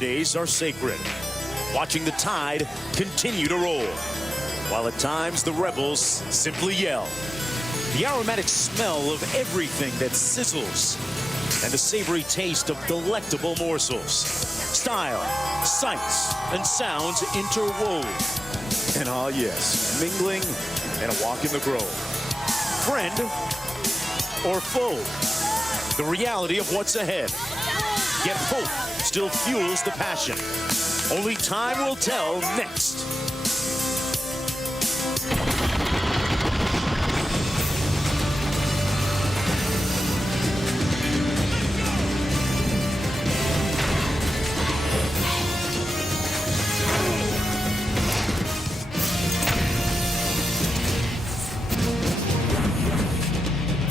Days are sacred, watching the tide continue to roll, while at times the rebels simply yell. The aromatic smell of everything that sizzles, and the savory taste of delectable morsels. Style, sights, and sounds interwove. And ah yes, mingling and a walk in the grove. Friend or foe, the reality of what's ahead. Yet hope still fuels the passion. Only time will tell next.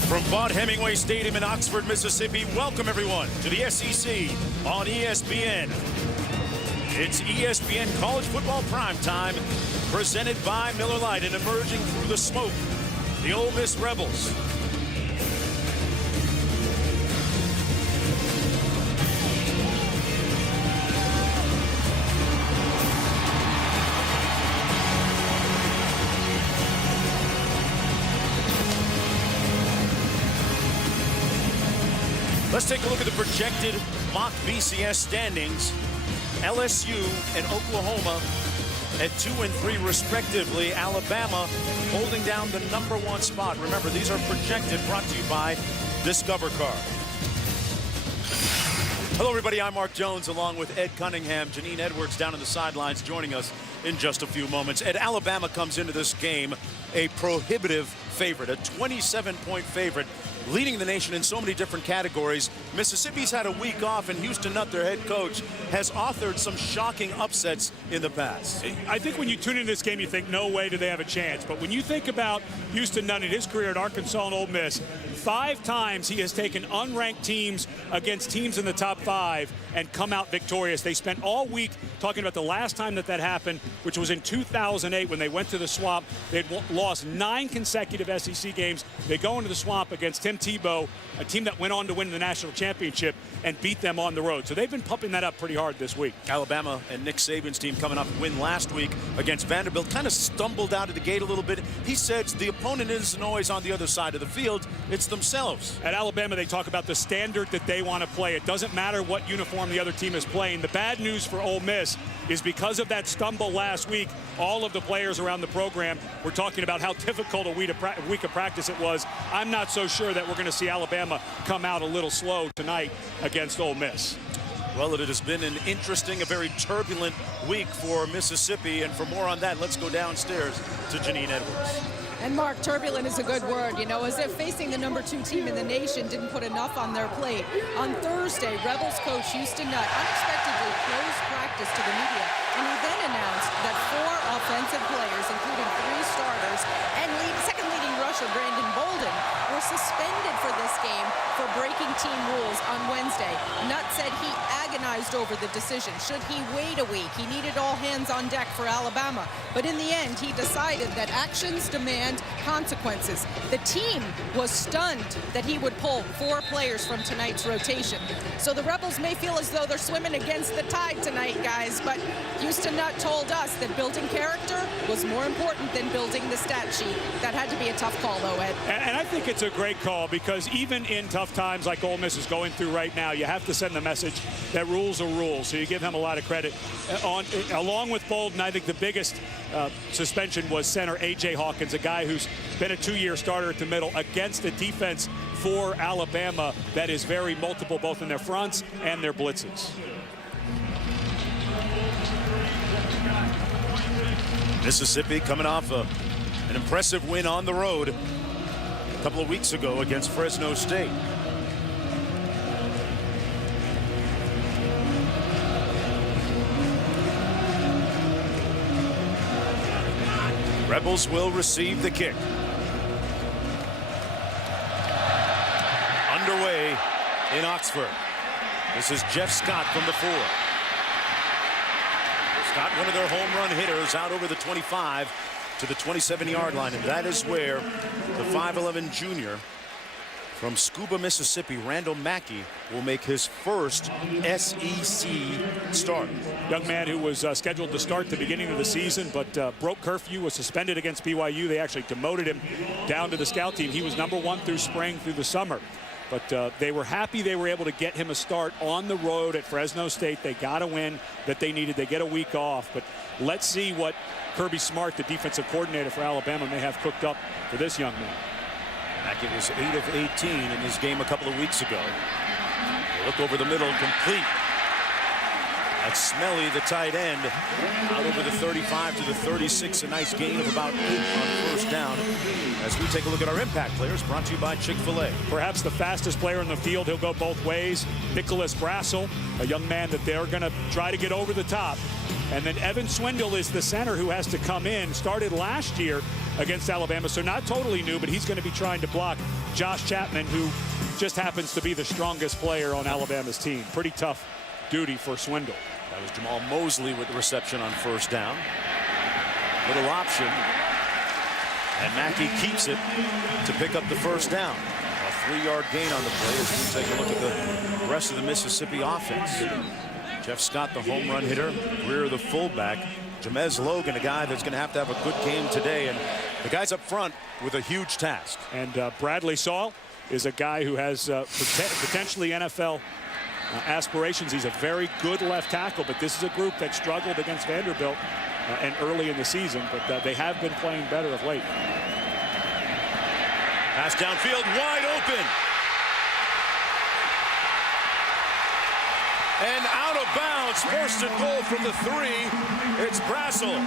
From Vaught-Hemingway Stadium in Oxford, Mississippi, welcome everyone to the SEC on ESPN. It's ESPN College Football Primetime, presented by Miller Lite, and emerging through the smoke, the Ole Miss Rebels. Let's take a look at the projected mock BCS standings. LSU and Oklahoma at 2 and 3 respectively. Alabama holding down the #1 spot. Remember, these are projected, brought to you by Discover Car. Hello everybody, I'm Mark Jones along with Ed Cunningham. Janine Edwards down on the sidelines joining us in just a few moments. Ed, Alabama comes into this game a prohibitive favorite, a 27-point favorite, leading the nation in so many different categories. Mississippi's had a week off, and Houston Nutt, their head coach, has authored some shocking upsets in the past. I think when you tune into this game, you think, no way do they have a chance. But when you think about Houston Nutt in his career at Arkansas and Ole Miss, 5 times he has taken unranked teams against teams in the top 5 and come out victorious. They spent all week talking about the last time that happened, which was in 2008 when they went to the Swamp. They'd lost 9 consecutive SEC games. They go into the Swamp against Tim Tebow, a team that went on to win the national championship, and beat them on the road. So they've been pumping that up pretty hard this week. Alabama and Nick Saban's team coming up win last week against Vanderbilt. Kind of stumbled out of the gate a little bit. He says the opponent isn't always on the other side of the field. It's themselves. At Alabama, they talk about the standard that they want to play. It doesn't matter what uniform the other team is playing. The bad news for Ole Miss is because of that stumble last week, all of the players around the program were talking about how difficult a week of practice it was. I'm not so sure that we're going to see Alabama come out a little slow tonight against Ole Miss. Well, it has been an interesting, a very turbulent week for Mississippi. And for more on that, let's go downstairs to Janine Edwards. And Mark, turbulent is a good word, you know, as if facing the #2 team in the nation didn't put enough on their plate. On Thursday, Rebels coach Houston Nutt unexpectedly closed practice to the media, and he then announced that 4 offensive players, including 3 starters, and second leading rusher Brandon Bolden, were suspended for this game for breaking team rules on Wednesday. Nutt said he agonized over the decision. Should he wait a week? He needed all hands on deck for Alabama. But in the end, he decided that actions demand consequences. The team was stunned that he would pull 4 players from tonight's rotation. So the Rebels may feel as though they're swimming against the tide tonight, guys, but Houston Nutt told us that building character was more important than building the stat sheet. That had to be a tough call, though, Ed. And I think it's a great call, because even in tough times like Ole Miss is going through right now, you have to send the message that rules are rules. So you give him a lot of credit. Along with Bolden, I think the biggest suspension was center A.J. Hawkins, a guy who's been a 2-year starter at the middle against a defense for Alabama that is very multiple, both in their fronts and their blitzes. Mississippi coming off an impressive win on the road a couple of weeks ago against Fresno State. Rebels will receive the kick. Underway in Oxford. This is Jeff Scott from the 4. Scott, one of their home run hitters, out over the 25 to the 27-yard line, and that is where the 5'11 junior From Scuba, Mississippi, Randall Mackey will make his first SEC start. Young man who was scheduled to start the beginning of the season, but broke curfew, was suspended against BYU. They actually demoted him down to the scout team. He was #1 through spring, through the summer. But they were happy they were able to get him a start on the road at Fresno State. They got a win that they needed. They get a week off. But let's see what Kirby Smart, the defensive coordinator for Alabama, may have cooked up for this young man. Mackey was 8 of 18 in his game a couple of weeks ago. Look over the middle, complete. That's Smelly, the tight end, out over the 35 to the 36. A nice gain of about 8 on first down. As we take a look at our impact players, brought to you by Chick-fil-A. Perhaps the fastest player in the field. He'll go both ways. Nicholas Brassel, a young man that they're going to try to get over the top. And then Evan Swindle is the center who has to come in. Started last year against Alabama, so not totally new, but he's going to be trying to block Josh Chapman, who just happens to be the strongest player on Alabama's team. Pretty tough duty for Swindle. That was Jamal Mosley with the reception on first down. Little option. And Mackey keeps it to pick up the first down. A 3-yard gain on the play as we take a look at the rest of the Mississippi offense. Jeff Scott, the home run hitter. Greer, the fullback. Jamez Logan, a guy that's going to have a good game today. And the guys up front with a huge task. And Bradley Saul is a guy who has potentially NFL aspirations. He's a very good left tackle, but this is a group that struggled against Vanderbilt and early in the season, but they have been playing better of late. Pass downfield, wide open. And out of bounds, first and goal from the 3. It's Brassel.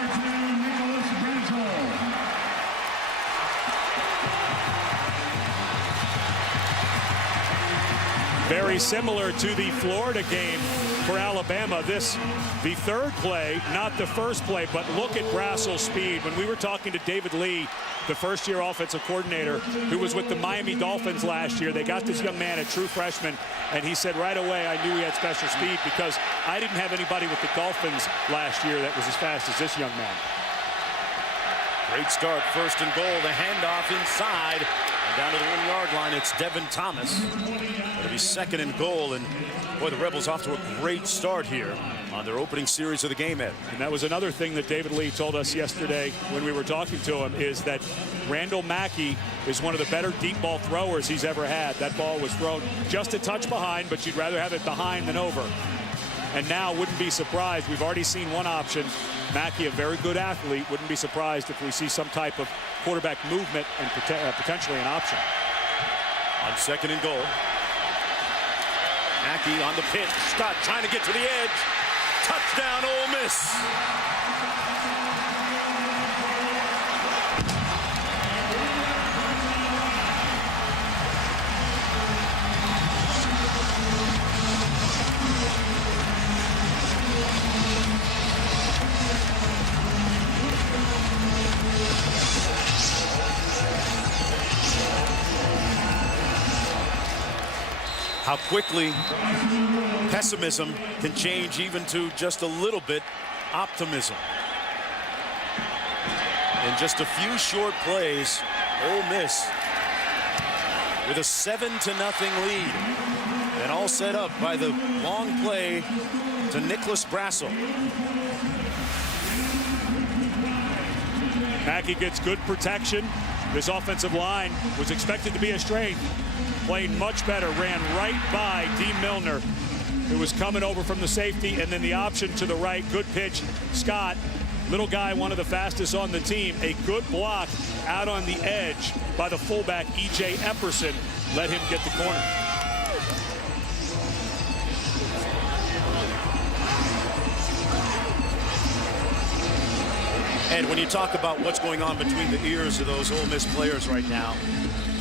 Very similar to the Florida game for Alabama. This, the third play, not the first play, but look at Brassel's speed. When we were talking to David Lee, the first-year offensive coordinator who was with the Miami Dolphins last year, they got this young man, a true freshman, and he said right away, I knew he had special speed because I didn't have anybody with the Dolphins last year that was as fast as this young man. Great start, first and goal, the handoff inside. And down to the 1-yard line, it's Devin Thomas. It'll be second and goal, and boy, the Rebels off to a great start here on their opening series of the game, Ed. And that was another thing that David Lee told us yesterday when we were talking to him, is that Randall Mackey is one of the better deep ball throwers he's ever had. That ball was thrown just a touch behind, but you'd rather have it behind than over. And now wouldn't be surprised. We've already seen one option. Mackey, a very good athlete, wouldn't be surprised if we see some type of quarterback movement and potentially an option. On second and goal. Mackey on the pitch. Scott trying to get to the edge. Touchdown, Ole Miss. How quickly pessimism can change even to just a little bit optimism. In just a few short plays, Ole Miss with a 7-0 lead. And all set up by the long play to Nicholas Brassel. Mackey gets good protection. This offensive line was expected to be a strength. Played much better, ran right by D. Milner, who was coming over from the safety, and then the option to the right, good pitch. Scott, little guy, one of the fastest on the team, a good block out on the edge by the fullback, E.J. Epperson, let him get the corner. And when you talk about what's going on between the ears of those Ole Miss players right now,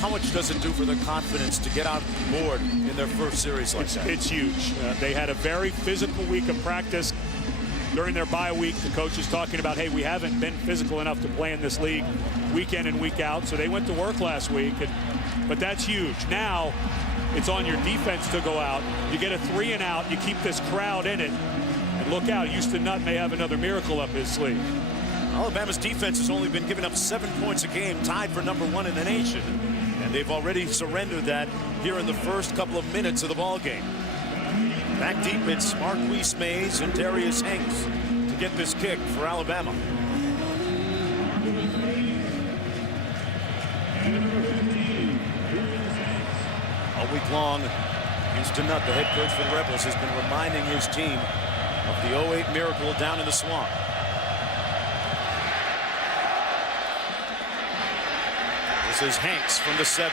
how much does it do for their confidence to get out board in their first series like that? It's huge. They had a very physical week of practice. During their bye week, the coach is talking about, hey, we haven't been physical enough to play in this league week in and week out. So they went to work last week, but that's huge. Now it's on your defense to go out. You get a 3-and-out. You keep this crowd in it. And look out, Houston Nutt may have another miracle up his sleeve. Alabama's defense has only been giving up 7 points a game, tied for #1 in the nation. And they've already surrendered that here in the first couple of minutes of the ball game. Back deep, it's Marquise Mays and Darius Hanks to get this kick for Alabama. All week long, Houston Nutt, the head coach for the Rebels, has been reminding his team of the 08 miracle down in the swamp. This is Hanks from the 7.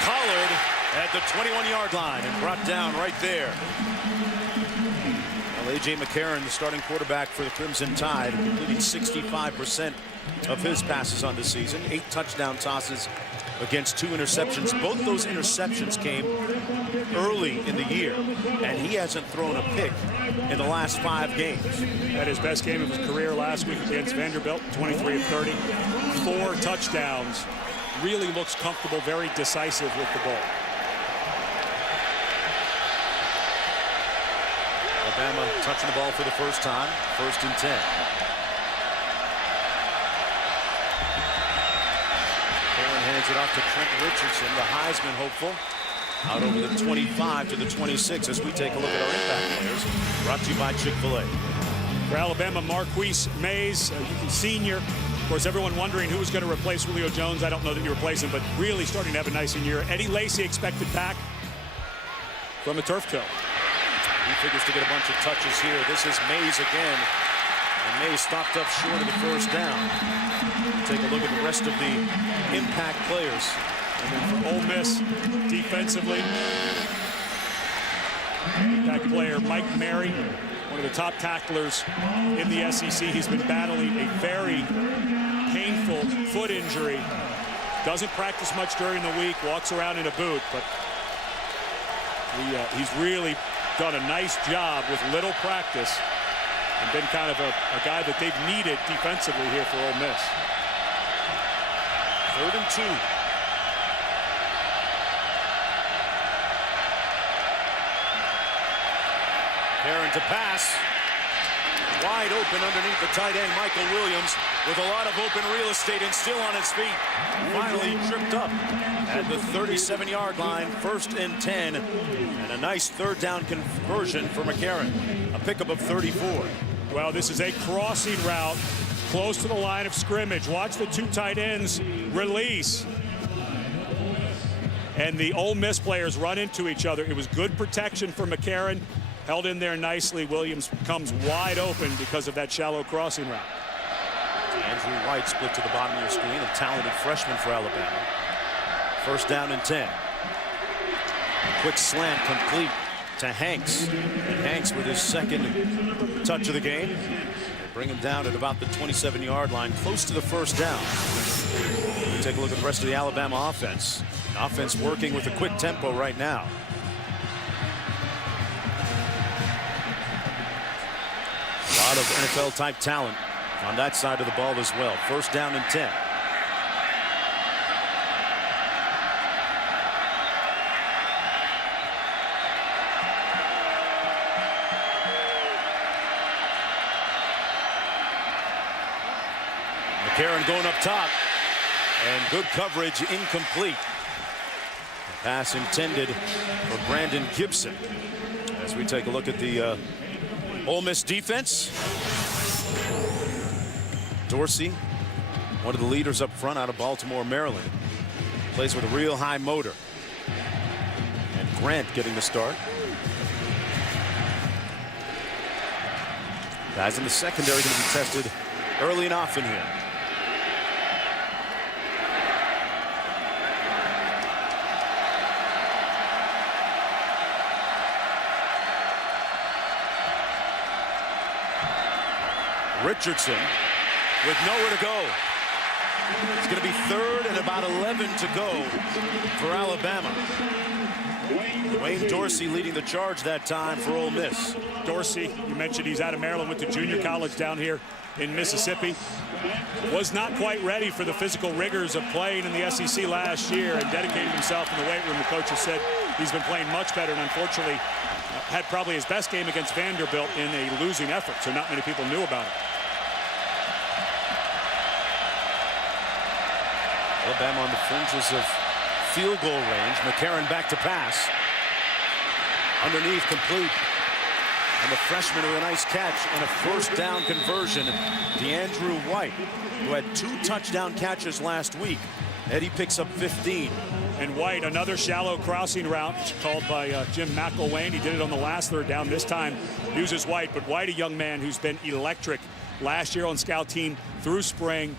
Collared at the 21-yard line and brought down right there. Well, A.J. McCarron, the starting quarterback for the Crimson Tide, completing 65% of his passes on the season. 8 touchdown tosses against 2 interceptions. Both those interceptions came early in the year, and he hasn't thrown a pick in the last 5 games. Had his best game of his career last week against Vanderbilt, 23 of 30, 4 touchdowns. Really looks comfortable, very decisive with the ball. Alabama touching the ball for the first time, 1st and 10. Hands it off to Trent Richardson, the Heisman hopeful, out over the 25 to the 26 as we take a look at our impact players. Brought to you by Chick-fil-A. For Alabama, Marquise Mays, senior. Of course, everyone wondering who was going to replace Julio Jones. I don't know that you replace him, but really starting to have a nice year. Eddie Lacy expected back from a turf toe. He figures to get a bunch of touches here. This is Mays again. And Mays stopped up short of the first down. Take a look at the rest of the impact players. And then for Ole Miss, defensively, impact player Mike Mary, one of the top tacklers in the SEC. He's been battling a very painful foot injury. Doesn't practice much during the week, walks around in a boot, but he's really done a nice job with little practice and been kind of a guy that they've needed defensively here for Ole Miss. 3rd and 2. Aaron to pass. Wide open underneath the tight end, Michael Williams, with a lot of open real estate and still on his feet. Finally tripped up at the 37-yard line, 1st and 10. And a nice 3rd down conversion for McCarron. A pickup of 34. Well, this is a crossing route close to the line of scrimmage. Watch the 2 tight ends release. And the Ole Miss players run into each other. It was good protection for McCarron. Held in there nicely. Williams comes wide open because of that shallow crossing route. Andrew White split to the bottom of your screen, a talented freshman for Alabama. 1st down and 10. Quick slant complete to Hanks. And Hanks with his 2nd touch of the game. Bring him down at about the 27-yard line, close to the 1st down. Take a look at the rest of the Alabama offense. Offense working with a quick tempo right now. A lot of NFL-type talent on that side of the ball as well. 1st down and 10. McCarron going up top, and good coverage, incomplete. Pass intended for Brandon Gibson. As we take a look at the Ole Miss defense. Dorsey, one of the leaders up front out of Baltimore, Maryland. Plays with a real high motor. And Grant getting the start. Guys in the secondary going to be tested early and often here. Richardson with nowhere to go. It's going to be 3rd and about 11 to go for Alabama. Wayne Dorsey leading the charge that time for Ole Miss. Dorsey, you mentioned he's out of Maryland, went to junior college down here in Mississippi. Was not quite ready for the physical rigors of playing in the SEC last year and dedicated himself in the weight room. The coach has said he's been playing much better and unfortunately had probably his best game against Vanderbilt in a losing effort, so not many people knew about it. Alabama on the fringes of field goal range. McCarron back to pass. Underneath, complete. And the freshman with a nice catch and a first down conversion, DeAndrew White, who had 2 touchdown catches last week. Eddie picks up 15. And White, another shallow crossing route called by Jim McElwain. He did it on the last third down. This time uses White, but White, a young man who's been electric last year on scout team through spring.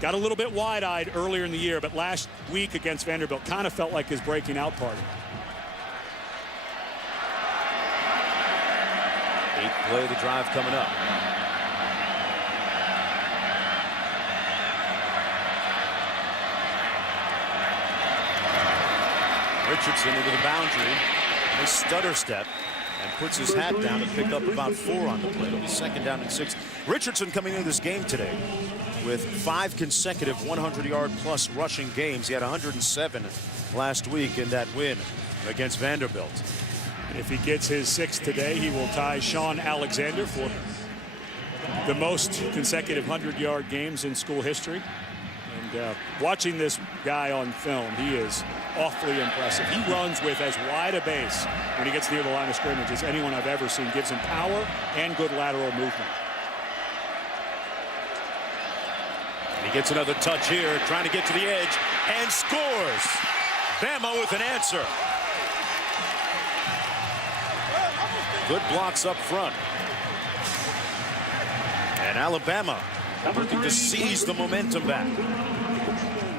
Got a little bit wide-eyed earlier in the year, but last week against Vanderbilt kind of felt like his breaking out party. 8th play of the drive coming up. Richardson into the boundary. Nice stutter step and puts his hat down to pick up about 4 on the play. It'll be 2nd down and 6. Richardson coming into this game today with 5 consecutive 100-yard-plus rushing games. He had 107 last week in that win against Vanderbilt. If he gets his 6th today, he will tie Sean Alexander for the most consecutive 100-yard games in school history. And watching this guy on film, he is awfully impressive. He runs with as wide a base when he gets near the line of scrimmage as anyone I've ever seen. Gives him power and good lateral movement. And he gets another touch here, trying to get to the edge, and scores. Bama with an answer. Good blocks up front. And Alabama looking to seize the momentum back.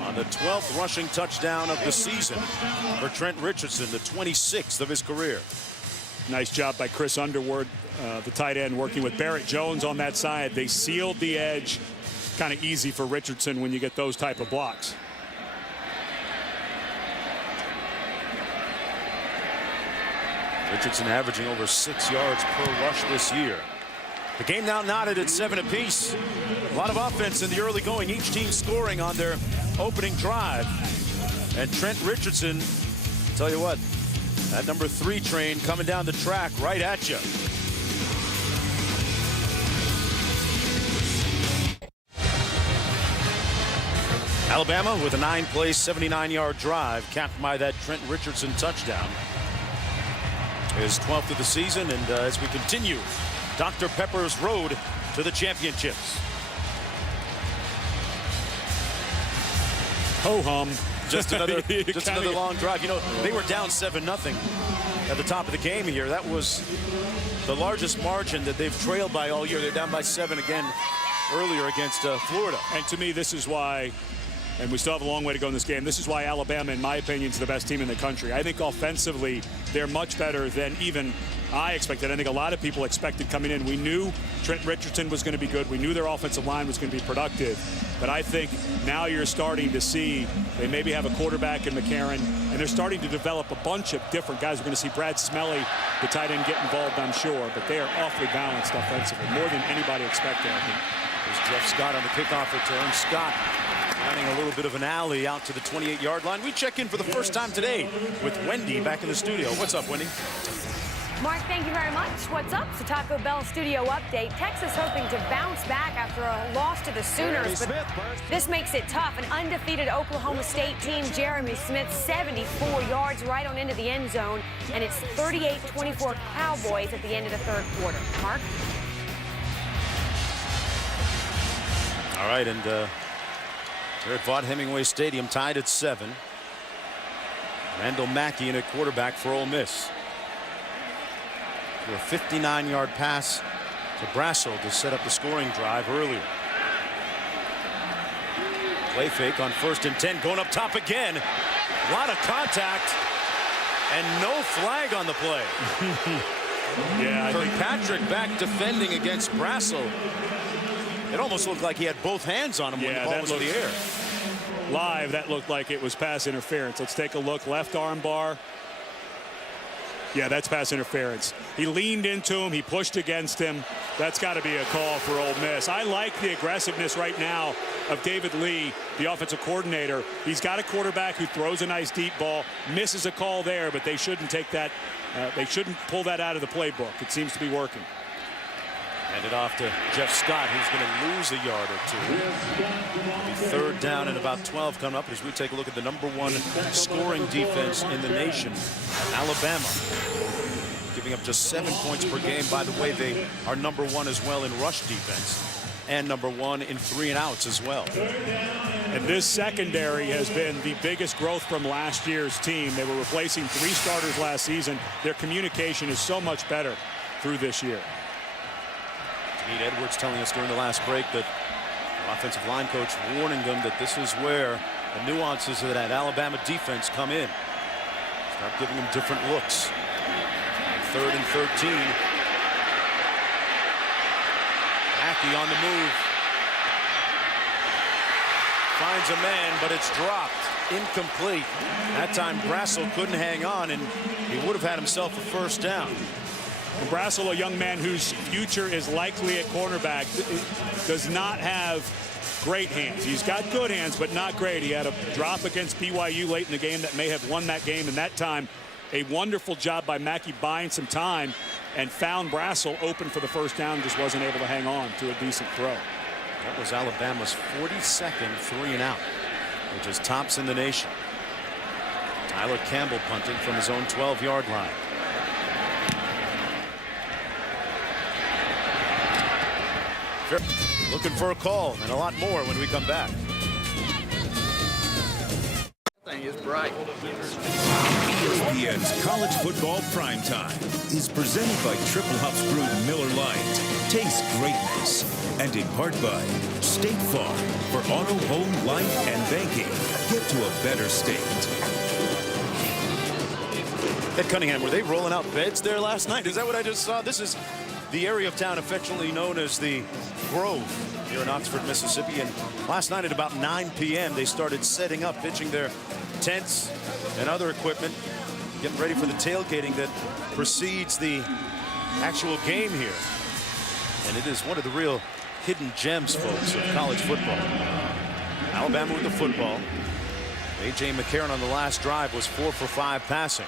On the 12th rushing touchdown of the season for Trent Richardson, the 26th of his career. Nice job by Chris Underwood, the tight end, working with Barrett Jones on that side. They sealed the edge. Kind of easy for Richardson when you get those type of blocks. Richardson averaging over 6 yards per rush this year. The game now knotted at 7 apiece. A lot of offense in the early going. Each team scoring on their opening drive. And Trent Richardson, tell you what, that number 3 train coming down the track right at you. Alabama with a 9-play, 79-yard drive capped by that Trent Richardson touchdown. His 12th of the season, and as we continue Dr. Pepper's road to the championships. Ho-hum. Just another long drive. You know, they were down 7-0 at the top of the game here. That was the largest margin that they've trailed by all year. They're down by 7 again earlier against Florida. And to me, this is why, and we still have a long way to go in this game, this is why Alabama, in my opinion, is the best team in the country. I think offensively, they're much better than even I expected. I think a lot of people expected coming in. We knew Trent Richardson was going to be good. We knew their offensive line was going to be productive. But I think now you're starting to see they maybe have a quarterback in McCarron, and they're starting to develop a bunch of different guys. We're going to see Brad Smelly, the tight end, get involved, I'm sure. But they are awfully balanced offensively, more than anybody expected, I think. There's Jeff Scott on the kickoff return. Scott finding a little bit of an alley out to the 28-yard line. We check in for the first time today with Wendy back in the studio. What's up, Wendy? Mark, thank you very much. What's up? It's a Taco Bell studio update. Texas hoping to bounce back after a loss to the Sooners, but this makes it tough. An undefeated Oklahoma State team, Jeremy Smith, 74 yards right on into the end zone, and it's 38-24 Cowboys at the end of the third quarter. Mark? All right, and we're at Vaught Hemingway Stadium, tied at 7. Randall Mackey in at quarterback for Ole Miss. A 59-yard pass to Brassel to set up the scoring drive earlier. Play fake on 1st and 10, going up top again. A lot of contact and no flag on the play. Yeah, Kirkpatrick back defending against Brassel. It almost looked like he had both hands on him when the ball was in the air. Live, that looked like it was pass interference. Let's take a look. Left arm bar. Yeah, that's pass interference. He leaned into him. He pushed against him. That's got to be a call for Ole Miss. I like the aggressiveness right now of David Lee, the offensive coordinator. He's got a quarterback who throws a nice deep ball, misses a call there, but they shouldn't take that. They shouldn't pull that out of the playbook. It seems to be working. Hand it off to Jeff Scott, who's going to lose a yard or two. Third down and about 12 coming up as we take a look at the #1 scoring defense in the nation, Alabama. Giving up just 7 points per game. By the way, they are #1 as well in rush defense and #1 in 3 and outs as well. And this secondary has been the biggest growth from last year's team. They were replacing 3 starters last season. Their communication is so much better through this year. Nate Edwards telling us during the last break that the offensive line coach warning them that this is where the nuances of that Alabama defense come in. Start giving them different looks. 3rd and 13. Mackey on the move. Finds a man, but it's dropped. Incomplete. That time Brassel couldn't hang on, and he would have had himself a first down. And Brassel, a young man whose future is likely at cornerback, does not have great hands. He's got good hands, but not great. He had a drop against BYU late in the game that may have won that game. And that time, a wonderful job by Mackey buying some time and found Brassel open for the first down, just wasn't able to hang on to a decent throw. That was Alabama's 42nd 3 and out, which is tops in the nation. Tyler Campbell punting from his own 12-yard line. Looking for a call and a lot more when we come back. Thing is bright. ESPN's College Football Primetime is presented by Triple Hops Brewed Miller Lite. Taste greatness. And in part by State Farm. For auto, home, life, and banking. Get to a better state. At Cunningham, were they rolling out beds there last night? Is that what I just saw? This is the area of town affectionately known as the Grove here in Oxford, Mississippi. And last night at about 9 p.m. they started setting up, pitching their tents and other equipment, getting ready for the tailgating that precedes the actual game here. And it is one of the real hidden gems, folks, of college football. Alabama with the football. A.J. McCarron on the last drive was 4 for 5 passing.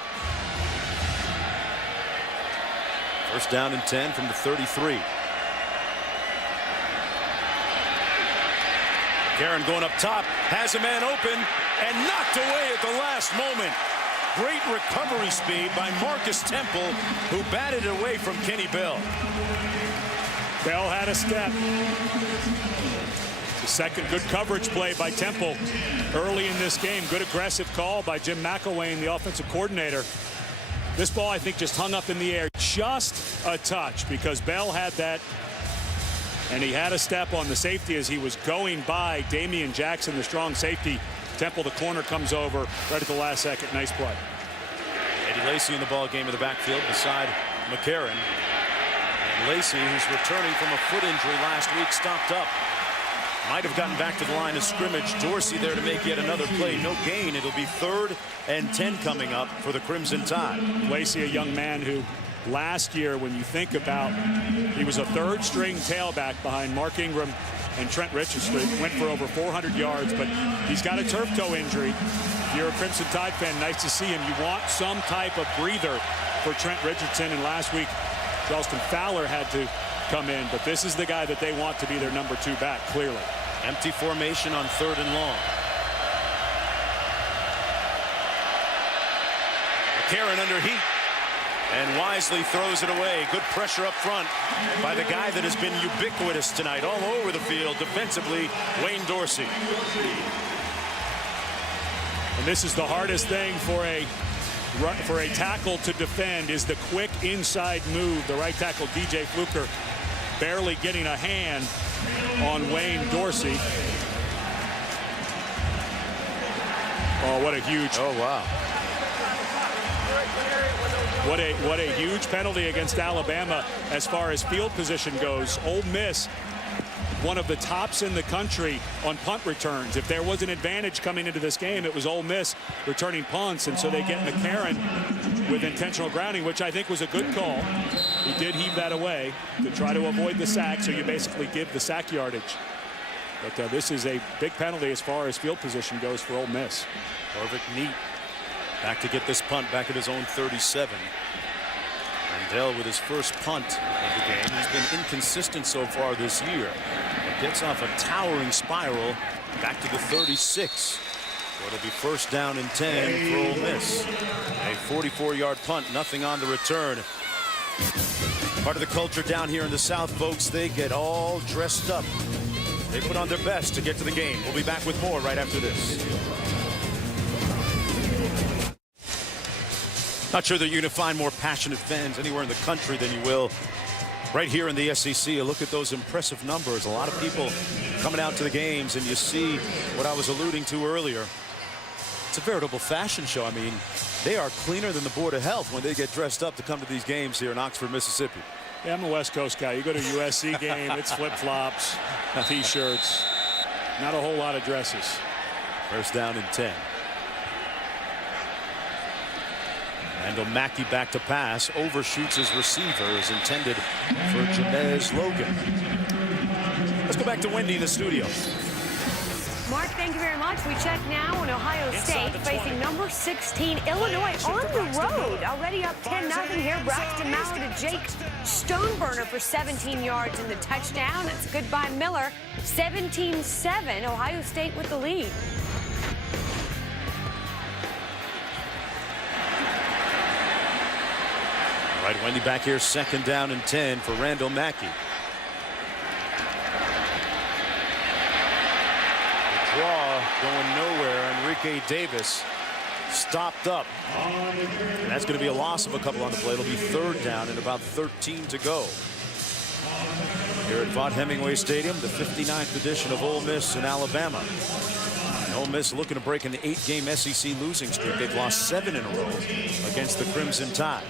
First down and 10 from the 33. McCarron going up top, has a man open, and knocked away at the last moment. Great recovery speed by Marcus Temple, who batted it away from Kenny Bell. Bell had a step. The second good coverage play by Temple early in this game. Good aggressive call by Jim McElwain, the offensive coordinator. This ball, I think, just hung up in the air just a touch because Bell had that, and he had a step on the safety as he was going by Damian Jackson, the strong safety. Temple, the corner, comes over right at the last second. Nice play. Eddie Lacy in the ball game in the backfield beside McCarron. And Lacy, who's returning from a foot injury last week, stopped up. Might have gotten back to the line of scrimmage. Dorsey there to make yet another play. No gain. It'll be 3rd and 10 coming up for the Crimson Tide. Lacy, a young man who last year, when you think about, he was a 3rd-string tailback behind Mark Ingram and Trent Richardson. Went for over 400 yards, but he's got a turf toe injury. If you're a Crimson Tide fan, nice to see him. You want some type of breather for Trent Richardson, and last week, Charleston Fowler had to come in, but this is the guy that they want to be their #2 back, clearly. Empty formation on 3rd and long. McCarron under heat and wisely throws it away. Good pressure up front by the guy that has been ubiquitous tonight all over the field defensively, Wayne Dorsey. And this is the hardest thing for a tackle to defend, is the quick inside move. The right tackle, DJ Fluker, barely getting a hand on Wayne Dorsey. Oh, what a huge. Oh, wow. What a huge penalty against Alabama as far as field position goes. Ole Miss, one of the tops in the country on punt returns. If there was an advantage coming into this game, it was Ole Miss returning punts, and so they get McCarron with intentional grounding, which I think was a good call. He did heave that away to try to avoid the sack, so you basically give the sack yardage. But this is a big penalty as far as field position goes for Ole Miss. Harvick Neat back to get this punt back at his own 37. Mandel with his first punt of the game. He's been inconsistent so far this year. But gets off a towering spiral back to the 36. So it'll be first down and 10 for Ole Miss. A 44-yard punt, nothing on the return. Part of the culture down here in the South, folks. They get all dressed up. They put on their best to get to the game. We'll be back with more right after this. Not sure that you're going to find more passionate fans anywhere in the country than you will right here in the SEC. Look at those impressive numbers. A lot of people coming out to the games, and you see what I was alluding to earlier. It's a veritable fashion show. I mean, they are cleaner than the Board of Health when they get dressed up to come to these games here in Oxford, Mississippi. Yeah, I'm a West Coast guy. You go to a USC game, it's flip-flops, T-shirts, not a whole lot of dresses. First down and 10. Randall Mackey back to pass, overshoots his receiver, is intended for Janez Logan. Let's go back to Wendy in the studio. Mark, thank you very much. We check now on Ohio State facing number 16 Illinois on the road. Already up 10-0 here. Braxton Mallard to Jake Stoneburner for 17 yards in the touchdown. That's good by Miller. 17-7. Ohio State with the lead. All right, Wendy back here, second down and 10 for Randall Mackey. Draw going nowhere. Enrique Davis stopped up. And that's going to be a loss of a couple on the play. It'll be third down and about 13 to go. Here at Vaught Hemingway Stadium, the 59th edition of Ole Miss in Alabama. And Ole Miss looking to break an 8-game SEC losing streak. They've lost 7 in a row against the Crimson Tide.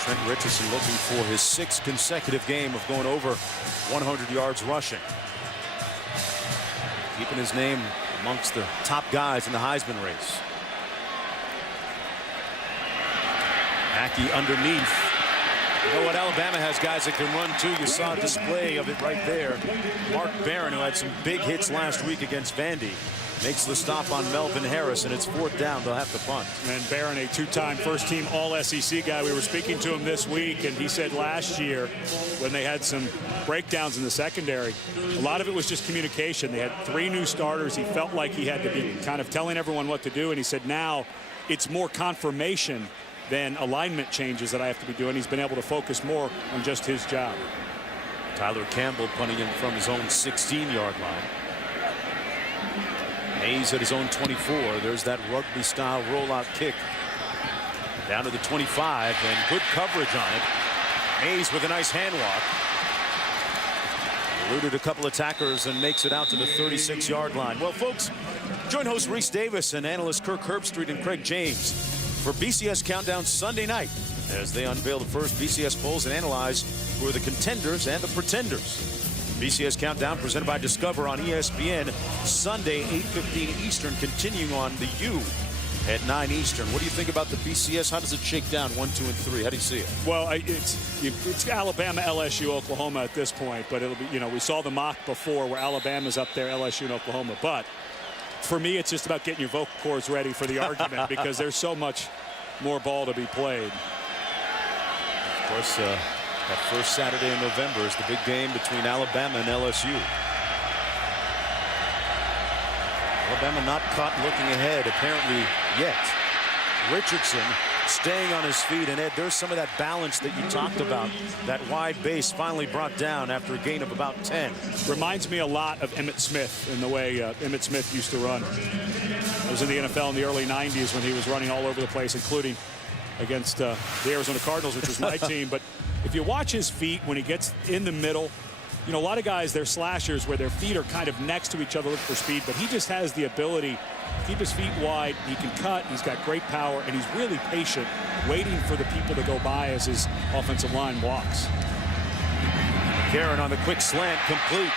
Trent Richardson looking for his 6th consecutive game of going over 100 yards rushing. Keeping his name amongst the top guys in the Heisman race. Mackey underneath. You know what? Alabama has guys that can run too. You saw a display of it right there. Mark Barron, who had some big hits last week against Vandy, makes the stop on Melvin Harris, and it's fourth down. They'll have to punt. And Barron, a two-time first-team All-SEC guy. We were speaking to him this week, and he said last year when they had some breakdowns in the secondary, a lot of it was just communication. They had 3 new starters. He felt like he had to be kind of telling everyone what to do, and he said now it's more confirmation than alignment changes that I have to be doing. He's been able to focus more on just his job. Tyler Campbell punting in from his own 16-yard line. Mays at his own 24. There's that rugby-style rollout kick down to the 25, and good coverage on it. Mays with a nice hand walk. Eluded a couple attackers and makes it out to the 36-yard line. Well, folks, join host Reese Davis and analyst Kirk Herbstreit and Craig James for BCS Countdown Sunday night as they unveil the first BCS polls and analyze who are the contenders and the pretenders. BCS Countdown presented by Discover on ESPN Sunday 8:15 Eastern, continuing on the U at 9 Eastern. What do you think about the BCS? How does it shake down 1, 2, and 3? How do you see it? Well, it's Alabama, LSU, Oklahoma at this point, but it'll be, you know, we saw the mock before where Alabama's up there, LSU and Oklahoma. But for me, it's just about getting your vocal cords ready for the argument because there's so much more ball to be played. Of course, that first Saturday in November is the big game between Alabama and LSU. Alabama not caught looking ahead apparently yet. Richardson staying on his feet, and Ed, there's some of that balance that you talked about. That wide base finally brought down after a gain of about 10. Reminds me a lot of Emmitt Smith in the way Emmitt Smith used to run. I was in the NFL in the early 90s when he was running all over the place, including against the Arizona Cardinals, which was my team. But if you watch his feet when he gets in the middle, you know, a lot of guys, they're slashers where their feet are kind of next to each other looking for speed, but he just has the ability to keep his feet wide. He can cut. He's got great power, and he's really patient, waiting for the people to go by as his offensive line walks. Karen on the quick slant, complete.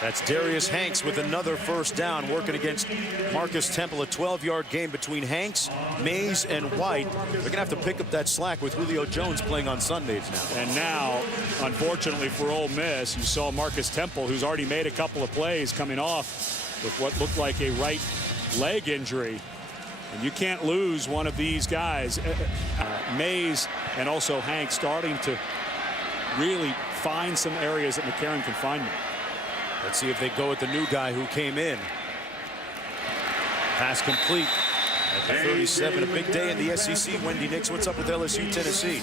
That's Darius Hanks with another first down, working against Marcus Temple. A 12-yard game between Hanks, Mays, and White. They're going to have to pick up that slack with Julio Jones playing on Sundays now. And now, unfortunately for Ole Miss, you saw Marcus Temple, who's already made a couple of plays, coming off with what looked like a right leg injury. And you can't lose one of these guys. Mays and also Hank starting to really find some areas that McCarron can find them. Let's see if they go with the new guy who came in. Pass complete at the 37. A big day in the SEC. Wendy Nix, what's up with LSU Tennessee?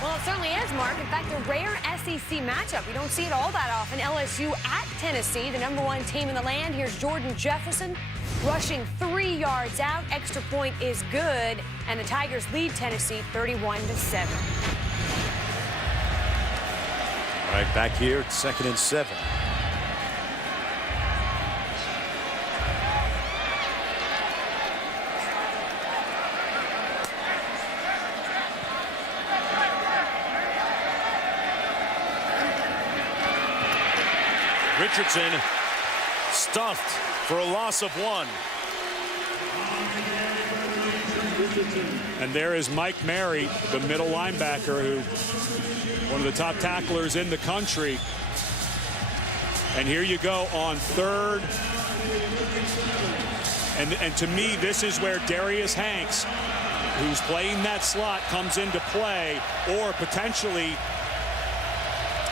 Well, it certainly is, Mark. In fact, a rare SEC matchup. We don't see it all that often. LSU at Tennessee, the #1 team in the land. Here's Jordan Jefferson rushing 3 yards out. Extra point is good, and the Tigers lead Tennessee 31-7. All right, back here, 2nd and 7. Richardson stuffed for a loss of 1. And there is Mike Mary, the middle linebacker, who one of the top tacklers in the country. And here you go on 3rd. And to me, this is where Darius Hanks, who's playing that slot, comes into play, or potentially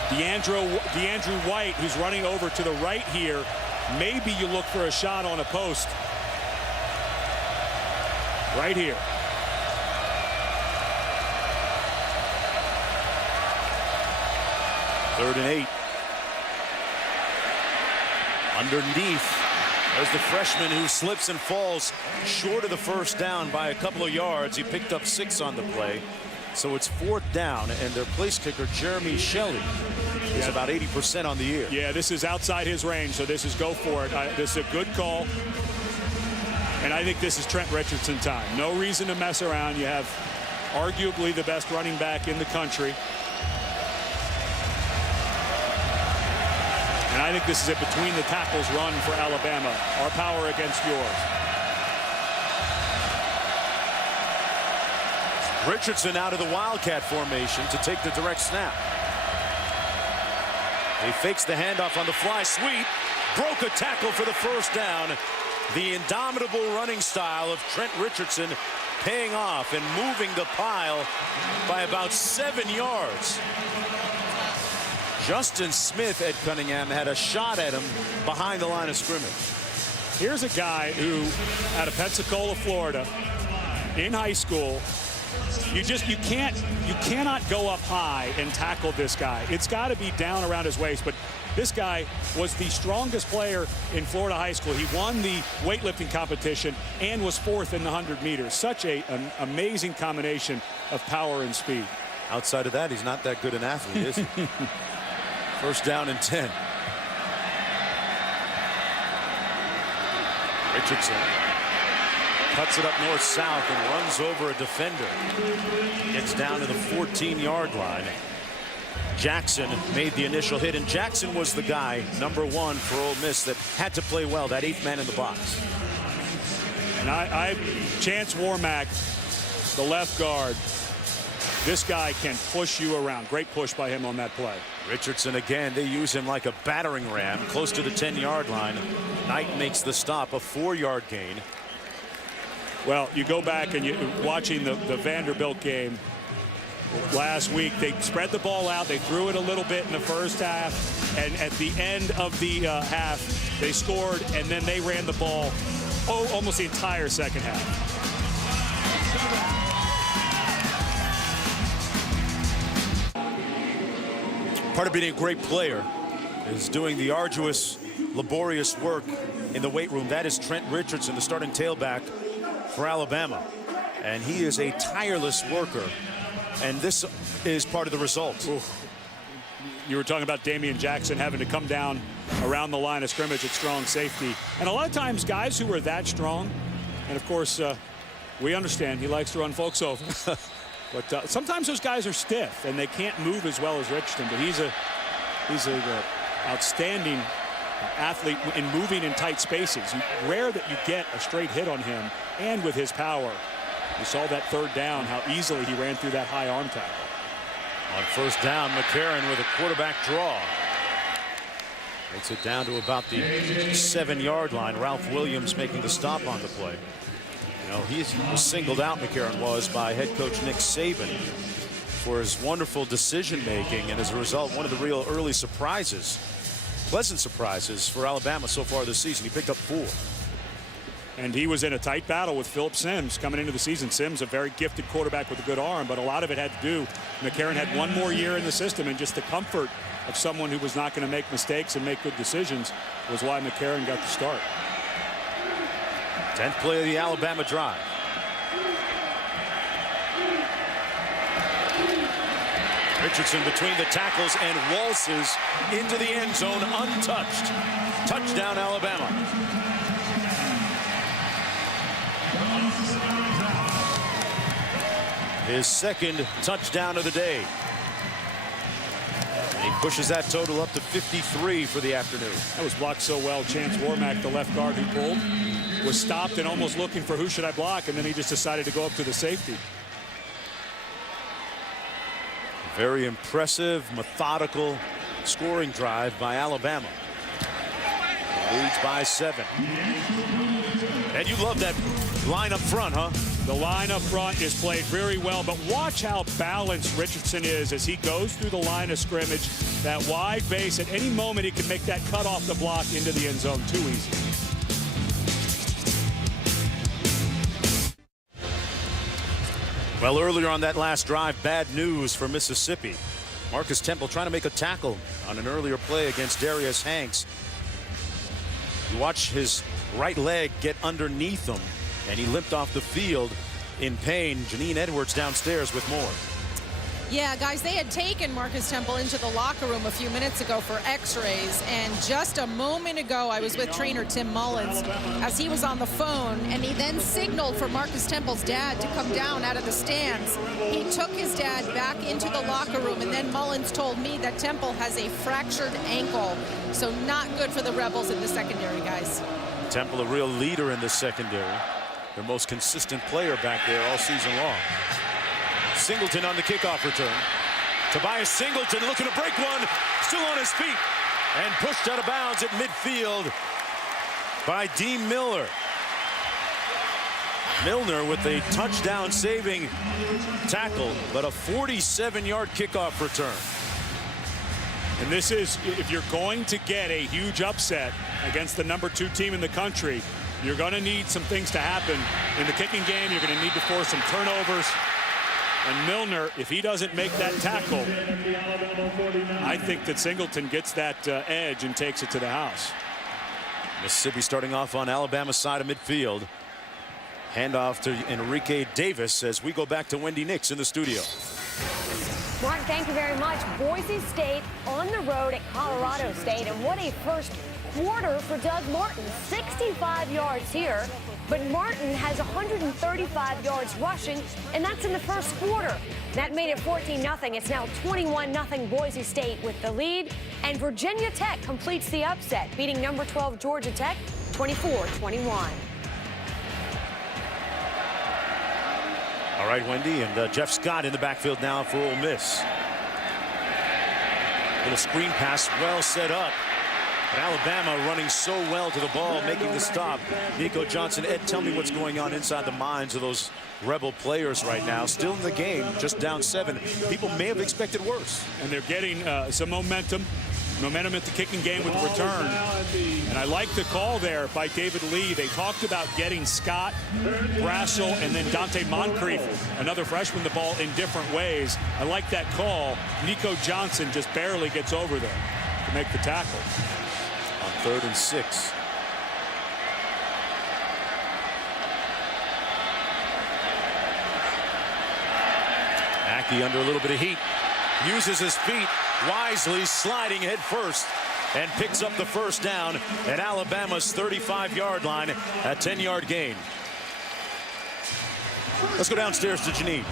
DeAndrew White, who's running over to the right here. Maybe you look for a shot on a post. Right here. Third and 8. Underneath, there's the freshman who slips and falls short of the first down by a couple of yards. He picked up 6 on the play. So it's 4th down, and their place kicker, Jeremy Shelley, is about 80% on the year. Yeah, this is outside his range, so this is go for it. This is a good call. And I think this is Trent Richardson time. No reason to mess around. You have arguably the best running back in the country. And I think this is a between the tackles run for Alabama. Our power against yours. Richardson out of the Wildcat formation to take the direct snap. He fakes the handoff on the fly sweep. Broke a tackle for the first down. The indomitable running style of Trent Richardson paying off and moving the pile by about 7 yards. Justin Smith at Cunningham had a shot at him behind the line of scrimmage. Here's a guy who, out of Pensacola, Florida, in high school, you cannot go up high and tackle this guy. It's got to be down around his waist, but this guy was the strongest player in Florida high school. He won the weightlifting competition and was 4th in the 100 meters. Such an amazing combination of power and speed. Outside of that, he's not that good an athlete, is he? First down and 10. Richardson cuts it up north-south and runs over a defender. Gets down to the 14-yard line. Jackson made the initial hit, and Jackson was the guy, #1 for Ole Miss, that had to play well, that 8th man in the box. And Chance Warmack, the left guard, this guy can push you around. Great push by him on that play. Richardson again, they use him like a battering ram close to the 10-yard line. Knight makes the stop, a 4-yard gain. Well, you go back and you're watching the Vanderbilt game last week. They spread the ball out. They threw it a little bit in the first half. And at the end of the half, they scored, and then they ran the ball almost the entire second half. Part of being a great player is doing the arduous, laborious work in the weight room. That is Trent Richardson, the starting tailback for Alabama. And he is a tireless worker. And this is part of the result. Oof. You were talking about Damian Jackson having to come down around the line of scrimmage at strong safety. And a lot of times guys who are that strong, and of course we understand he likes to run folks over. But sometimes those guys are stiff and they can't move as well as Richardson. But he's a outstanding athlete in moving in tight spaces. Rare that you get a straight hit on him, and with his power. You saw that 3rd down, how easily he ran through that high arm tackle. On first down, McCarron with a quarterback draw. Makes it down to about the 7-yard line. Ralph Williams making the stop on the play. You know, he was singled out, McCarron was, by head coach Nick Saban for his wonderful decision making, and as a result, one of the real early surprises, pleasant surprises for Alabama so far this season. He picked up 4. And he was in a tight battle with Phillip Sims coming into the season. Sims, a very gifted quarterback with a good arm, but a lot of it had to do, McCarron had one more year in the system, and just the comfort of someone who was not going to make mistakes and make good decisions was why McCarron got the start. 10th play of the Alabama drive. Richardson between the tackles and waltzes into the end zone untouched. Touchdown, Alabama. His second touchdown of the day. And he pushes that total up to 53 for the afternoon. That was blocked so well. Chance Warmack, the left guard who pulled, was stopped and almost looking for who should I block, and then he just decided to go up to the safety. Very impressive, methodical scoring drive by Alabama. Leads by 7. And you love that line up front, huh? The line up front is played very well, but watch how balanced Richardson is as he goes through the line of scrimmage. That wide base, at any moment he can make that cut off the block into the end zone. Too easy. Well, earlier on that last drive, bad news for Mississippi. Marcus Temple trying to make a tackle on an earlier play against Darius Hanks. You watch his right leg get underneath him, and he limped off the field in pain. Janine Edwards downstairs with more. Yeah, guys, they had taken Marcus Temple into the locker room a few minutes ago for x-rays, and just a moment ago I was with trainer Tim Mullins as he was on the phone, and he then signaled for Marcus Temple's dad to come down out of the stands. He took his dad back into the locker room, and then Mullins told me that Temple has a fractured ankle, so not good for the Rebels in the secondary, guys. Temple, a real leader in the secondary, their most consistent player back there all season long. Singleton on the kickoff return. Tobias Singleton looking to break one, still on his feet, and pushed out of bounds at midfield by Dean Milner. Milner with a touchdown saving tackle, but a 47-yard kickoff return. And this is, if you're going to get a huge upset against the #2 team in the country, you're going to need some things to happen in the kicking game. You're going to need to force some turnovers. And Milner, if he doesn't make that tackle, I think that Singleton gets that edge and takes it to the house. Mississippi starting off on Alabama's side of midfield. Handoff to Enrique Davis as we go back to Wendy Nix in the studio. Mark, thank you very much. Boise State on the road at Colorado State, and what a first quarter for Doug Martin. 65 yards here, but Martin has 135 yards rushing, and that's in the first quarter. That made it 14-0. It's now 21-0 Boise State with the lead, and Virginia Tech completes the upset, beating number 12 Georgia Tech 24-21. All right, Wendy, and Jeff Scott in the backfield now for Ole Miss. Little screen pass, well set up. But Alabama running so well to the ball, making the stop. Nico Johnson, Ed, tell me what's going on inside the minds of those Rebel players right now. Still in the game, just down 7. People may have expected worse. And they're getting some momentum at the kicking game with the return. And I like the call there by David Lee. They talked about getting Scott, Brassel, and then Dante Moncrief, another freshman, the ball in different ways. I like that call. Nico Johnson just barely gets over there to make the tackle. On 3rd and 6. Mackey under a little bit of heat. Uses his feet wisely, sliding head first, and picks up the first down at Alabama's 35-yard line, a 10-yard gain. Let's go downstairs to Janine.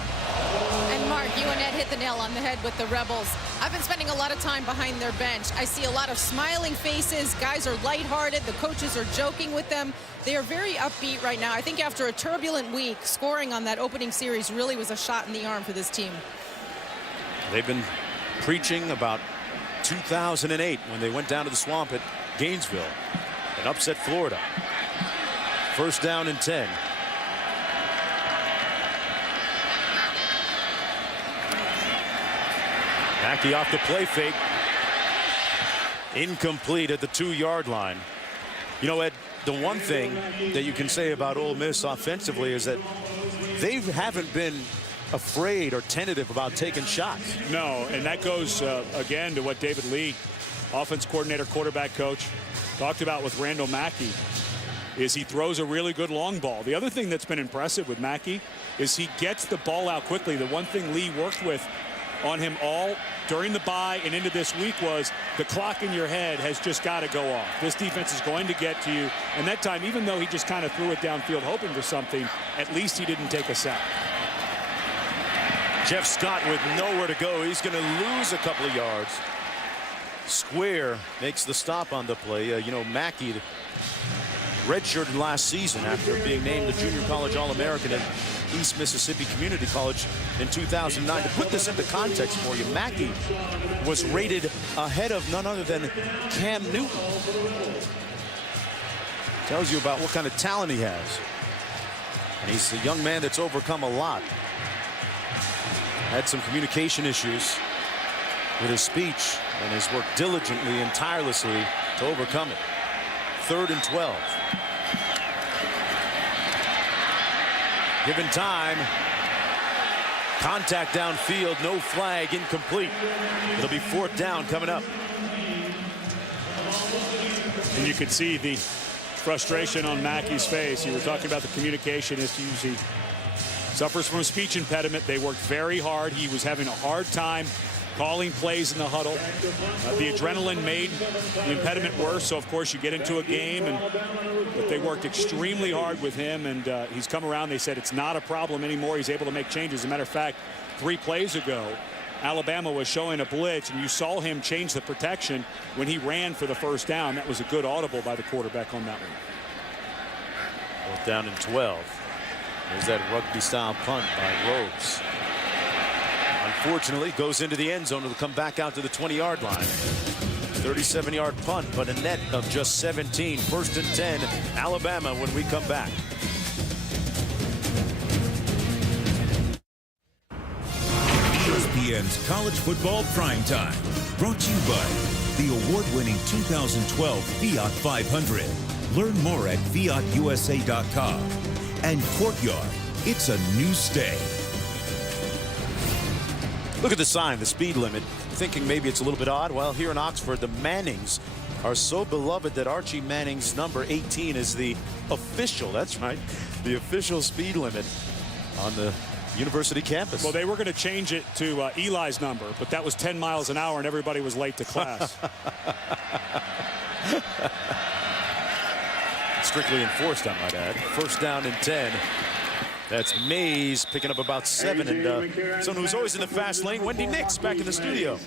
And Mark, you and Ed hit the nail on the head with the Rebels. I've been spending a lot of time behind their bench. I see a lot of smiling faces. Guys are lighthearted. The coaches are joking with them. They are very upbeat right now. I think after a turbulent week, scoring on that opening series really was a shot in the arm for this team. They've been preaching about 2008 when they went down to the swamp at Gainesville and upset Florida. First down and 10. Mackey off the play fake. Incomplete at the 2-yard line. You know, Ed, the one thing that you can say about Ole Miss offensively is that they haven't been afraid or tentative about taking shots. No, and that goes again to what David Lee, offense coordinator, quarterback coach, talked about with Randall Mackey, is he throws a really good long ball. The other thing that's been impressive with Mackey is he gets the ball out quickly. The one thing Lee worked with on him all during the bye and into this week was the clock in your head has just got to go off. This defense is going to get to you. And that time, even though he just kind of threw it downfield hoping for something, at least he didn't take a sack. Jeff Scott with nowhere to go. He's going to lose a couple of yards. Square makes the stop on the play. You know, Mackey redshirted last season after being named the Junior College All-American at East Mississippi Community College in 2009. To put this into context for you, Mackey was rated ahead of none other than Cam Newton. Tells you about what kind of talent he has. And he's a young man that's overcome a lot. Had some communication issues with his speech and has worked diligently and tirelessly to overcome it. 3rd and 12. Given time, contact downfield, no flag, incomplete. It'll be 4th down coming up. And you could see the frustration on Mackey's face. You were talking about the communication issues. He suffers from a speech impediment. They worked very hard. He was having a hard time calling plays in the huddle. The adrenaline made the impediment worse, so of course you get into a game, but they worked extremely hard with him, and he's come around. They said it's not a problem anymore. He's able to make changes. As a matter of fact, 3 plays ago, Alabama was showing a blitz, and you saw him change the protection when he ran for the 1st down. That was a good audible by the quarterback on that one. 4th down and 12. There's that rugby-style punt by Rhodes. Unfortunately, goes into the end zone. It'll come back out to the 20-yard line. 37-yard punt, but a net of just 17. 1st and 10, Alabama when we come back. ESPN's College Football Primetime. Brought to you by the award-winning 2012 Fiat 500. Learn more at fiatusa.com. And Courtyard, it's a new stay. Look at the sign, the speed limit. Thinking maybe it's a little bit odd. Well, here in Oxford, the Mannings are so beloved that Archie Manning's number 18 is the official, that's right, the official speed limit on the university campus. Well, they were going to change it to Eli's number, but that was 10 miles an hour and everybody was late to class. Strictly enforced, I might add. 1st down and 10. That's Mays picking up about 7, and someone who's always in the fast lane, Wendy Nix, back in the studio.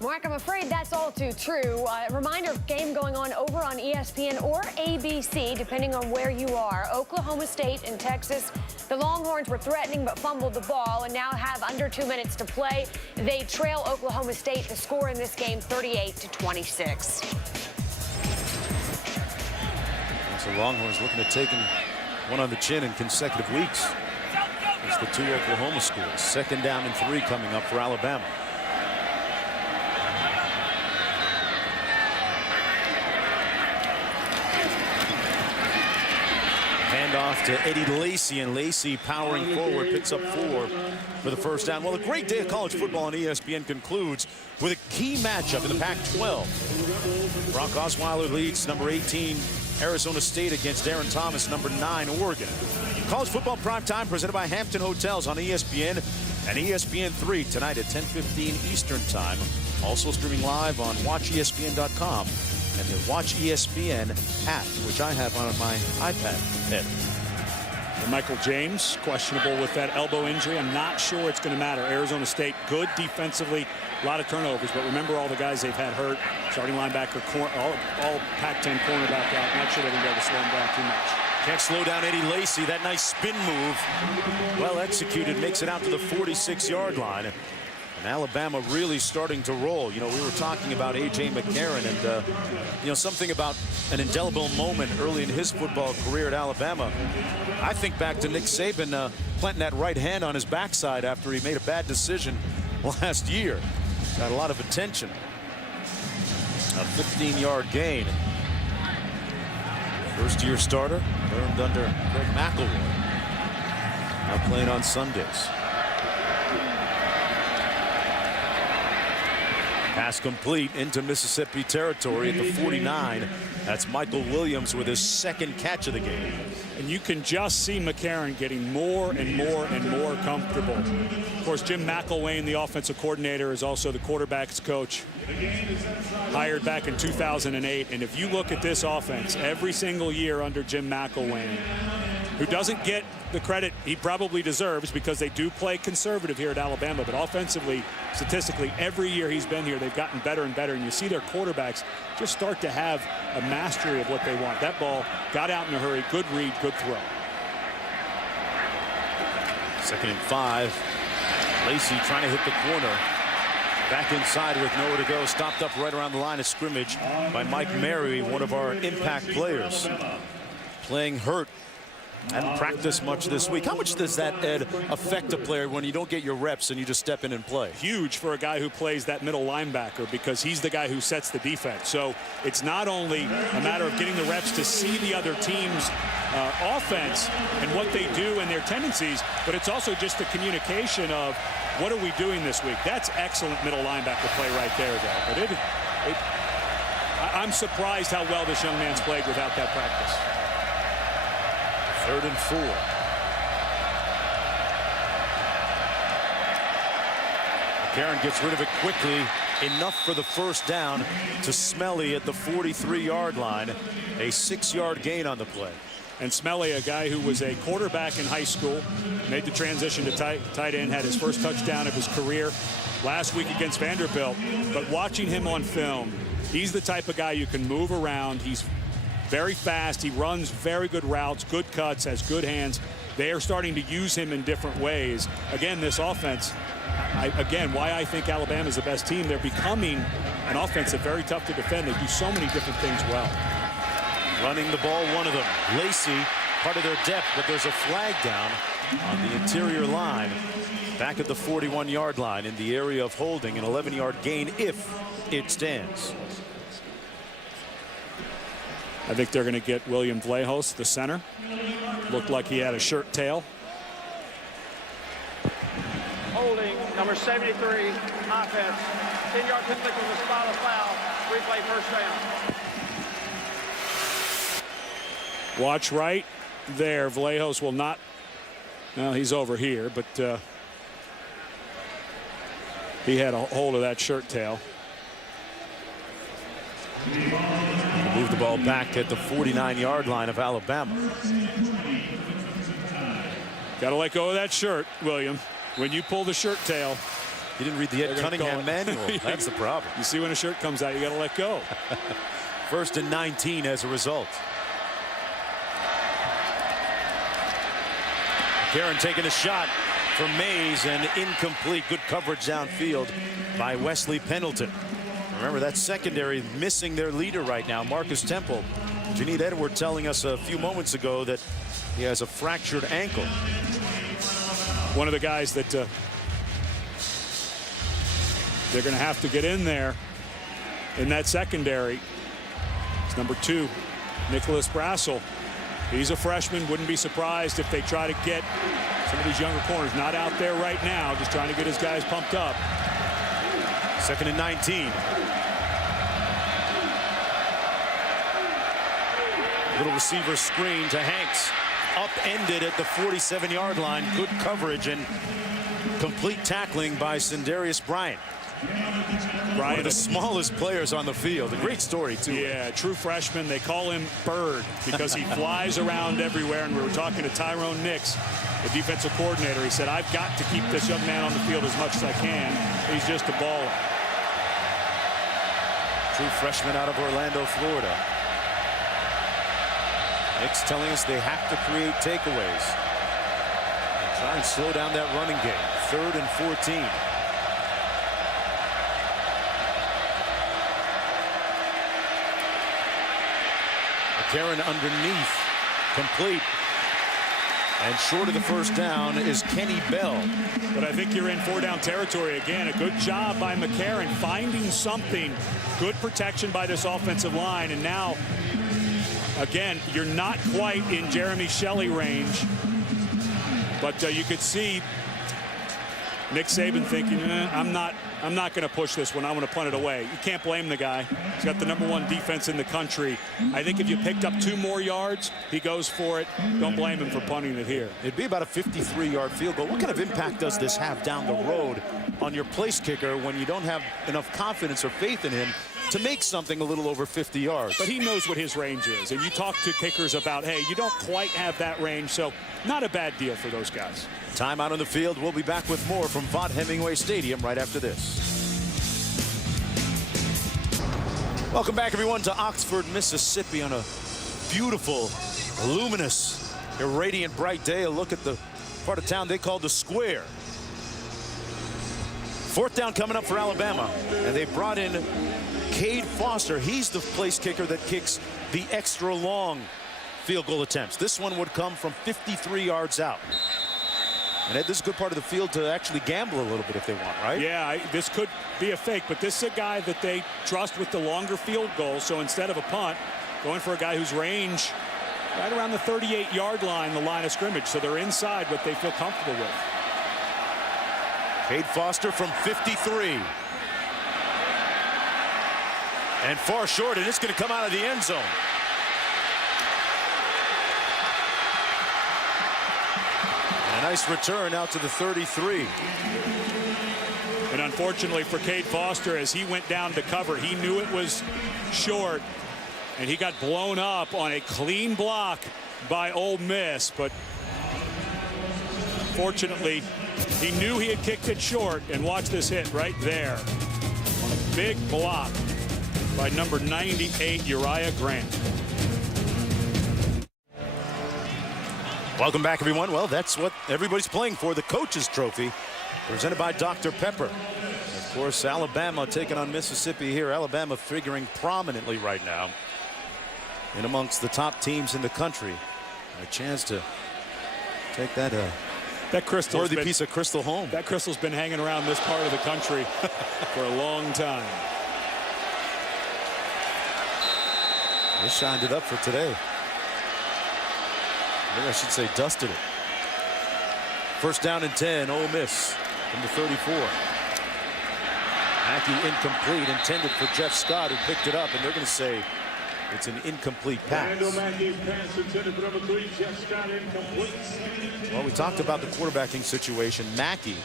Mark, I'm afraid that's all too true. Reminder of game going on over on ESPN or ABC, depending on where you are. Oklahoma State and Texas. The Longhorns were threatening but fumbled the ball and now have under 2 minutes to play. They trail Oklahoma State. The score in this game, 38-26. So Longhorns looking at taking one on the chin in consecutive weeks. It's the 2 Oklahoma schools. 2nd down and 3 coming up for Alabama. Handoff to Eddie Lacy, and Lacy powering forward, picks up 4 for the 1st down. Well, a great day of college football on ESPN concludes with a key matchup in the Pac-12. Brock Osweiler leads number 18 Arizona State against Aaron Thomas, number 9 Oregon. College football primetime presented by Hampton Hotels on ESPN and ESPN3 tonight at 10:15 Eastern Time. Also streaming live on WatchESPN.com and the Watch ESPN app, which I have on my iPad. Ed. And Michael James, questionable with that elbow injury. I'm not sure it's going to matter. Arizona State, good defensively, a lot of turnovers, but remember all the guys they've had hurt. Starting linebacker, all Pac-10 cornerback out. Not sure they're going to be able to slow him down too much. Can't slow down Eddie Lacy. That nice spin move, well executed, makes it out to the 46-yard line. And Alabama really starting to roll. You know, we were talking about A.J. McCarron and, you know, something about an indelible moment early in his football career at Alabama. I think back to Nick Saban planting that right hand on his backside after he made a bad decision last year. Got a lot of attention. A 15-yard gain. First-year starter, learned under Greg McElroy. Now playing on Sundays. Pass complete into Mississippi territory at the 49. That's Michael Williams with his second catch of the game. And you can just see McCarron getting more and more and more comfortable. Of course, Jim McElwain, the offensive coordinator, is also the quarterback's coach. Hired back in 2008. And if you look at this offense, every single year under Jim McElwain, who doesn't get the credit he probably deserves because they do play conservative here at Alabama, but offensively, statistically, every year he's been here, they've gotten better and better. And you see their quarterbacks just start to have a mastery of what they want. That ball got out in a hurry. Good read, good throw. 2nd and 5. Lacey trying to hit the corner. Back inside with nowhere to go. Stopped up right around the line of scrimmage by Mike Mary, one of our impact players. Playing hurt. Hadn't practiced much this week. How much does that, Ed, affect a player when you don't get your reps and you just step in and play? Huge for a guy who plays that middle linebacker because he's the guy who sets the defense. So it's not only a matter of getting the reps to see the other team's offense and what they do and their tendencies, but it's also just the communication of what are we doing this week. That's excellent middle linebacker play right there, though. But I'm surprised how well this young man's played without that practice. 3rd and 4. Karen gets rid of it quickly. Enough for the first down to Smelly at the 43-yard line. A 6-yard gain on the play. And Smelly, a guy who was a quarterback in high school, made the transition to tight end, had his first touchdown of his career last week against Vanderbilt. But watching him on film, he's the type of guy you can move around. He's very fast. He runs very good routes, good cuts, has good hands. They are starting to use him in different ways. Again, this offense, why I think Alabama is the best team. They're becoming an offense that's very tough to defend. They do so many different things well. Running the ball, one of them. Lacey, part of their depth, but there's a flag down on the interior line. Back at the 41-yard line in the area of holding. An 11-yard gain if it stands. I think they're going to get William Vlahos, the center. Looked like he had a shirt tail. Holding, number 73, offense. 10-yard penalty from the spot of foul. Replay first down. Watch right there. Vlahos will not. Well, he's over here, but he had a hold of that shirt tail. Move the ball back at the 49-yard line of Alabama. Got to let go of that shirt, William. When you pull the shirt tail. You didn't read the Ed Cunningham manual. That's the problem. You see when a shirt comes out, you got to let go. 1st and 19 as a result. Karen taking a shot from Mays and incomplete. Good coverage downfield by Wesley Pendleton. Remember, that secondary missing their leader right now, Marcus Temple. Janine Edward telling us a few moments ago that he has a fractured ankle. One of the guys that they're going to have to get in there in that secondary is number 2, Nicholas Brassel. He's a freshman. Wouldn't be surprised if they try to get some of these younger corners not out there right now, just trying to get his guys pumped up. 2nd and 19. Little receiver screen to Hanks. Upended at the 47-yard line. Good coverage and complete tackling by Sindarius Bryant. One of the smallest players on the field. A great story, too. Yeah, true freshman. They call him Bird because he flies around everywhere. And we were talking to Tyrone Nix, the defensive coordinator. He said, I've got to keep this young man on the field as much as I can. He's just a baller. True freshman out of Orlando, Florida. Nix telling us they have to create takeaways. And try and slow down that running game. 3rd and 14. McCarron underneath. Complete. And short of the first down is Kenny Bell. But I think you're in 4-down territory again. A good job by McCarron finding something. Good protection by this offensive line. And now, again, you're not quite in Jeremy Shelley range. But you could see Nick Saban thinking, I'm not going to push this one. I want to punt it away. You can't blame the guy. He's got the #1 defense in the country. I think if you picked up 2 more yards, he goes for it. Don't blame him for punting it here. It'd be about a 53-yard field goal. What kind of impact does this have down the road on your place kicker when you don't have enough confidence or faith in him to make something a little over 50 yards? But he knows what his range is. And you talk to kickers about, hey, you don't quite have that range. So not a bad deal for those guys. Timeout on the field. We'll be back with more from Vaught Hemingway Stadium right after this. Welcome back, everyone, to Oxford, Mississippi on a beautiful, luminous, irradiant, bright day. A look at the part of town they call the Square. 4th down coming up for Alabama, and they brought in Cade Foster. He's the place kicker that kicks the extra long field goal attempts. This one would come from 53 yards out. And Ed, this is a good part of the field to actually gamble a little bit if they want, right? Yeah, this could be a fake, but this is a guy that they trust with the longer field goal. So instead of a punt, going for a guy whose range right around the 38-yard line, the line of scrimmage. So they're inside what they feel comfortable with. Cade Foster from 53. And far short, and it's going to come out of the end zone. A nice return out to the 33. And unfortunately for Cade Foster, as he went down to cover, he knew it was short, and he got blown up on a clean block by Ole Miss. But fortunately, he knew he had kicked it short, and watch this hit right there on a big block by number 98, Uriah Grant. Welcome back, everyone. Well, that's what everybody's playing for, the Coach's Trophy, presented by Dr. Pepper. Of course, Alabama taking on Mississippi here. Alabama figuring prominently right now in amongst the top teams in the country. A chance to take that worthy piece of crystal home. That crystal's been hanging around this part of the country for a long time. They shined it up for today. Maybe I should say dusted it. 1st down and 10, Ole Miss from the 34. Mackey incomplete, intended for Jeff Scott, who picked it up, and they're going to say it's an incomplete pass. Well, we talked about the quarterbacking situation. Mackey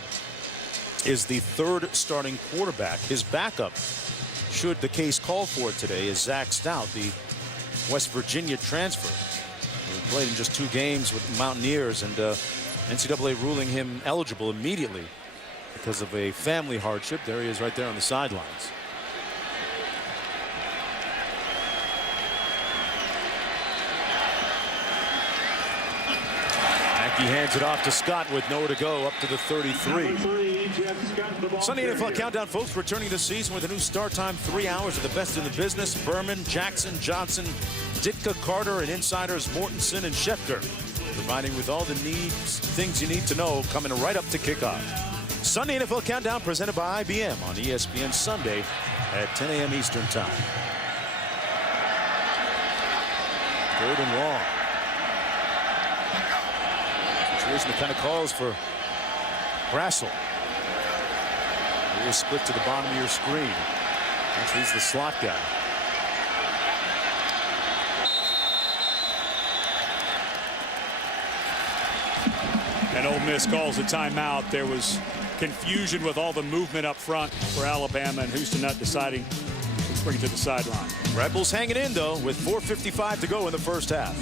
is the 3rd starting quarterback. His backup, should the case call for it today, is Zach Stout, the West Virginia transfer. He played in just 2 games with the Mountaineers, and NCAA ruling him eligible immediately because of a family hardship. There he is right there on the sidelines. Mackey hands it off to Scott with nowhere to go up to the 33. Sunday NFL Countdown, folks, returning this season with a new start time, 3 hours of the best in the business. Berman, Jackson, Johnson, Ditka, Carter, and insiders Mortensen and Schefter, providing with all the things you need to know coming right up to kickoff. Sunday NFL Countdown presented by IBM on ESPN Sunday at 10 a.m. Eastern Time. 3rd and long. Situation that kind of calls for Brassel. He'll split to the bottom of your screen. He's the slot guy. And Ole Miss calls a timeout. There was confusion with all the movement up front for Alabama, and Houston Nutt deciding to bring it to the sideline. Rebels hanging in, though, with 4:55 to go in the first half.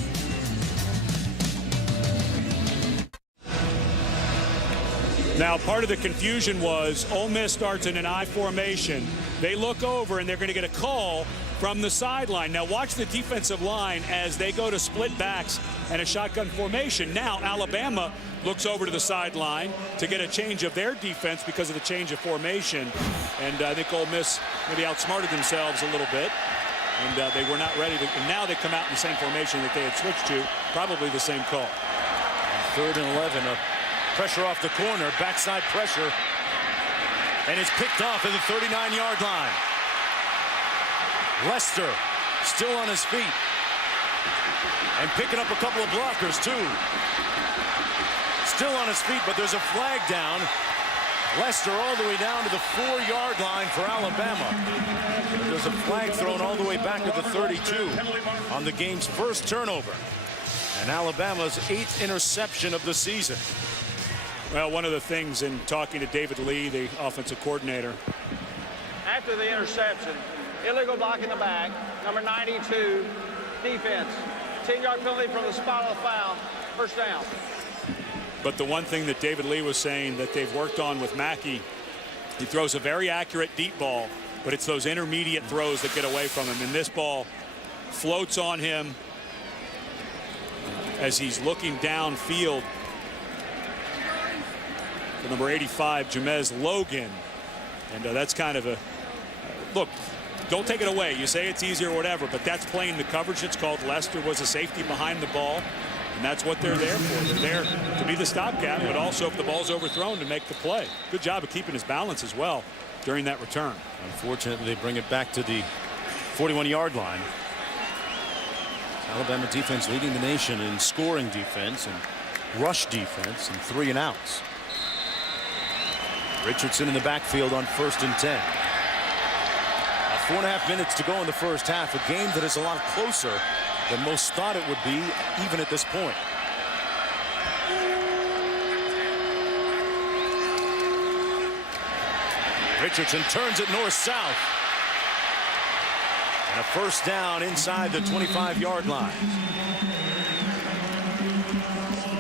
Now, part of the confusion was Ole Miss starts in an I formation. They look over, and they're going to get a call from the sideline. Now, watch the defensive line as they go to split backs and a shotgun formation. Now, Alabama looks over to the sideline to get a change of their defense because of the change of formation. And I think Ole Miss maybe outsmarted themselves a little bit. And they were not ready to. And now they come out in the same formation that they had switched to. Probably the same call. 3rd and 11. Pressure off the corner, backside pressure, and it's picked off at the 39-yard line. Lester still on his feet and picking up a couple of blockers too. Still on his feet, but there's a flag down. Lester all the way down to the 4-yard line for Alabama. There's a flag thrown all the way back to the 32 on the game's first turnover. And Alabama's 8th interception of the season. Well, one of the things in talking to David Lee, the offensive coordinator. After the interception, illegal block in the back, number 92, defense. 10-yard penalty from the spot of the foul, first down. But the one thing that David Lee was saying that they've worked on with Mackey, he throws a very accurate deep ball, but it's those intermediate throws that get away from him. And this ball floats on him as he's looking downfield. For number 85, Jamez Logan. And that's kind of a look. Don't take it away. You say it's easy or whatever, but that's playing the coverage it's called. Lester was a safety behind the ball, and that's what they're there for. They're there to be the stopgap, but also if the ball's overthrown to make the play. Good job of keeping his balance as well during that return. Unfortunately, they bring it back to the 41-yard line. Alabama defense leading the nation in scoring defense and rush defense and 3 and outs. Richardson in the backfield on 1st and 10. 4.5 minutes to go in the first half. A game that is a lot closer than most thought it would be, even at this point. Richardson turns it north-south. And a first down inside the 25-yard line.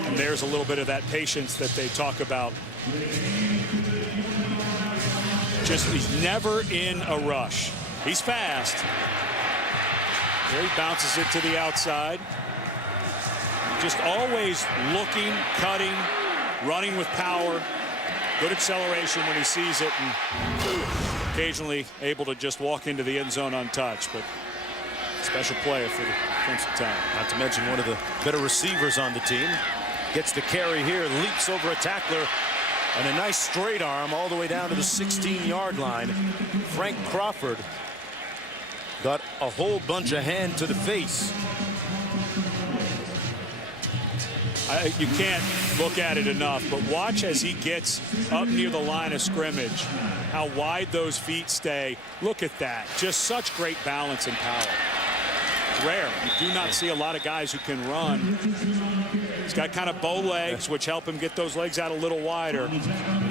And there's a little bit of that patience that they talk about. Just he's never in a rush. He's fast. There he bounces it to the outside. Just always looking, cutting, running with power. Good acceleration when he sees it, and occasionally able to just walk into the end zone untouched. But special player for the Crimson Tide. Not to mention one of the better receivers on the team. Gets the carry here, leaps over a tackler, and a nice straight arm all the way down to the 16-yard line. Frank Crawford got a whole bunch of hand to the face. You can't look at it enough, but watch as he gets up near the line of scrimmage, how wide those feet stay. Look at that. Just such great balance and power. Rare. You do not see a lot of guys who can run. He's got kind of bow legs, which help him get those legs out a little wider and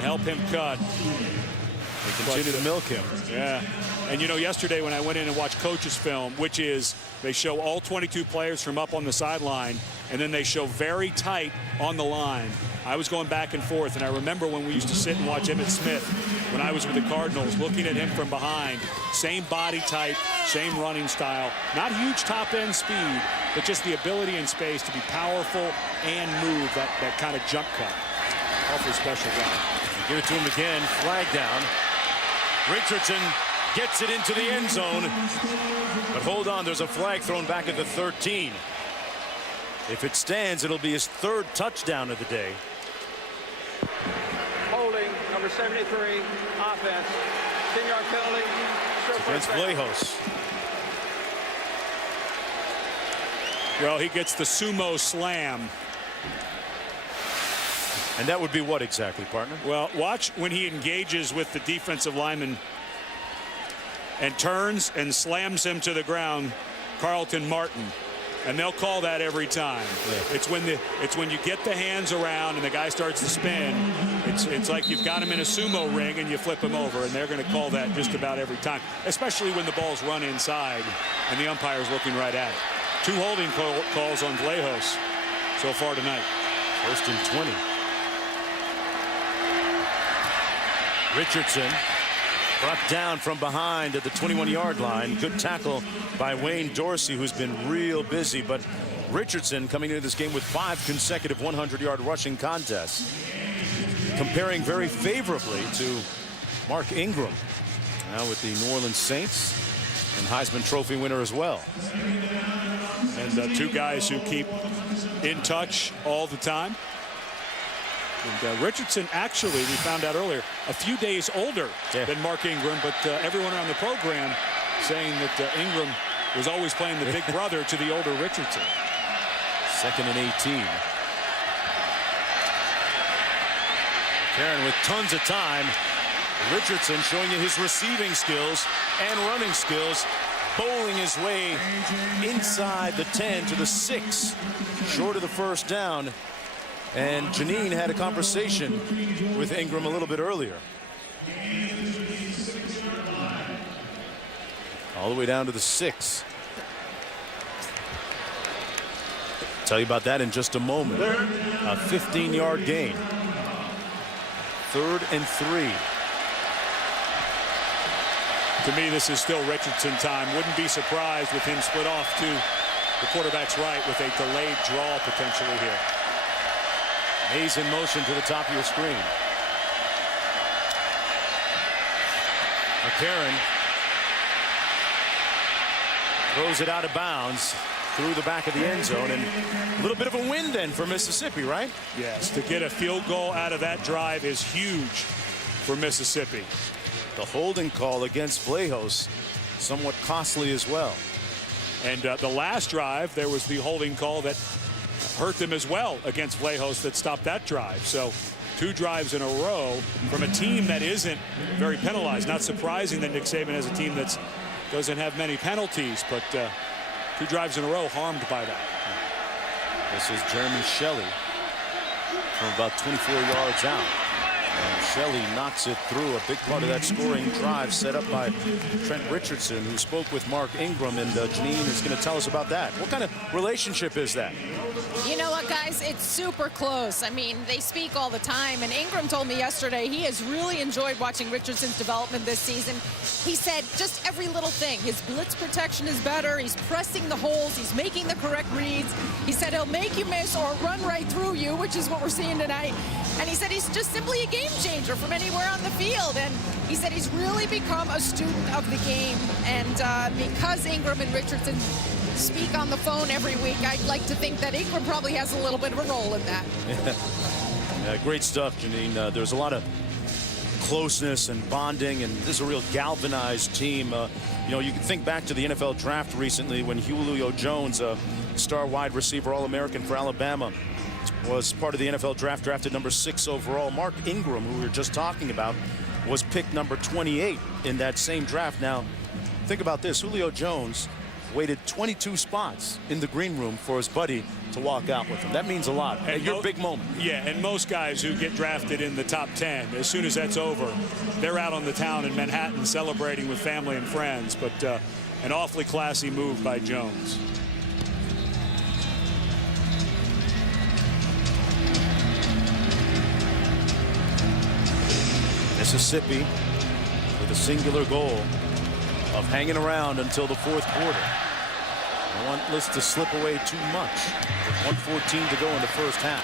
help him cut. They continue to milk him. Yeah. And, you know, yesterday when I went in and watched coaches' film, which is they show all 22 players from up on the sideline, and then they show very tight on the line. I was going back and forth, and I remember when we used to sit and watch Emmitt Smith when I was with the Cardinals, looking at him from behind. Same body type, same running style. Not huge top-end speed, but just the ability in space to be powerful and move that kind of jump cut. Awfully special guy. Give it to him again. Flag down. Richardson gets it into the end zone. But hold on, there's a flag thrown back at the 13. If it stands, it'll be his 3rd touchdown of the day. Holding, number 73, offense. 10-yard penalty. Against Vlahos. Well, he gets the sumo slam. And that would be what exactly, partner? Well, watch when he engages with the defensive lineman and turns and slams him to the ground, Carlton Martin. And they'll call that every time. Yeah. It's when you get the hands around and the guy starts to spin. It's like you've got him in a sumo ring and you flip him over, and they're going to call that just about every time, especially when the ball's run inside and the umpire's looking right at it. 2 holding calls on Vlahos so far tonight. 1st and 20. Richardson brought down from behind at the 21-yard line. Good tackle by Wayne Dorsey, who's been real busy. But Richardson coming into this game with 5 consecutive 100-yard rushing contests, comparing very favorably to Mark Ingram, now with the New Orleans Saints, and Heisman Trophy winner as well. And 2 guys who keep in touch all the time. And Richardson, actually, we found out earlier, a few days older than Mark Ingram, but everyone around the program saying that Ingram was always playing the big brother to the older Richardson. 2nd and 18. Karen with tons of time. Richardson showing you his receiving skills and running skills, bowling his way inside the 10 to the 6, short of the first down. And Janine had a conversation with Ingram a little bit earlier. All the way down to the 6. Tell you about that in just a moment. A 15-yard gain. 3rd and 3. To me, this is still Richardson time. Wouldn't be surprised with him split off to the quarterback's right with a delayed draw potentially here. Mays in motion to the top of your screen. McCarron throws it out of bounds through the back of the end zone, and a little bit of a win then for Mississippi, right? Yes, to get a field goal out of that drive is huge for Mississippi. The holding call against Vlahos somewhat costly as well. And the last drive, there was the holding call that hurt them as well against Vlahos that stopped that drive. So 2 drives in a row from a team that isn't very penalized. Not surprising that Nick Saban has a team that doesn't have many penalties, but 2 drives in a row harmed by that. This is Jeremy Shelley from about 24 yards out. And Shelley knocks it through. A big part of that scoring drive set up by Trent Richardson, who spoke with Mark Ingram, and Janine is going to tell us about that. What kind of relationship is that? You know what, guys? It's super close. I mean, they speak all the time, and Ingram told me yesterday he has really enjoyed watching Richardson's development this season. He said just every little thing. His blitz protection is better. He's pressing the holes. He's making the correct reads. He said he'll make you miss or run right through you, which is what we're seeing tonight. And he said he's just simply a game changer from anywhere on the field. And he said he's really become a student of the game. And because Ingram and Richardson speak on the phone every week, I'd like to think that Ingram probably has a little bit of a role in that. Yeah, great stuff, Janine. There's a lot of closeness and bonding, and this is a real galvanized team. You know, you can think back to the NFL draft recently when Julio Jones, a star wide receiver, All-American for Alabama, was part of the NFL draft, drafted number 6 overall. Mark Ingram, who we were just talking about, was picked number 28 in that same draft. Now, think about this. Julio Jones waited 22 spots in the green room for his buddy to walk out with him. That means a lot. And your big moment. Yeah, and most guys who get drafted in the top 10, as soon as that's over, they're out on the town in Manhattan celebrating with family and friends. But an awfully classy move by Jones. Mississippi with a singular goal of hanging around until the 4th quarter. I want this to slip away too much. With 1:14 to go in the first half.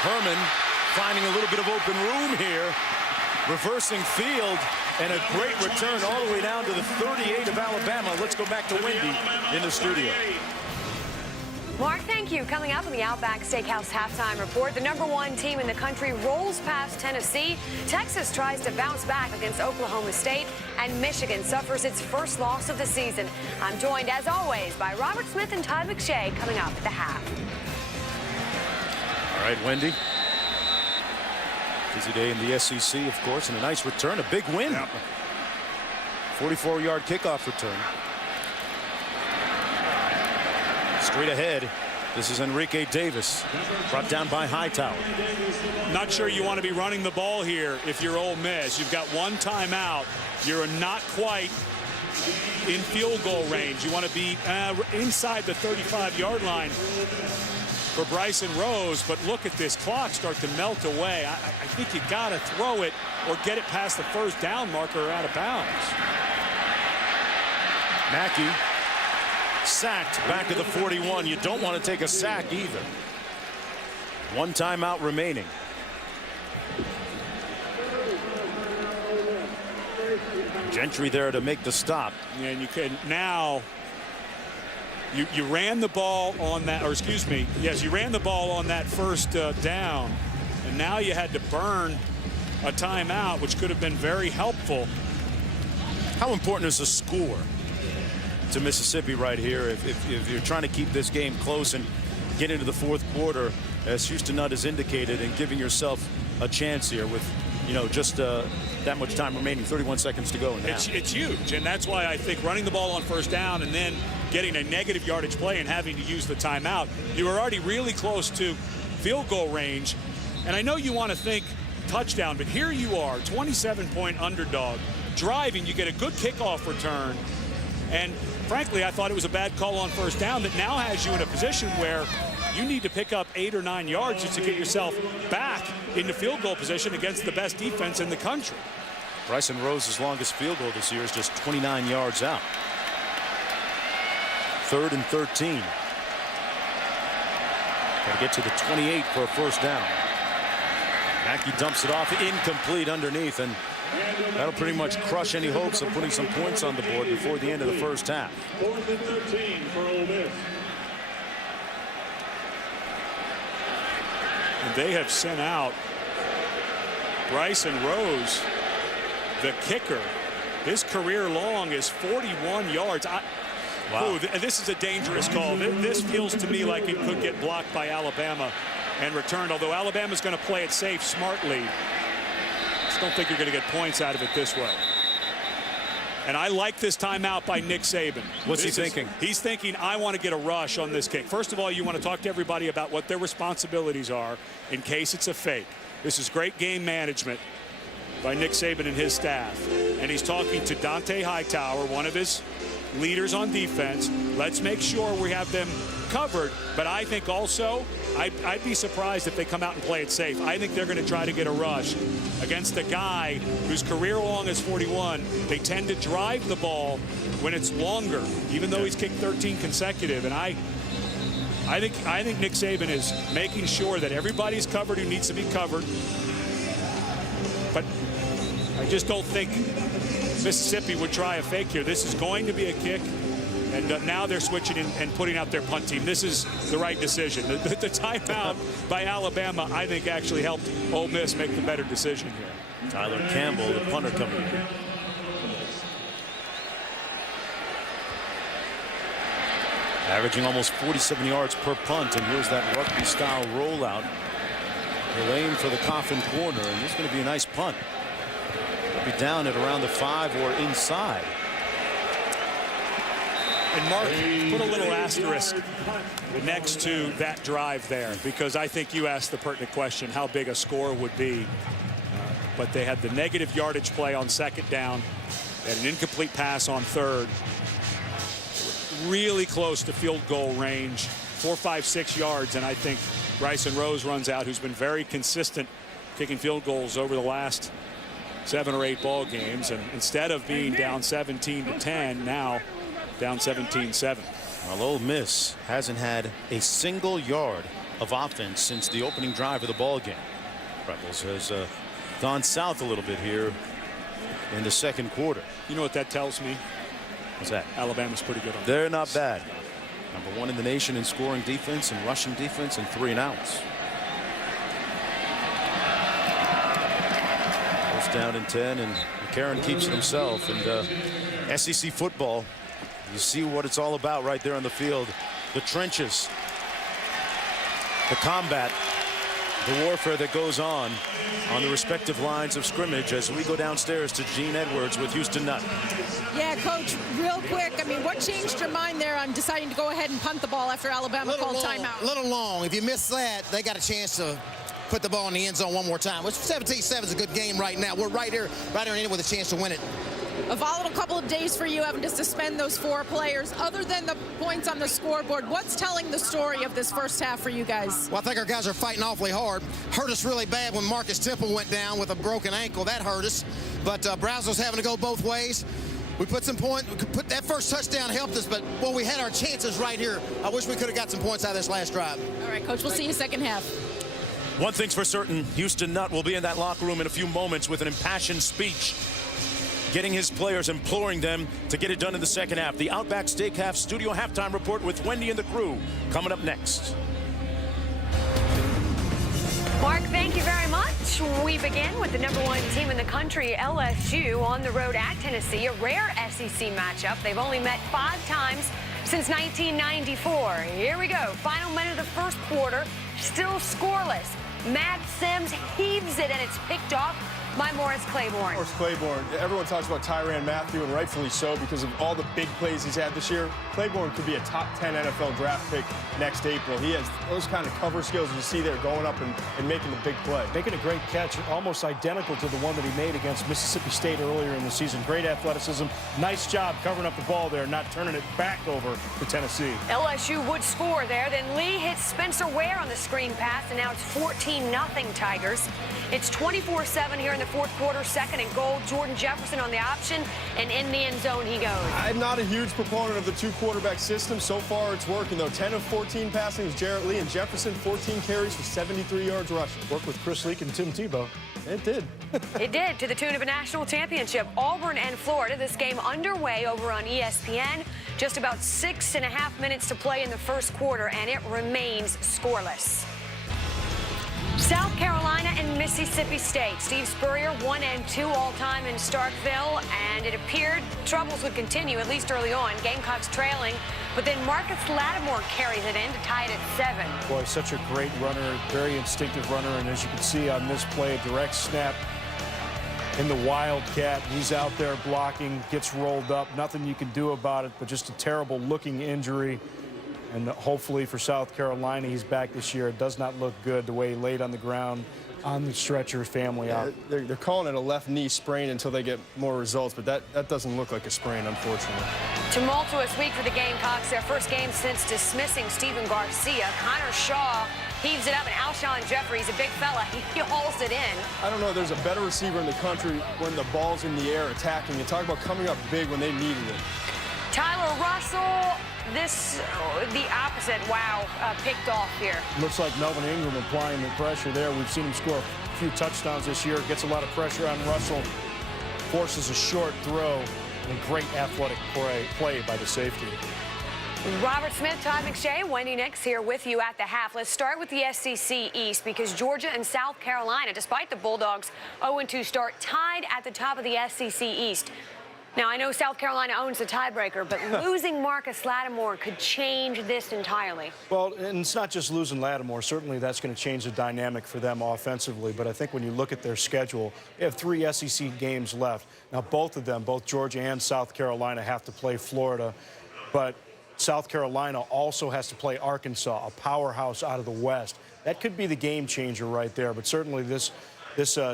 Herman finding a little bit of open room here. Reversing field, and a great return all the way down to the 38 of Alabama. Let's go back to Wendy in the studio. Mark, thank you. Coming up on the Outback Steakhouse halftime report, the #1 team in the country rolls past Tennessee. Texas tries to bounce back against Oklahoma State, and Michigan suffers its first loss of the season. I'm joined, as always, by Robert Smith and Todd McShay coming up at the half. All right, Wendy. Busy day in the SEC, of course, and a nice return, a big win. 44-yard kickoff return. Straight ahead, this is Enrique Davis, brought down by Hightower. Not sure you want to be running the ball here if you're Ole Miss. You've got 1 timeout. You're not quite in field goal range. You want to be inside the 35-yard line for Bryson Rose, but look at this clock start to melt away. I think you got to throw it or get it past the first down marker or out of bounds. Mackey sacked back at the 41. You don't want to take a sack either. 1 timeout remaining. Gentry there to make the stop. And you can now You ran the ball on that, or excuse me, yes, you ran the ball on that first down, and now you had to burn a timeout, which could have been very helpful. How important is a score to Mississippi right here if you're trying to keep this game close and get into the fourth quarter, as Houston Nutt has indicated, and giving yourself a chance here with, you know, just that much time remaining, 31 seconds to go now. It's huge, and that's why I think running the ball on first down and then getting a negative yardage play and having to use the timeout, you were already really close to field goal range. And I know you want to think touchdown, but here you are, 27-point underdog, driving. You get a good kickoff return, and frankly, I thought it was a bad call on first down that now has you in a position where you need to pick up 8 or 9 yards just to get yourself back into field goal position against the best defense in the country. Bryson Rose's longest field goal this year is just 29 yards out. 3rd and 13. Got to get to the 28 for a first down. Mackey dumps it off, incomplete underneath, and that'll pretty much crush any hopes of putting some points on the board before the end of the first half. 4th and 13 for Ole Miss. And they have sent out Bryson Rose, the kicker. His career long is 41 yards. Wow. Ooh, this is a dangerous call. This feels to me like it could get blocked by Alabama and returned, although Alabama's going to play it safe smartly. I just don't think you're going to get points out of it this way. And I like this timeout by Nick Saban. What's he thinking? He's thinking, I want to get a rush on this kick. First of all, you want to talk to everybody about what their responsibilities are in case it's a fake. This is great game management by Nick Saban and his staff. And he's talking to Dante Hightower, one of his leaders on defense. Let's make sure we have them covered. But I think also, I'd be surprised if they come out and play it safe. I think they're going to try to get a rush against a guy whose career long is 41. They tend to drive the ball when it's longer, even though he's kicked 13 consecutive. And I think Nick Saban is making sure that everybody's covered who needs to be covered. But I just don't think Mississippi would try a fake here. This is going to be a kick. And now they're switching and putting out their punt team. This is the right decision. The timeout by Alabama, I think, actually helped Ole Miss make the better decision here. Tyler Campbell, the punter, coming in. Averaging almost 47 yards per punt, and here's that rugby-style rollout. They'll aim for the coffin corner, and this is going to be a nice punt. It'll be down at around the 5 or inside. And Mark, put a little asterisk next to that drive there, because I think you asked the pertinent question, how big a score would be. But they had the negative yardage play on second down and an incomplete pass on third. Really close to field goal range, 4, 5, 6 yards. And I think Bryson Rose runs out, who's been very consistent kicking field goals over the last 7 or 8 ball games. And instead of being down 17-10, now down 17-7. Well, Ole Miss hasn't had a single yard of offense since the opening drive of the ball game. Rebels has gone south a little bit here in the second quarter. You know what that tells me? What's that? Alabama's pretty good on They're not bad. #1 in the nation in scoring defense and rushing defense and 3 and outs. First down and 10, and McCarron keeps it himself. And SEC football, you see what it's all about right there on the field. The trenches, the combat, the warfare that goes on the respective lines of scrimmage as we go downstairs to Gene Edwards with Houston Nutt. Yeah, Coach, real quick, I mean, what changed your mind there on deciding to go ahead and punt the ball after Alabama called timeout? A little long. If you miss that, they got a chance to put the ball in the end zone one more time. Which 17-7 is a good game right now. We're right here in it with a chance to win it. A volatile couple of days for you having to suspend those 4 players. Other than the points on the scoreboard, what's telling the story of this first half for you guys? Well, I think our guys are fighting awfully hard. Hurt us really bad when Marcus Temple went down with a broken ankle. That hurt us. But Brazzell's having to go both ways. We put some points. That first touchdown helped us, but well, we had our chances right here. I wish we could have got some points out of this last drive. All right, Coach, we'll see you second half. One thing's for certain, Houston Nutt will be in that locker room in a few moments with an impassioned speech. getting his players, imploring them to get it done in the second half. The Outback Steakhouse Studio Halftime Report with Wendy and the crew coming up next. Mark, thank you very much. We begin with the #1 team in the country, LSU, on the road at Tennessee, a rare SEC matchup. They've only met 5 times since 1994. Here we go. Final minute of the first quarter, still scoreless. Matt Sims heaves it, and it's picked off by Morris Claiborne. Morris Claiborne, everyone talks about Tyrann Mathieu, and rightfully so because of all the big plays he's had this year. Claiborne could be a top 10 NFL draft pick next April. He has those kind of cover skills you see there, going up and making the big play. Making a great catch, almost identical to the one that he made against Mississippi State earlier in the season. Great athleticism. Nice job covering up the ball there, not turning it back over to Tennessee. LSU would score there. Then Lee hits Spencer Ware on the screen pass, and now it's 14-0 Tigers. It's 24-7 here in the fourth quarter, second and goal. Jordan Jefferson on the option, and in the end zone he goes. I'm not a huge proponent of the 2-quarterback system. So far it's working, though. 10 of 14 passing was Jarrett Lee, and Jefferson 14 carries for 73 yards rushing. Worked with Chris Leak and Tim Tebow. It did. It did, to the tune of a national championship. Auburn and Florida, this game underway over on ESPN. Just about 6.5 minutes to play in the first quarter, and it remains scoreless. South Carolina and Mississippi State. Steve Spurrier, 1-2 all-time in Starkville, and it appeared troubles would continue, at least early on. Gamecocks trailing, but then Marcus Lattimore carries it in to tie it at 7. Boy, such a great runner, very instinctive runner, and as you can see on this play, a direct snap in the Wildcat. He's out there blocking, gets rolled up. Nothing you can do about it, but just a terrible-looking injury. And hopefully for South Carolina, he's back this year. It does not look good the way he laid on the ground on the stretcher, family out. They're calling it a left knee sprain until they get more results, but that doesn't look like a sprain, unfortunately. Tumultuous week for the Gamecocks. Their first game since dismissing Steven Garcia. Connor Shaw heaves it up, and Alshon Jeffrey's a big fella. He hauls it in. I don't know. There's a better receiver in the country when the ball's in the air attacking. You talk about coming up big when they needed it. Tyler Russell, the opposite. Wow, picked off here. Looks like Melvin Ingram applying the pressure there. We've seen him score a few touchdowns this year. Gets a lot of pressure on Russell. Forces a short throw, and a great athletic play by the safety. Robert Smith, Todd McShay, Wendy Nix here with you at the half. Let's start with the SEC East because Georgia and South Carolina, despite the Bulldogs' 0-2 start, tied at the top of the SEC East. Now, I know South Carolina owns the tiebreaker, but losing Marcus Lattimore could change this entirely. Well, and it's not just losing Lattimore. Certainly that's going to change the dynamic for them offensively. But I think when you look at their schedule, they have 3 SEC games left. Now, both of them, both Georgia and South Carolina, have to play Florida. But South Carolina also has to play Arkansas, a powerhouse out of the West. That could be the game changer right there. But certainly this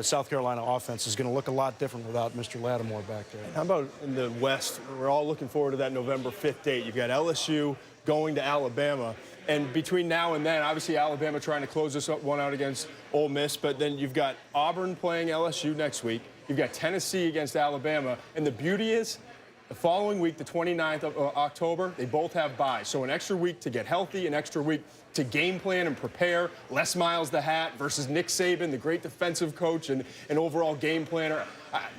South Carolina offense is going to look a lot different without Mr. Lattimore back there. How about in the West? We're all looking forward to that November 5th date. You've got LSU going to Alabama. And between now and then, obviously Alabama trying to close this one out against Ole Miss. But then you've got Auburn playing LSU next week. You've got Tennessee against Alabama. And the beauty is, the following week, the 29th of October, they both have byes. So an extra week to get healthy, an extra week to game plan and prepare. Les Miles the Hat versus Nick Saban, the great defensive coach and overall game planner.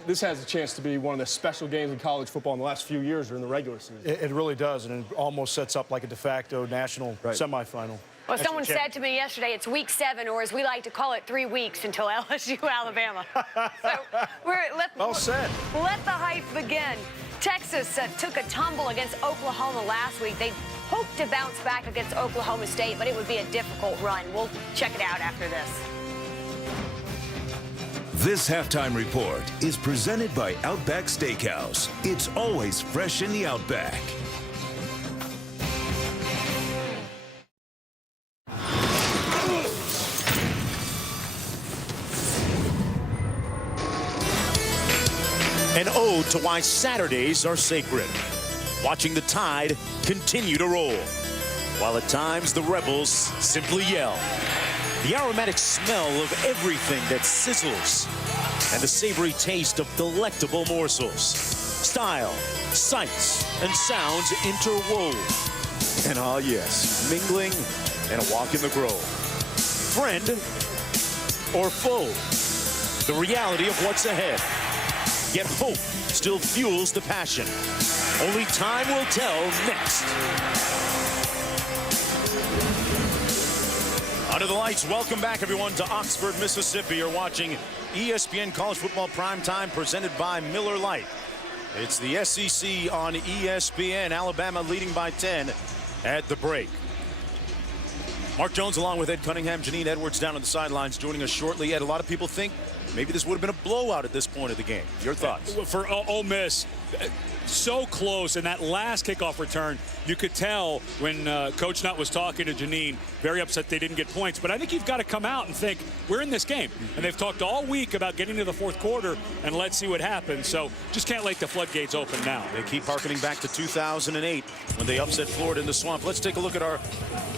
This has a chance to be one of the special games in college football in the last few years during the regular season. It really does, and it almost sets up like a de facto national semifinal. Well, someone said to me yesterday, it's week 7, or as we like to call it, 3 weeks until LSU, Alabama. So well said. Let the hype begin. Texas took a tumble against Oklahoma last week. They hoped to bounce back against Oklahoma State, but it would be a difficult run. We'll check it out after this. This halftime report is presented by Outback Steakhouse. It's always fresh in the Outback. An ode to why Saturdays are sacred. Watching the Tide continue to roll, while at times the Rebels simply yell. The aromatic smell of everything that sizzles, and the savory taste of delectable morsels. Style, sights, and sounds interwove. And ah yes, mingling and a walk in the grove. Friend or foe, the reality of what's ahead. Yet hope still fuels the passion. Only time will tell next. Under the lights, welcome back everyone to Oxford, Mississippi. You're watching ESPN College Football Primetime presented by Miller Lite. It's the SEC on ESPN. Alabama leading by 10 at the break. Mark Jones along with Ed Cunningham, Janine Edwards down on the sidelines joining us shortly. Ed, a lot of people think maybe this would have been a blowout at this point of the game. Your thoughts? For Ole Miss, so close in that last kickoff return. You could tell when Coach Nutt was talking to Janine, very upset they didn't get points. But I think you've got to come out and think, we're in this game. And they've talked all week about getting to the fourth quarter, and let's see what happens. So just can't let the floodgates open now. They keep harkening back to 2008 when they upset Florida in the swamp. Let's take a look at our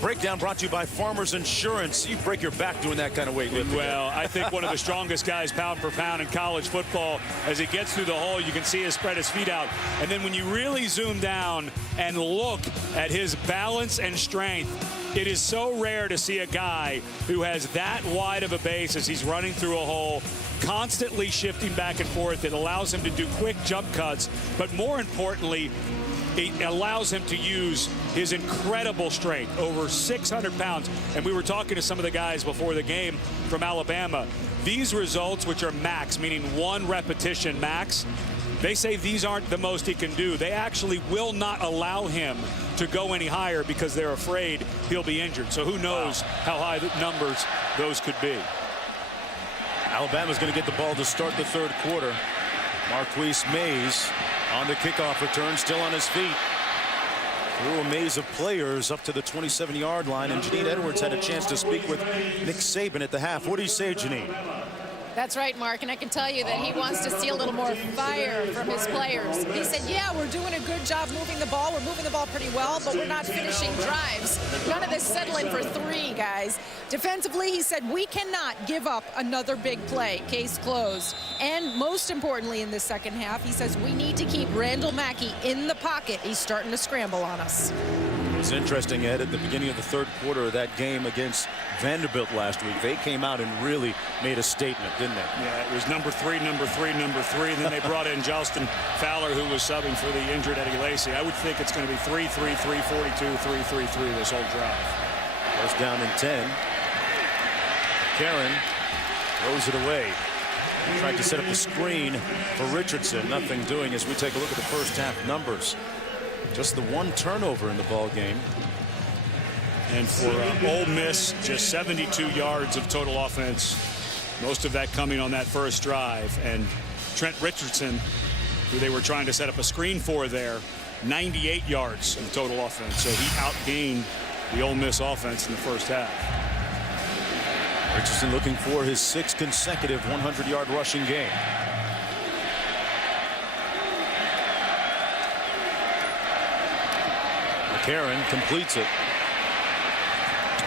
breakdown brought to you by Farmers Insurance. You break your back doing that kind of weightlifting. Well, I think one of the strongest guys pound for pound in college football. As he gets through the hole, you can see him spread his feet out. And then when you really zoom down and look at his balance and strength, it is so rare to see a guy who has that wide of a base as he's running through a hole, constantly shifting back and forth. It allows him to do quick jump cuts, but more importantly, it allows him to use his incredible strength, over 600 pounds. And we were talking to some of the guys before the game from Alabama. These results, which are max, meaning one repetition max, they say these aren't the most he can do. They actually will not allow him to go any higher because they're afraid he'll be injured. So who knows how high the numbers those could be. Alabama's going to get the ball to start the third quarter. Marquise Mays on the kickoff return, still on his feet. Through a maze of players up to the 27-yard line, and Janine Edwards had a chance to speak with Nick Saban at the half. What do you say, Janine? That's right, Mark, and I can tell you that he wants to see a little more fire from his players. He said, yeah, we're doing a good job moving the ball. We're moving the ball pretty well, but we're not finishing drives. None of this settling for three, guys. Defensively, he said, we cannot give up another big play. Case closed. And most importantly in the second half, he says we need to keep Randall Mackey in the pocket. He's starting to scramble on us. It was interesting, Ed, at the beginning of the third quarter of that game against Vanderbilt last week. They came out and really made a statement, didn't they? Yeah, it was number three, number three, number three. And then they brought in Justin Fowler, who was subbing for the injured Eddie Lacy. I would think it's going to be 3-3-3, 42, 3-3-3 this whole drive. First down and 10. Karen throws it away. Tried to set up the screen for Richardson. Nothing doing as we take a look at the first half numbers. Just the one turnover in the ball game. And for Ole Miss, just 72 yards of total offense. Most of that coming on that first drive. And Trent Richardson, who they were trying to set up a screen for there, 98 yards of total offense. So he outgained the Ole Miss offense in the first half. Richardson looking for his sixth consecutive 100-yard rushing game. McCarron completes it.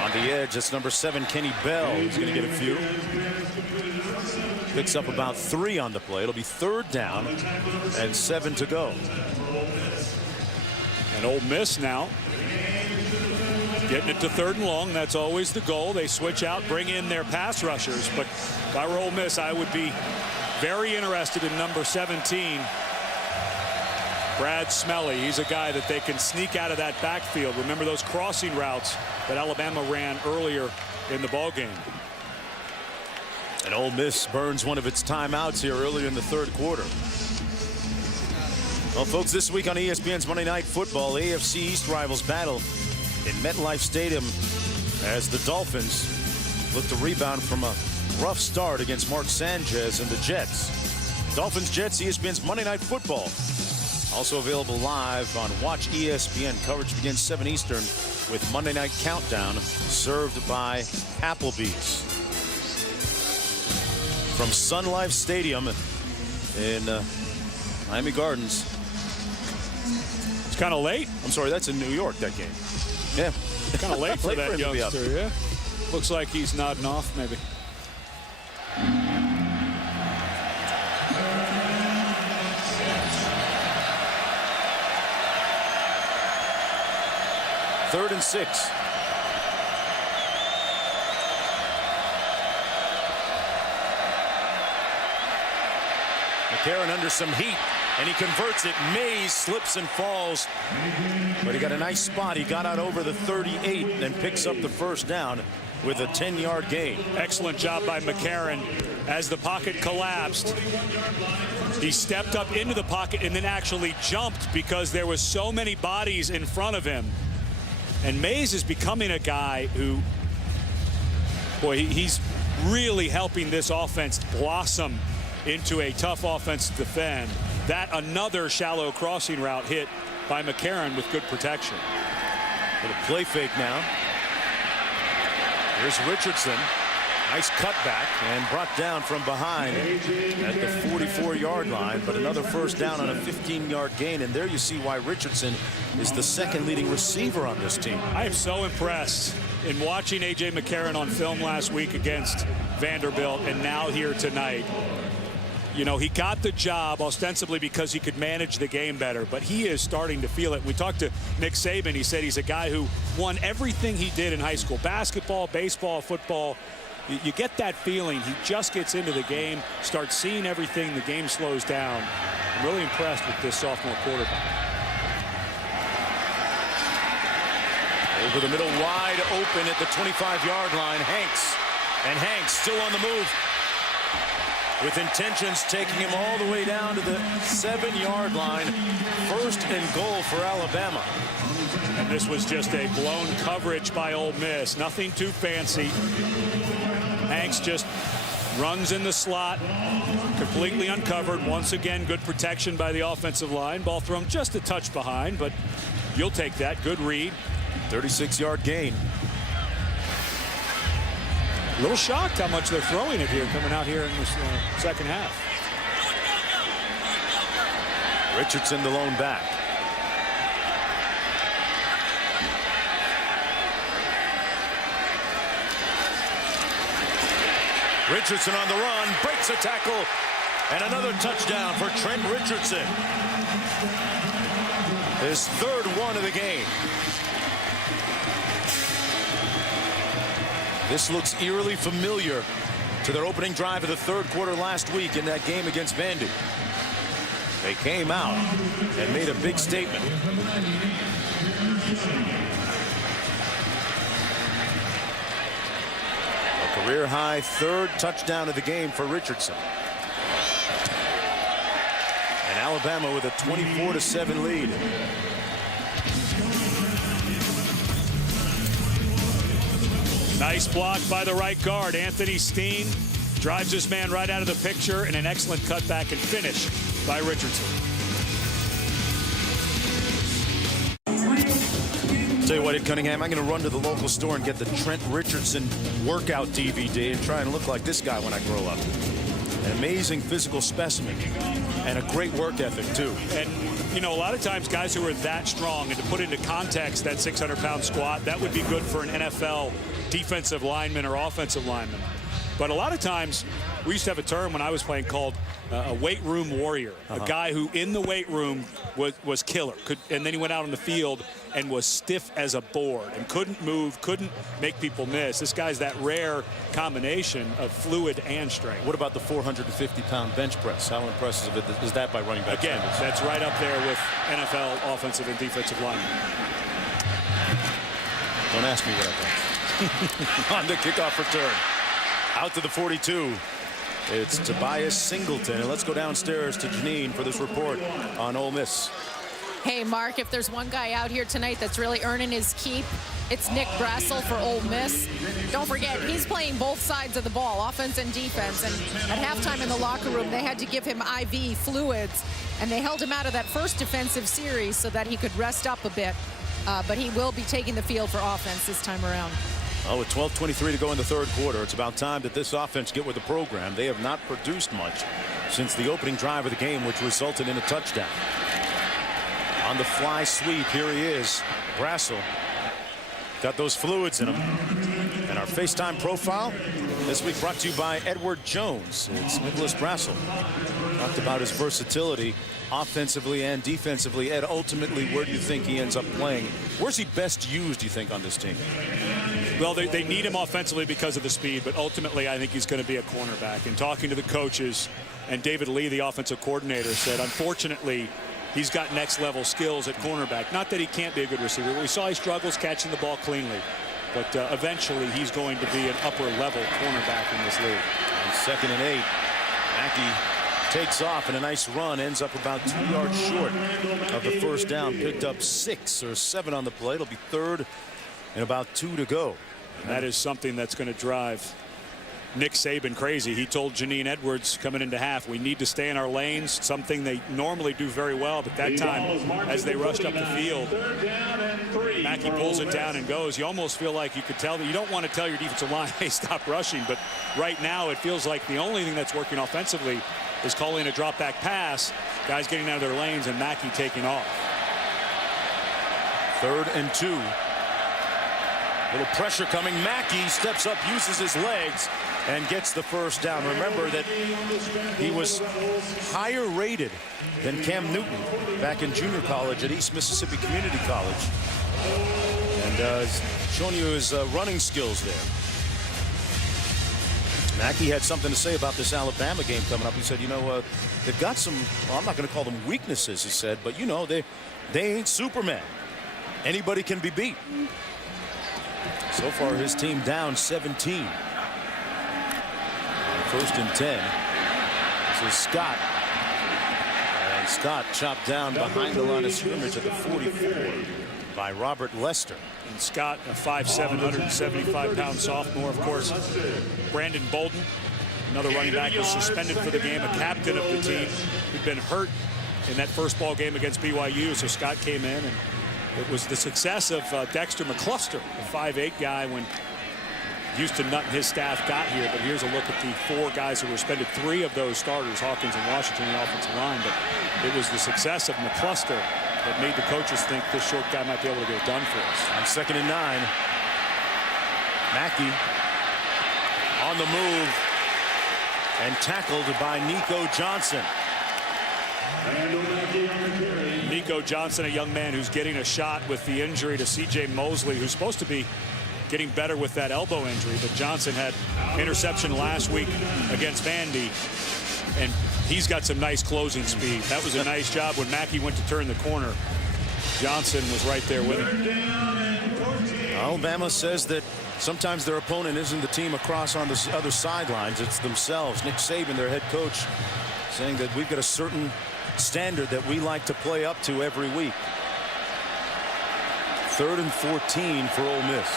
On the edge, it's number 7, Kenny Bell, who's going to get a few. Picks up about 3 on the play. It'll be third down and 7 to go. And Ole Miss now getting it to third and long. That's always the goal. They switch out, bring in their pass rushers. But if I were Ole Miss, I would be very interested in number 17, Brad Smelly. He's a guy that they can sneak out of that backfield. Remember those crossing routes that Alabama ran earlier in the ball game. And Ole Miss burns one of its timeouts here earlier in the third quarter. Well, folks, this week on ESPN's Monday Night Football, AFC East rivals battle in MetLife Stadium as the Dolphins look to rebound from a rough start against Mark Sanchez and the Jets. Dolphins-Jets, ESPN's Monday Night Football. Also available live on Watch ESPN. Coverage begins 7 Eastern with Monday Night Countdown, served by Applebee's. From Sun Life Stadium in Miami Gardens. It's kind of late. I'm sorry, that's in New York, that game. Yeah. Kind of late for that youngster, yeah. Looks like he's nodding off, maybe. Third and 6. McCarron under some heat, and he converts it. Mays slips and falls, but he got a nice spot. He got out over the 38 and picks up the first down with a 10-yard gain. Excellent job by McCarron. As the pocket collapsed, he stepped up into the pocket and then actually jumped because there was so many bodies in front of him. And Mays is becoming a guy who, boy, he's really helping this offense blossom into a tough offense to defend. That another shallow crossing route hit by McCarron with good protection. Little play fake now. Here's Richardson. Nice cutback and brought down from behind at the 44-yard line, but another first down on a 15-yard gain. And there you see why Richardson is the second leading receiver on this team. I am so impressed in watching A.J. McCarron on film last week against Vanderbilt and now here tonight. You know, he got the job ostensibly because he could manage the game better, but he is starting to feel it. We talked to Nick Saban. He said he's a guy who won everything he did in high school: basketball, baseball, football. You get that feeling. He just gets into the game, starts seeing everything. The game slows down. I'm really impressed with this sophomore quarterback. Over the middle, wide open at the 25-yard line. Hanks still on the move, with intentions taking him all the way down to the 7-yard line. First and goal for Alabama. And this was just a blown coverage by Ole Miss. Nothing too fancy. Hanks just runs in the slot, completely uncovered. Once again, good protection by the offensive line. Ball thrown just a touch behind, but you'll take that. Good read. 36-yard gain. A little shocked how much they're throwing it here, coming out here in this second half. Richardson, the lone back. Richardson on the run, breaks a tackle, and another touchdown for Trent Richardson. His third one of the game. This looks eerily familiar to their opening drive of the third quarter last week in that game against Vandy. They came out and made a big statement. A career-high third touchdown of the game for Richardson. And Alabama with a 24-7 lead. Nice block by the right guard. Anthony Steen drives his man right out of the picture, and an excellent cutback and finish by Richardson. Tell you what, Ed Cunningham, I'm going to run to the local store and get the Trent Richardson workout DVD and try and look like this guy when I grow up. An amazing physical specimen and a great work ethic, too. And, you know, a lot of times guys who are that strong, and to put into context that 600-pound squat, that would be good for an NFL defensive lineman or offensive lineman. But a lot of times, we used to have a term when I was playing called a weight room warrior, a guy who in the weight room was killer, and then he went out on the field and was stiff as a board and couldn't move, couldn't make people miss. This guy's that rare combination of fluid and strength. What about the 450-pound bench press? How impressive is that by running back? Again, that's right up there with NFL offensive and defensive linemen. Don't ask me what I think. On the kickoff return. Out to the 42. It's Tobias Singleton. And let's go downstairs to Janine for this report on Ole Miss. Hey, Mark, if there's one guy out here tonight that's really earning his keep, it's Nick Brassel for Ole Miss. Don't forget, he's playing both sides of the ball, offense and defense. And at halftime in the locker room, they had to give him IV fluids, and they held him out of that first defensive series so that he could rest up a bit. But he will be taking the field for offense this time around. Oh, with 12:23 to go in the third quarter, it's about time that this offense get with the program. They have not produced much since the opening drive of the game, which resulted in a touchdown. On the fly sweep, here he is, Brassel. Got those fluids in him. And our FaceTime profile this week brought to you by Edward Jones. It's Nicholas Brassel. Talked about his versatility offensively and defensively. Ed, ultimately, where do you think he ends up playing? Where's he best used, do you think, on this team? Well, they need him offensively because of the speed, but ultimately I think he's going to be a cornerback. And talking to the coaches, and David Lee, the offensive coordinator, said, unfortunately, he's got next-level skills at cornerback. Not that he can't be a good receiver. We saw he struggles catching the ball cleanly. But eventually, he's going to be an upper-level cornerback in this league. And 2nd and 8. Mackey takes off in a nice run, ends up about 2 yards short of the first down. Picked up 6 or 7 on the play. It'll be 3rd and about 2 to go. And that is something that's going to drive Nick Saban crazy. He told Janine Edwards coming into half, we need to stay in our lanes, something they normally do very well. But that time, as they rushed up the field, Mackey pulls it down and goes. You almost feel like you could tell that you don't want to tell your defensive line, hey, stop rushing. But right now, it feels like the only thing that's working offensively is calling a drop back pass, guys getting out of their lanes, and Mackey taking off. 3rd and 2. Little pressure coming. Mackey steps up, uses his legs, and gets the first down. Remember that he was higher rated than Cam Newton back in junior college at East Mississippi Community College. And showing you his running skills there. Mackey had something to say about this Alabama game coming up. He said, you know, they've got some, well, I'm not going to call them weaknesses, he said, but, you know, they ain't Superman. Anybody can be beat. So far, his team down 17. 1st and 10. This is Scott. And Scott chopped down behind the line of scrimmage at the 44 by Robert Lester. And Scott, a 5'7", 175-pound sophomore, of course. Brandon Bolden, another running back, was suspended for the game, a captain of the team who'd been hurt in that first ball game against BYU. So Scott came in, and it was the success of Dexter McCluster, a 5'8" guy, when Houston Nutt and his staff got here. But here's a look at the 4 guys who were suspended. 3 of those starters, Hawkins and Washington, in the offensive line. But it was the success of McCluster that made the coaches think this short guy might be able to get it done for us. On 2nd and 9, Mackey on the move and tackled by Nico Johnson. Nico Johnson, a young man who's getting a shot with the injury to C.J. Mosley, who's supposed to be getting better with that elbow injury. But Johnson had interception last week against Vandy, and he's got some nice closing speed. That was a nice job when Mackey went to turn the corner. Johnson was right there with him. Alabama says that sometimes their opponent isn't the team across on the other sidelines, it's themselves. Nick Saban, their head coach, saying that we've got a certain standard that we like to play up to every week. 3rd and 14 for Ole Miss.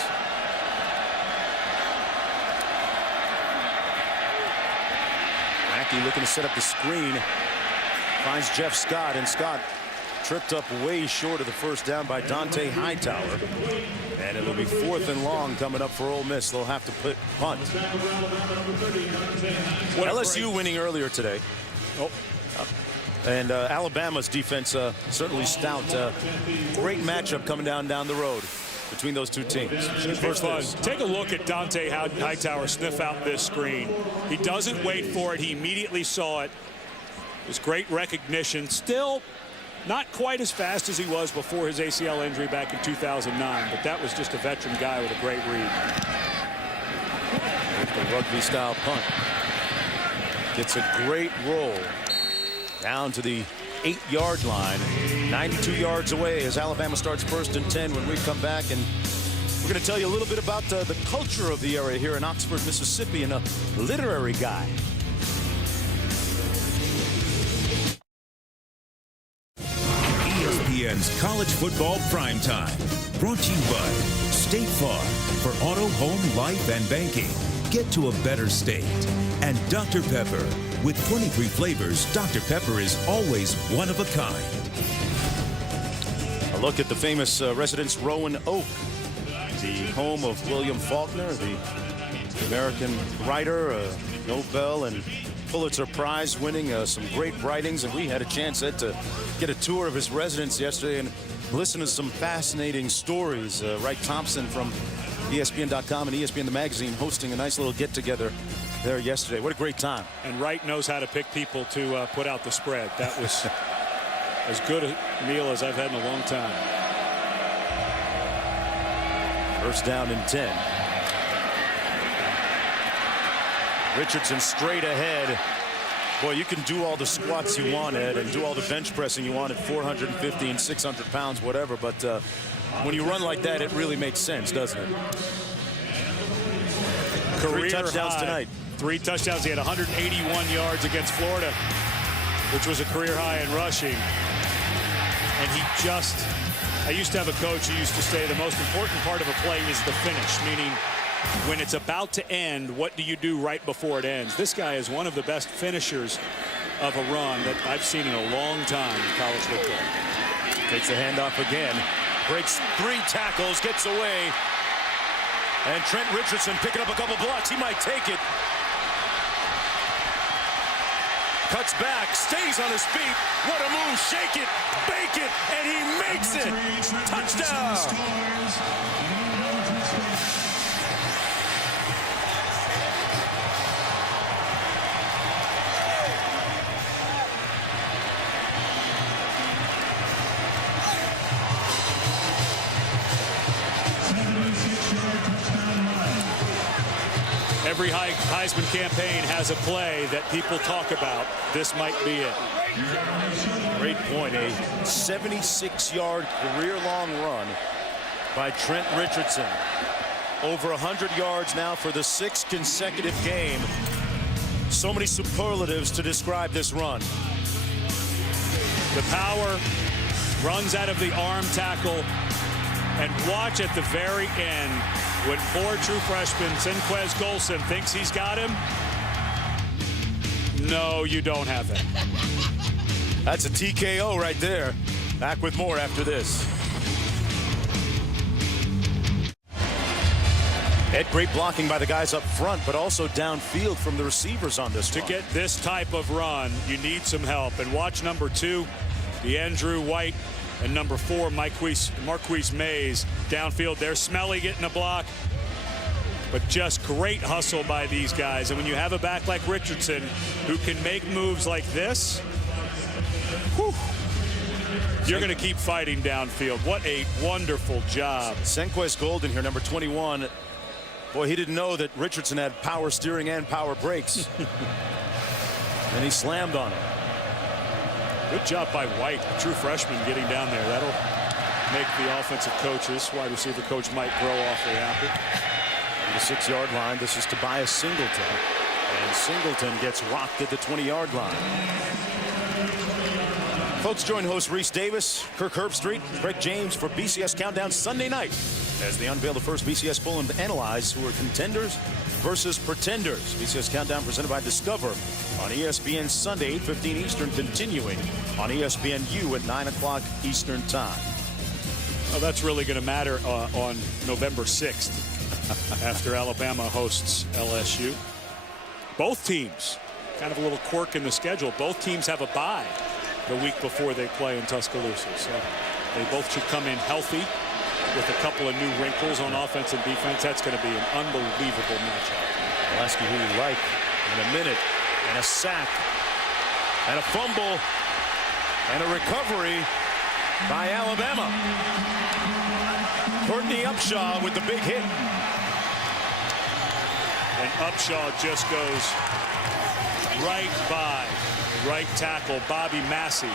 Mackey looking to set up the screen. Finds Jeff Scott, and Scott tripped up way short of the first down by Dante Hightower. And it'll be 4th and long coming up for Ole Miss. They'll have to punt. LSU winning earlier today. And Alabama's defense certainly stout. Great matchup coming down the road between those two teams. First fun. Take a look at Dante Hightower sniff out this screen. He doesn't wait for it. He immediately saw it. It was great recognition. Still not quite as fast as he was before his ACL injury back in 2009, but that was just a veteran guy with a great read. The rugby-style punt. Gets a great roll down to the 8-yard line. 92 yards away as Alabama starts 1st and 10 when we come back. And we're going to tell you a little bit about the culture of the area here in Oxford, Mississippi, and a literary guy. ESPN's College Football Primetime. Brought to you by State Farm for auto, home, life, and banking. Get to a better state. And Dr. Pepper. With 23 flavors, Dr. Pepper is always one of a kind. A look at the famous Residence Rowan Oak, the home of William Faulkner, the American writer, Nobel and Pulitzer Prize winning, some great writings. And we had a chance, Ed, to get a tour of his residence yesterday and listen to some fascinating stories. Wright Thompson from ESPN.com and ESPN the magazine hosting a nice little get-together there yesterday. What a great time. And Wright knows how to pick people to put out the spread. That was as good a meal as I've had in a long time. 1st down and 10. Richardson straight ahead. Boy, you can do all the squats you want, Ed, and do all the bench pressing you want at 450 and 600 pounds, whatever. But when you run like that, it really makes sense, doesn't it? Career 3 touchdowns high. tonight. 3 touchdowns. He had 181 yards against Florida, which was a career high in rushing. And I used to have a coach who used to say the most important part of a play is the finish, meaning when it's about to end, what do you do right before it ends? This guy is one of the best finishers of a run that I've seen in a long time in college football. Takes the handoff again. Breaks 3 tackles, gets away. And Trent Richardson picking up a couple blocks. He might take it. Cuts back, stays on his feet. What a move. Shake it, bake it, and he makes it. Touchdown. Every Heisman campaign has a play that people talk about. This might be it. Great point. A 76-yard career-long run by Trent Richardson. Over 100 yards now for the 6th consecutive game. So many superlatives to describe this run. The power runs out of the arm tackle. And watch at the very end when 4 true freshmen, Senquez Golson, thinks he's got him. No, you don't have it. That's a TKO right there. Back with more after this. Ed, great blocking by the guys up front, but also downfield from the receivers on this To run. get this type of run, you need some help. And watch number 2, Andrew White, and number 4, Marquise Mays downfield. They're smelly getting a block, but just great hustle by these guys. And when you have a back like Richardson who can make moves like this, whew, you're going to keep fighting downfield. What a wonderful job. Senquez Golden here, number 21. Boy, he didn't know that Richardson had power steering and power brakes. And he slammed on him. Good job by White, a true freshman, getting down there. That'll make the offensive coaches, wide receiver coach Mike Groh, awfully happy. On the 6-yard line, this is Tobias Singleton. And Singleton gets rocked at the 20-yard line. Folks, join host Reese Davis, Kirk Herbstreit, Greg James for BCS Countdown Sunday night as they unveil the first BCS poll and analyze who are contenders versus pretenders. BCS Countdown presented by Discover on ESPN Sunday, 8:15 Eastern, continuing on ESPNU at 9 o'clock Eastern time. Well, that's really going to matter on November 6th after Alabama hosts LSU. Both teams, kind of a little quirk in the schedule, both teams have a bye the week before they play in Tuscaloosa. So they both should come in healthy with a couple of new wrinkles on offense and defense. That's going to be an unbelievable matchup. I'll ask you who you like in a minute. And a sack. And a fumble. And a recovery by Alabama. Courtney Upshaw with the big hit. And Upshaw just goes right by right tackle Bobby Massey.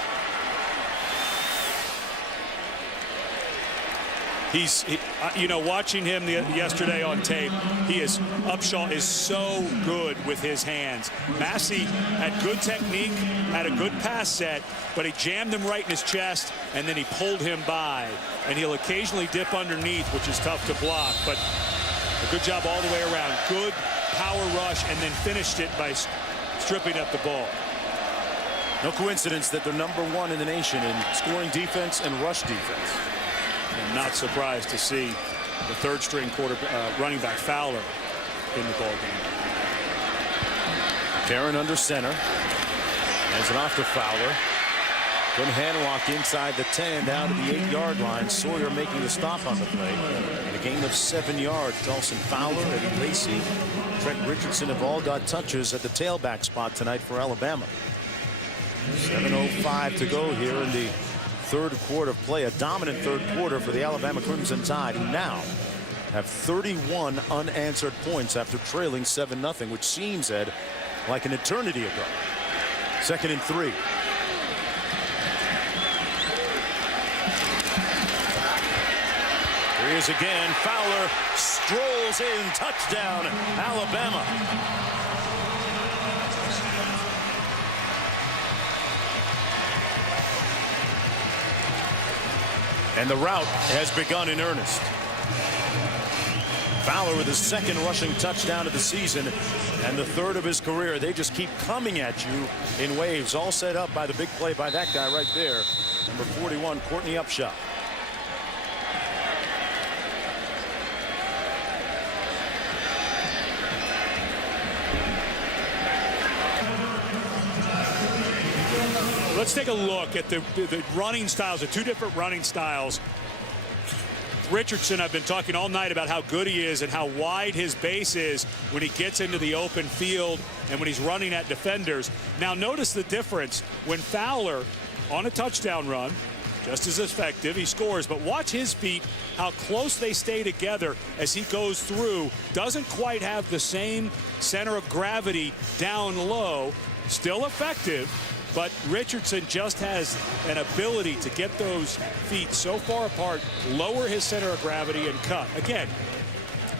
You know, watching him yesterday on tape, Upshaw is so good with his hands. Massey had good technique, had a good pass set, but he jammed him right in his chest, and then he pulled him by. And he'll occasionally dip underneath, which is tough to block, but a good job all the way around. Good power rush, and then finished it by stripping up the ball. No coincidence that they're number 1 in the nation in scoring defense and rush defense. I'm not surprised to see the third-string running back Fowler in the ball game. Karen under center. Hands it off to Fowler. Good hand walk inside the 10 down to the 8-yard line. Sawyer making the stop on the play. And a gain of 7 yards. Dawson Fowler, Eddie Lacy, Trent Richardson have all got touches at the tailback spot tonight for Alabama. 7:05 to go here in the third quarter of play. A dominant third quarter for the Alabama Crimson Tide, who now have 31 unanswered points after trailing 7-0, which seems, Ed, like an eternity ago. 2nd and 3. Here he is again. Fowler strolls in. Touchdown, Alabama. And the rout has begun in earnest. Fowler with his 2nd rushing touchdown of the season and the 3rd of his career. They just keep coming at you in waves, all set up by the big play by that guy right there, number 41, Courtney Upshaw. Let's take a look at the running styles, the 2 different running styles. Richardson, I've been talking all night about how good he is and how wide his base is when he gets into the open field and when he's running at defenders. Now notice the difference when Fowler on a touchdown run, just as effective, he scores, but watch his feet, how close they stay together as he goes through. Doesn't quite have the same center of gravity down low, still effective, but Richardson just has an ability to get those feet so far apart, lower his center of gravity, and cut. Again,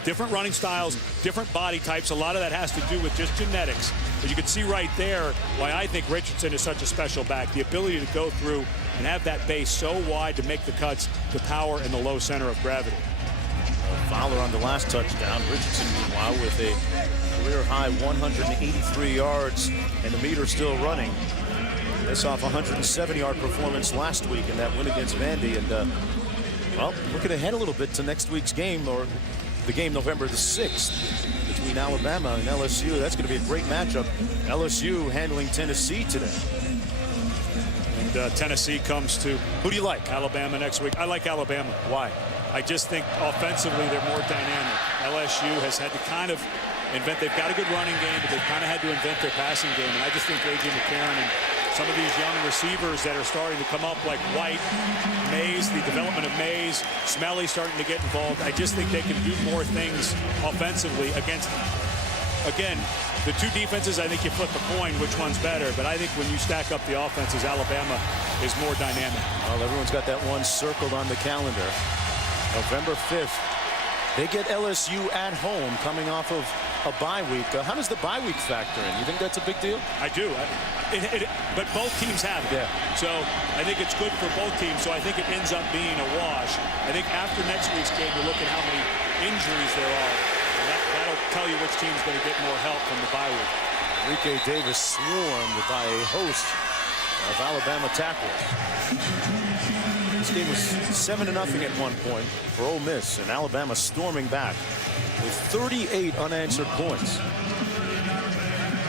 different running styles, different body types. A lot of that has to do with just genetics. But you can see right there why I think Richardson is such a special back. The ability to go through and have that base so wide to make the cuts, the power, and the low center of gravity. Fowler on the last touchdown. Richardson, meanwhile, with a career-high 183 yards and the meter still running. This off a 170-yard performance last week in that win against Vandy. And, well, looking ahead a little bit to next week's game, or the game November the 6th between Alabama and LSU. That's going to be a great matchup. LSU handling Tennessee today. And Tennessee comes to who do you like? Alabama next week. I like Alabama. Why? I just think offensively they're more dynamic. LSU has had to kind of invent. They've got a good running game, but they've kind of had to invent their passing game. And I just think A.J. McCarron and some of these young receivers that are starting to come up, like White, Mays, the development of Mays, Smelly starting to get involved. I just think they can do more things offensively against, again, the 2 defenses. I think you flip a coin which one's better, but I think when you stack up the offenses, Alabama is more dynamic. Well, everyone's got that one circled on the calendar. November 5th. They get LSU at home coming off of a bye week. How does the bye week factor in? You think that's a big deal? I do. But both teams have it. Yeah. So I think it's good for both teams. So I think it ends up being a wash. I think after next week's game, you look at how many injuries there are. And that'll tell you which team's going to get more help from the bye week. Enrique Davis swarmed by a host of Alabama tacklers. This game was 7-0 at one point for Ole Miss, and Alabama storming back with 38 unanswered points.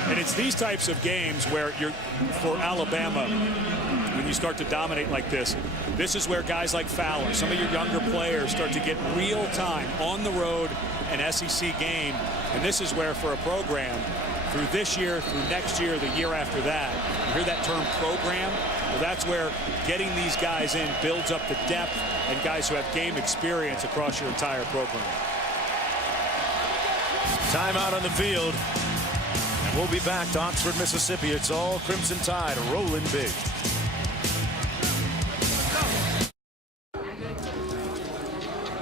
And it's these types of games where for Alabama, when you start to dominate like this is where guys like Fowler, some of your younger players, start to get real time on the road, an SEC game. And this is where, for a program, through this year, through next year, the year after that, you hear that term program? Well, that's where getting these guys in builds up the depth and guys who have game experience across your entire program. Timeout on the field. And we'll be back to Oxford, Mississippi. It's all Crimson Tide rolling big.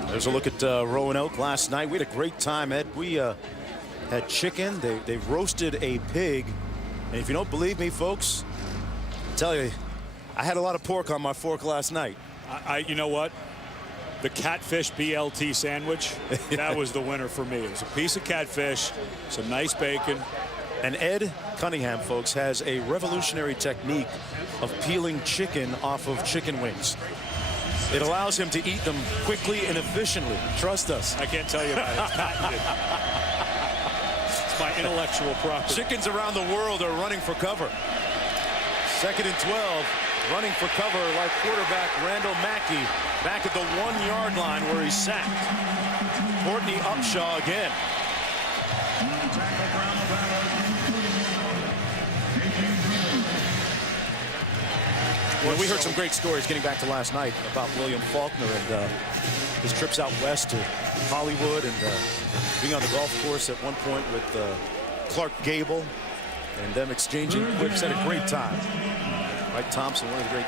There's a look at Roanoke last night. We had a great time, Ed. We had chicken. They roasted a pig. And if you don't believe me, folks, I tell you, I had a lot of pork on my fork last night. You know what? The catfish BLT sandwich, that was the winner for me. It was a piece of catfish, some nice bacon. And Ed Cunningham, folks, has a revolutionary technique of peeling chicken off of chicken wings. It allows him to eat them quickly and efficiently. Trust us. I can't tell you about it. It's patented. It's my intellectual property. Chickens around the world are running for cover. 2nd and 12, running for cover like quarterback Randall Mackey back at the 1-yard line where he's sacked. Courtney Upshaw again. Well, we heard some great stories getting back to last night about William Faulkner and his trips out west to Hollywood and being on the golf course at one point with Clark Gable and them exchanging quips. Had a great time. Mike Thompson, one of the great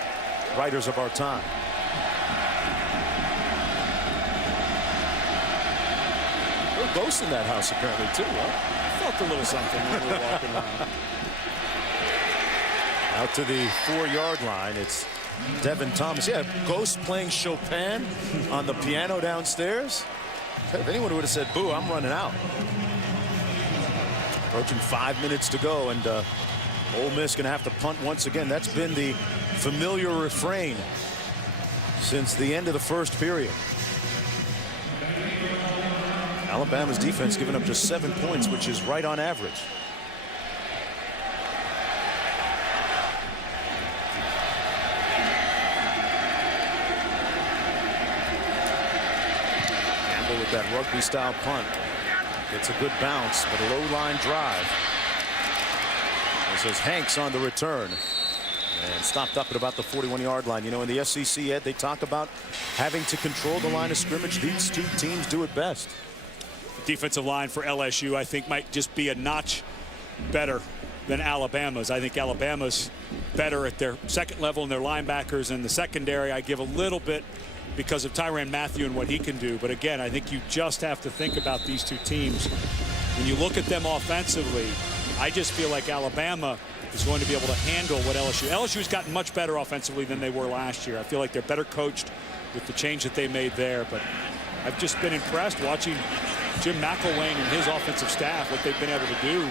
writers of our time. There were ghosts in that house apparently too, huh? Felt a little something when we were walking around. Out to the 4-yard line, it's Devin Thomas. Yeah, Ghost playing Chopin on the piano downstairs. If anyone would have said, boo, I'm running out. Approaching 5 minutes to go, and Ole Miss going to have to punt once again. That's been the familiar refrain since the end of the first period. Alabama's defense giving up just 7 points, which is right on average. With that rugby-style punt. Gets a good bounce, but a low-line drive. This is Hanks on the return. And stopped up at about the 41-yard line. You know, in the SEC, Ed, they talk about having to control the line of scrimmage. These two teams do it best. Defensive line for LSU, I think, might just be a notch better than Alabama's. I think Alabama's better at their second level and their linebackers. And the secondary, I give a little bit because of Tyrann Mathieu and what he can do. But again, I think you just have to think about these two teams. When you look at them offensively, I just feel like Alabama is going to be able to handle what LSU's gotten much better offensively than they were last year. I feel like they're better coached with the change that they made there. But I've just been impressed watching Jim McElwain and his offensive staff, what they've been able to do.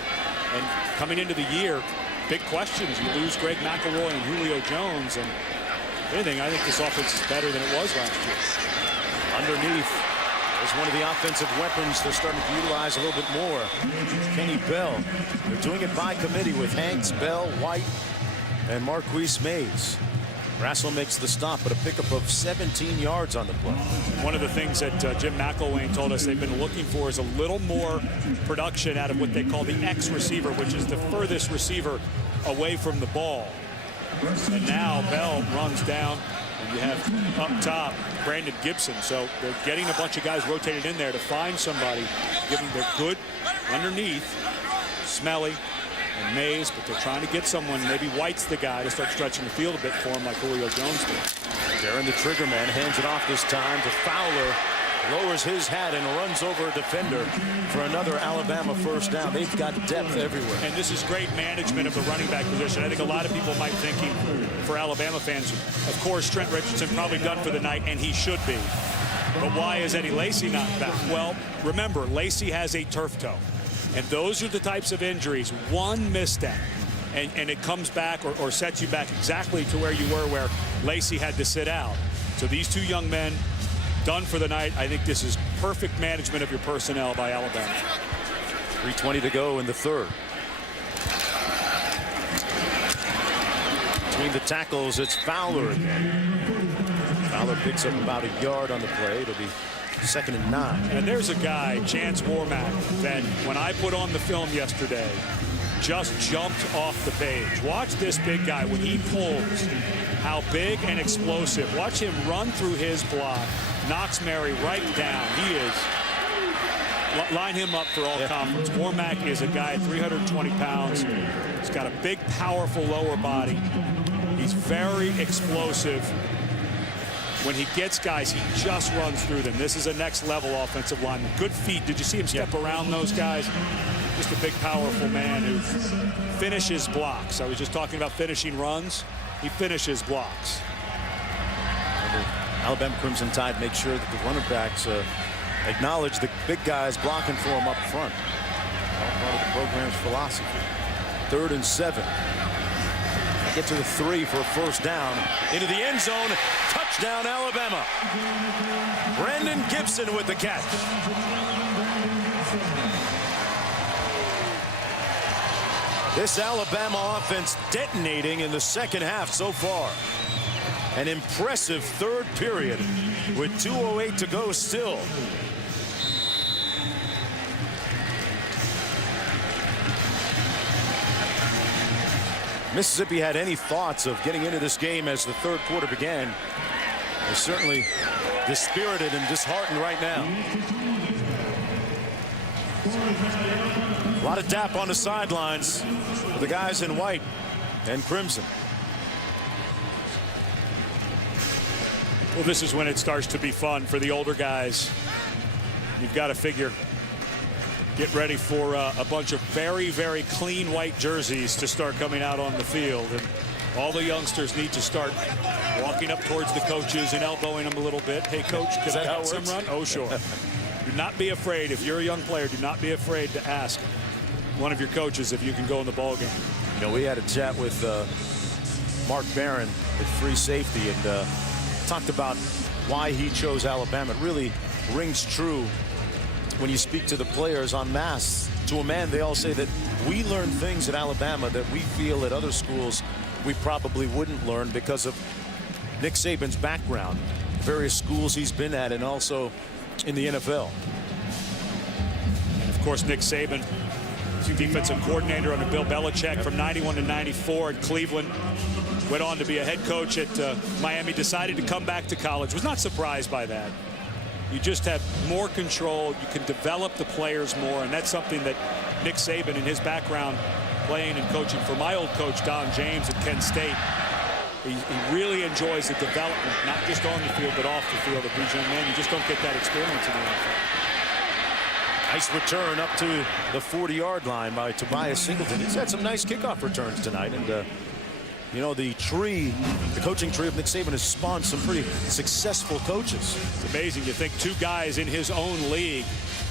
And coming into the year, big questions. You lose Greg McElroy and Julio Jones, and anything, I think this offense is better than it was last year. Underneath is one of the offensive weapons they're starting to utilize a little bit more. Kenny Bell. They're doing it by committee with Hanks, Bell, White, and Marquise Mays. Brassel makes the stop, but a pickup of 17 yards on the play. One of the things that Jim McElwain told us they've been looking for is a little more production out of what they call the X receiver, which is the furthest receiver away from the ball. And now Bell runs down, and you have up top Brandon Gibson. So they're getting a bunch of guys rotated in there to find somebody. They're good underneath, Smelly and Mays, but they're trying to get someone. Maybe White's the guy to start stretching the field a bit for him like Julio Jones did. Darren, the trigger man, hands it off this time to Fowler. Lowers his hat and runs over a defender for another Alabama first down. They've got depth everywhere. And this is great management of the running back position. I think a lot of people might be thinking, for Alabama fans, of course, Trent Richardson probably done for the night, and he should be. But why is Eddie Lacy not back? Well, remember, Lacy has a turf toe. And those are the types of injuries, one misstep, and it comes back or sets you back exactly to where you were, where Lacy had to sit out. So these two young men, done for the night. I think this is perfect management of your personnel by Alabama. 3:20 to go in the third. Between the tackles, it's Fowler again. Fowler picks up about a yard on the play. It'll be 2nd and 9. And there's a guy, Chance Warmack, that when I put on the film yesterday, just jumped off the page. Watch this big guy when he pulls, how big and explosive. Watch him run through his block. Knocks Mary right down. He is. Line him up for all conference. Warmack is a guy at 320 pounds. He's got a big, powerful lower body. He's very explosive. When he gets guys, he just runs through them. This is a next level offensive lineman. Good feet. Did you see him step around those guys? Just a big, powerful man who finishes blocks. I was just talking about finishing runs. He finishes blocks. Alabama Crimson Tide make sure that the running backs acknowledge the big guys blocking for them up front. All part of the program's philosophy. 3rd and 7. Get to the 3 for a first down. Into the end zone. Touchdown, Alabama. Brandon Gibson with the catch. This Alabama offense detonating in the second half so far. An impressive third period with 2:08 to go still. Mississippi had any thoughts of getting into this game as the third quarter began, they're certainly dispirited and disheartened right now. A lot of dap on the sidelines for the guys in white and crimson. Well, this is when it starts to be fun for the older guys. You've got to figure, get ready for a bunch of very, very clean white jerseys to start coming out on the field. And all the youngsters need to start walking up towards the coaches and elbowing them a little bit. Hey, coach, can I get some run? Oh, sure. Do not be afraid. If you're a young player, do not be afraid to ask one of your coaches if you can go in the ball game. You know, we had a chat with Mark Barron at free safety and talked about why he chose Alabama. It really rings true when you speak to the players en masse. To a man, they all say that we learn things at Alabama that we feel at other schools we probably wouldn't learn because of Nick Saban's background, various schools he's been at, and also in the NFL. And of course, Nick Saban, defensive coordinator under Bill Belichick from 91 to 94 at Cleveland. Went on to be a head coach at Miami, decided to come back to college. Was not surprised by that. You just have more control. You can develop the players more, and that's something that Nick Saban, in his background, playing and coaching for my old coach, Don James at Kent State, he really enjoys the development, not just on the field, but off the field of these young men. You just don't get that experience in the NFL. Nice return up to the 40-yard line by Tobias Singleton. He's had some nice kickoff returns tonight, and you know, the coaching tree of Nick Saban has spawned some pretty successful coaches. It's amazing. You think two guys in his own league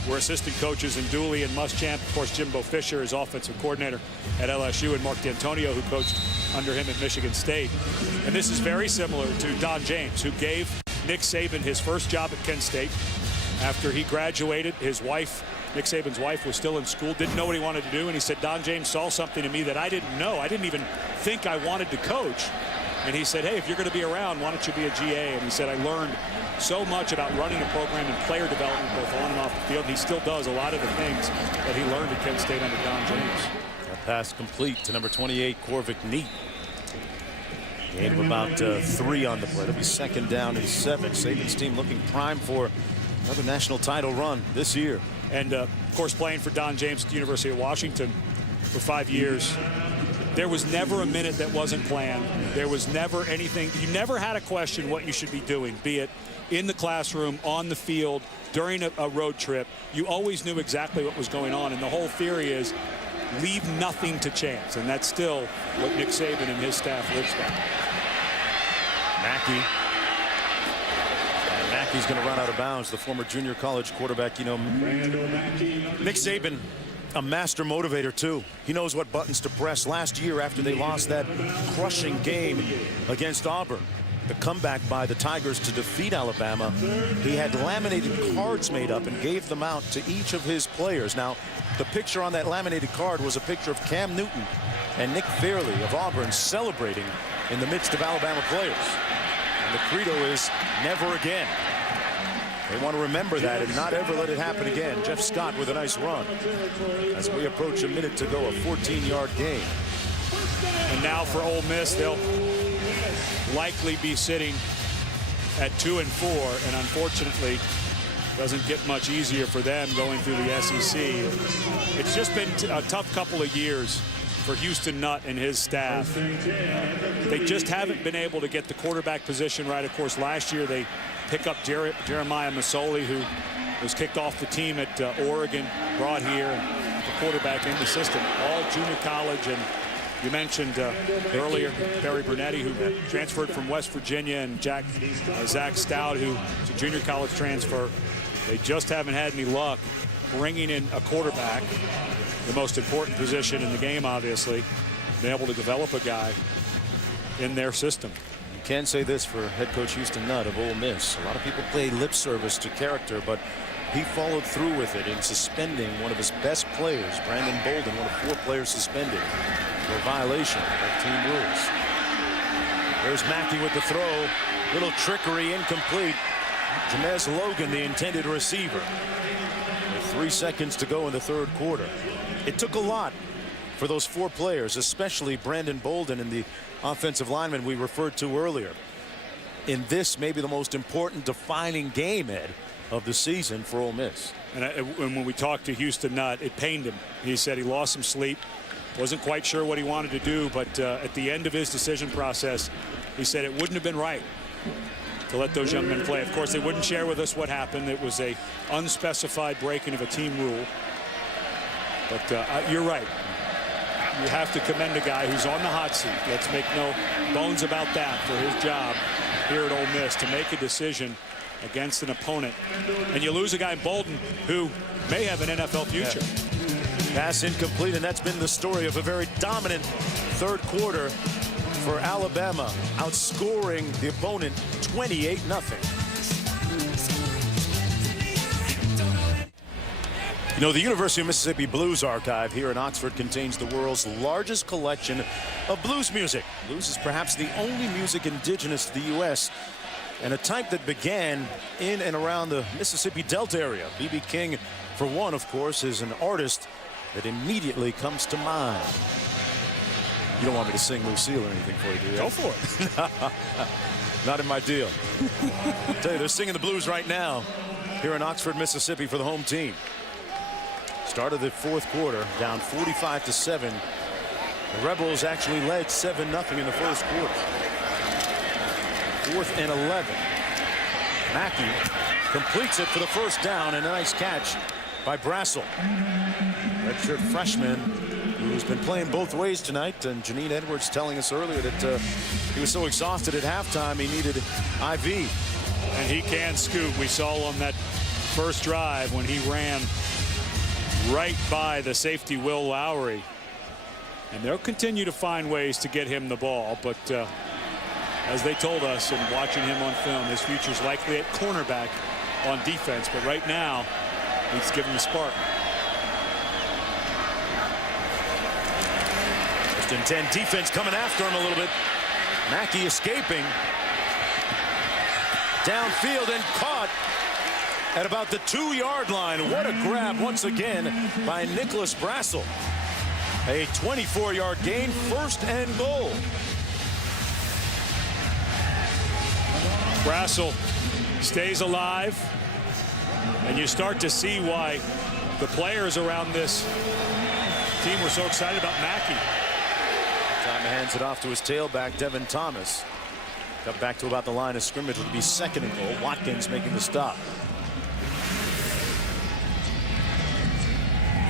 were assistant coaches in Dooley and Muschamp. Of course, Jimbo Fisher is offensive coordinator at LSU, and Mark D'Antonio, who coached under him at Michigan State. And this is very similar to Don James, who gave Nick Saban his first job at Kent State. After he graduated, his wife, Nick Saban's wife, was still in school, didn't know what he wanted to do, and he said, Don James saw something in me that I didn't know. I didn't even think I wanted to coach. And he said, hey, if you're going to be around, why don't you be a GA? And he said, I learned so much about running a program and player development both on and off the field. And he still does a lot of the things that he learned at Kent State under Don James. That pass complete to number 28, Corvick Neat. Gain of about 3 on the play. It'll be second down and 7. Saban's team looking prime for another national title run this year. And, of course, playing for Don James at the University of Washington for 5 years, there was never a minute that wasn't planned. There was never anything. You never had a question what you should be doing, be it in the classroom, on the field, during a road trip. You always knew exactly what was going on. And the whole theory is leave nothing to chance. And that's still what Nick Saban and his staff lives by. Mackey. Mackey's going to run out of bounds. The former junior college quarterback, you know, Nick Saban, a master motivator too. He knows what buttons to press. Last year, after they lost that crushing game against Auburn, the comeback by the Tigers to defeat Alabama, he had laminated cards made up and gave them out to each of his players. Now, the picture on that laminated card was a picture of Cam Newton and Nick Fairley of Auburn celebrating in the midst of Alabama players. And the credo is never again. They want to remember that and not ever let it happen again. Jeff Scott with a nice run. As we approach a minute to go, a 14-yard game. And now for Ole Miss, they'll likely be sitting at 2-4, and unfortunately doesn't get much easier for them going through the SEC. It's just been a tough couple of years for Houston Nutt and his staff. They just haven't been able to get the quarterback position right. Of course, last year they pick up Jeremiah Masoli, who was kicked off the team at Oregon, brought here, and the quarterback in the system. All junior college, and you mentioned earlier Barry Brunetti, who transferred from West Virginia, and Zach Stout, who's a junior college transfer. They just haven't had any luck bringing in a quarterback, the most important position in the game, obviously, been able to develop a guy in their system. You can say this for head coach Houston Nutt of Ole Miss. A lot of people play lip service to character, but he followed through with it in suspending one of his best players, Brandon Bolden, one of 4 players suspended for violation of team rules. There's Mackey with the throw. Little trickery, incomplete. Jamez Logan, the intended receiver. With 3 seconds to go in the third quarter. It took a lot for those 4 players, especially Brandon Bolden and the offensive lineman we referred to earlier. In this, maybe the most important defining game, Ed, of the season for Ole Miss. And when we talked to Houston Nutt, it pained him. He said he lost some sleep, wasn't quite sure what he wanted to do, but at the end of his decision process, he said it wouldn't have been right to let those young men play. Of course, they wouldn't share with us what happened. It was a unspecified breaking of a team rule. But you're right. You have to commend a guy who's on the hot seat. Let's make no bones about that, for his job here at Ole Miss to make a decision against an opponent. And you lose a guy in Bolden who may have an NFL future. Pass incomplete, and that's been the story of a very dominant third quarter for Alabama, outscoring the opponent 28-0. You know, the University of Mississippi Blues Archive here in Oxford contains the world's largest collection of blues music. Blues is perhaps the only music indigenous to the U.S. and a type that began in and around the Mississippi Delta area. B.B. King, for one, of course, is an artist that immediately comes to mind. You don't want me to sing Lucille or anything for you, do you? Go for it. Not in my deal. I'll tell you, they're singing the blues right now here in Oxford, Mississippi for the home team. Start of the fourth quarter, down 45-7. The Rebels actually led 7-0 in the first quarter. 4th and 11. Mackey completes it for the first down, and a nice catch by Brassel. Redshirt freshman who's been playing both ways tonight, and Janine Edwards telling us earlier that he was so exhausted at halftime he needed IV. And he can scoot. We saw on that first drive when he ran right by the safety Will Lowry, and they'll continue to find ways to get him the ball, but as they told us and watching him on film, his future's likely at cornerback on defense, but right now needs to give him a spark. First and 10, defense coming after him a little bit. Mackey escaping downfield and caught at about the 2-yard line. What a grab once again by Nicholas Brassel. A 24-yard gain, 1st and goal. Brassel stays alive, and you start to see why the players around this team were so excited about Mackey. Time hands it off to his tailback, Devin Thomas. Got back to about the line of scrimmage. It would be 2nd and goal. Watkins making the stop.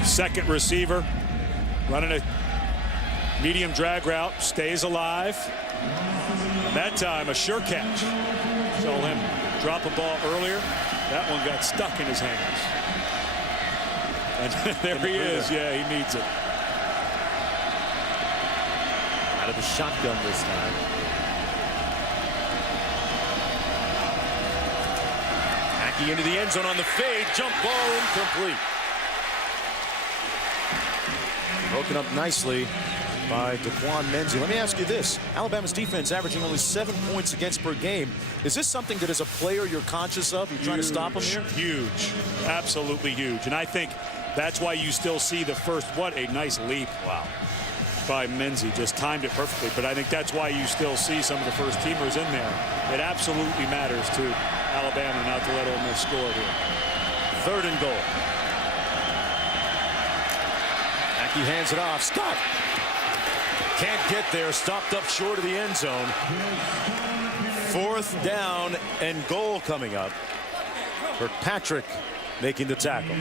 Second receiver running a medium drag route, stays alive. And that time a sure catch. Saw him drop a ball earlier. That one got stuck in his hands. And there he is. Yeah, he needs it. Out of the shotgun this time. Mackey into the end zone on the fade. Jump ball incomplete. Broken up nicely by Daquan Menzie. Let me ask you this. Alabama's defense averaging only 7 points against per game. Is this something that as a player you're conscious of? You're trying to stop them here? Huge. Absolutely huge. And I think that's why you still see the first, what a nice leap. Wow. By Menzie. Just timed it perfectly. But I think that's why you still see some of the first teamers in there. It absolutely matters to Alabama not to let Ole Miss score here. 3rd and goal. He hands it off. Scott can't get there. Stopped up short of the end zone. 4th down and goal coming up. Kirkpatrick making the tackle.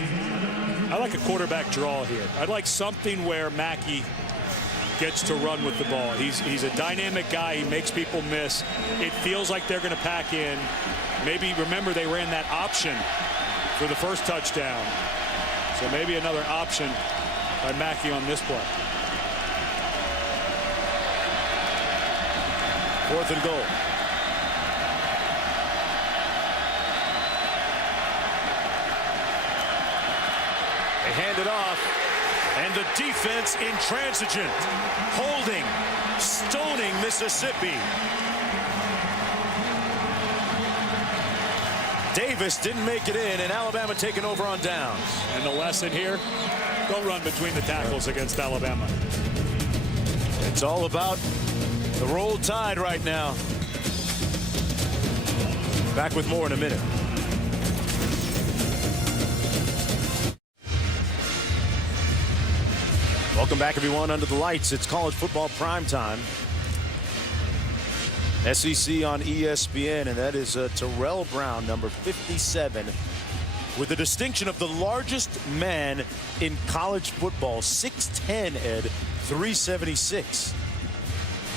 I like a quarterback draw here. I'd like something where Mackey gets to run with the ball. He's a dynamic guy. He makes people miss. It feels like they're going to pack in. Maybe, remember, they ran that option for the first touchdown. So maybe another option by Mackey on this play. 4th and goal. They hand it off, and the defense intransigent, holding, stoning Mississippi. Davis didn't make it in, and Alabama taking over on downs. And the lesson here, don't run between the tackles against Alabama. It's all about the Roll Tide right now. Back with more in a minute. Welcome back, everyone, under the lights. It's college football prime time. SEC on ESPN, and that is Terrell Brown, number 57, with the distinction of the largest man in college football, 6'10", Ed, 376.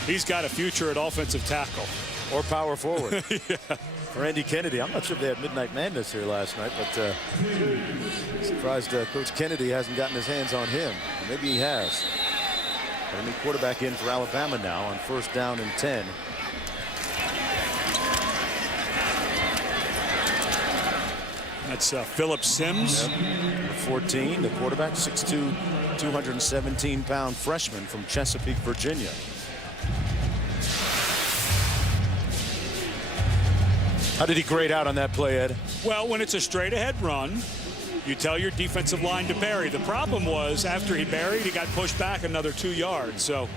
He's got a future at offensive tackle. Or power forward. Yeah. Randy Kennedy. I'm not sure if they had Midnight Madness here last night, but surprised Coach Kennedy hasn't gotten his hands on him. Maybe he has. Got a new quarterback in for Alabama now on 1st down and 10. That's Phillip Sims. Yep. 14, the quarterback, 6'2", 217-pound freshman from Chesapeake, Virginia. How did he grade out on that play, Ed? Well, when it's a straight ahead run, you tell your defensive line to bury. The problem was after he buried, he got pushed back another 2 yards. So